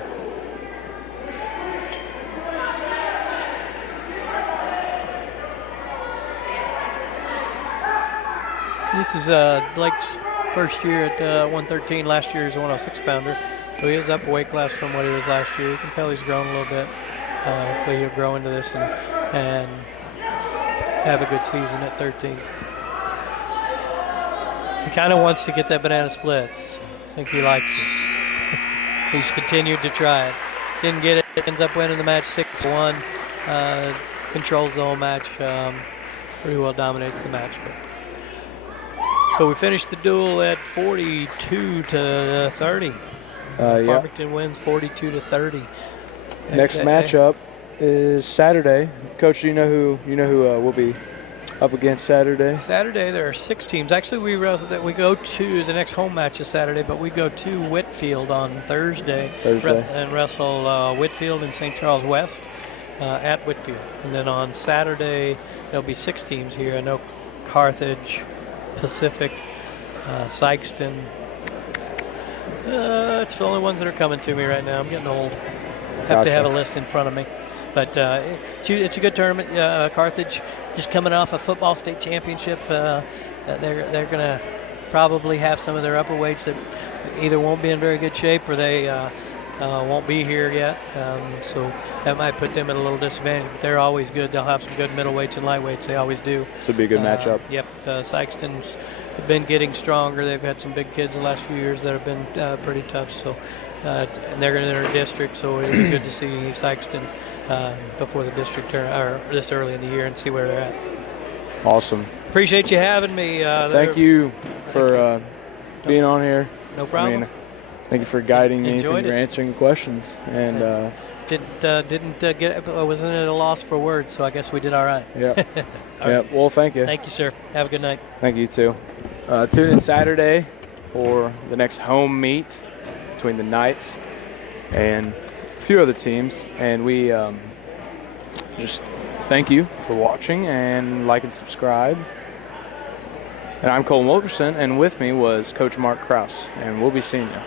This is Blake's first year at 113. Last year he was a 106-pounder. So he is up a weight class from what he was last year. You can tell he's grown a little bit. Hopefully he'll grow into this and have a good season at 13. He kind of wants to get that banana split. I think he likes it. He's continued to try it. Didn't get it. Ends up winning the match 6-1. Controls the whole match. Pretty well dominates the match. So we finished the duel at 42-30. Farmington wins 42-30. Next matchup is Saturday. Coach, do you know who will be up against Saturday? Saturday there are 6 teams. Actually, we go to the next home match is Saturday, but we go to Whitfield on Thursday. And wrestle Whitfield and St. Charles West at Whitfield. And then on Saturday there'll be 6 teams here. I know Carthage, Pacific, Sykeston. It's the only ones that are coming to me right now. I'm getting old. Have to have a list in front of me. But it's a good tournament. Carthage just coming off a football state championship. They're going to probably have some of their upper weights that either won't be in very good shape or they won't be here yet. So that might put them at a little disadvantage. But they're always good. They'll have some good middleweights and lightweights. They always do. This would be a good matchup. Yep. Sykeston's been getting stronger. They've had some big kids the last few years that have been pretty tough. So and they're going to enter district. So it'll be good to see Sykeston before the district turn or this early in the year and see where they're at. Awesome. Appreciate you having me. Thank you for being on here. No problem. I mean, thank you for guiding me. Thank you for answering questions. And I wasn't at a loss for words, so I guess we did all right. Yeah. Yeah. Well, thank you. Thank you, sir. Have a good night. Thank you too. Tune in Saturday for the next home meet between the Knights and a few other teams. And we just thank you for watching and like and subscribe. And I'm Colin Wilkerson, and with me was Coach Mark Krause, and we'll be seeing you.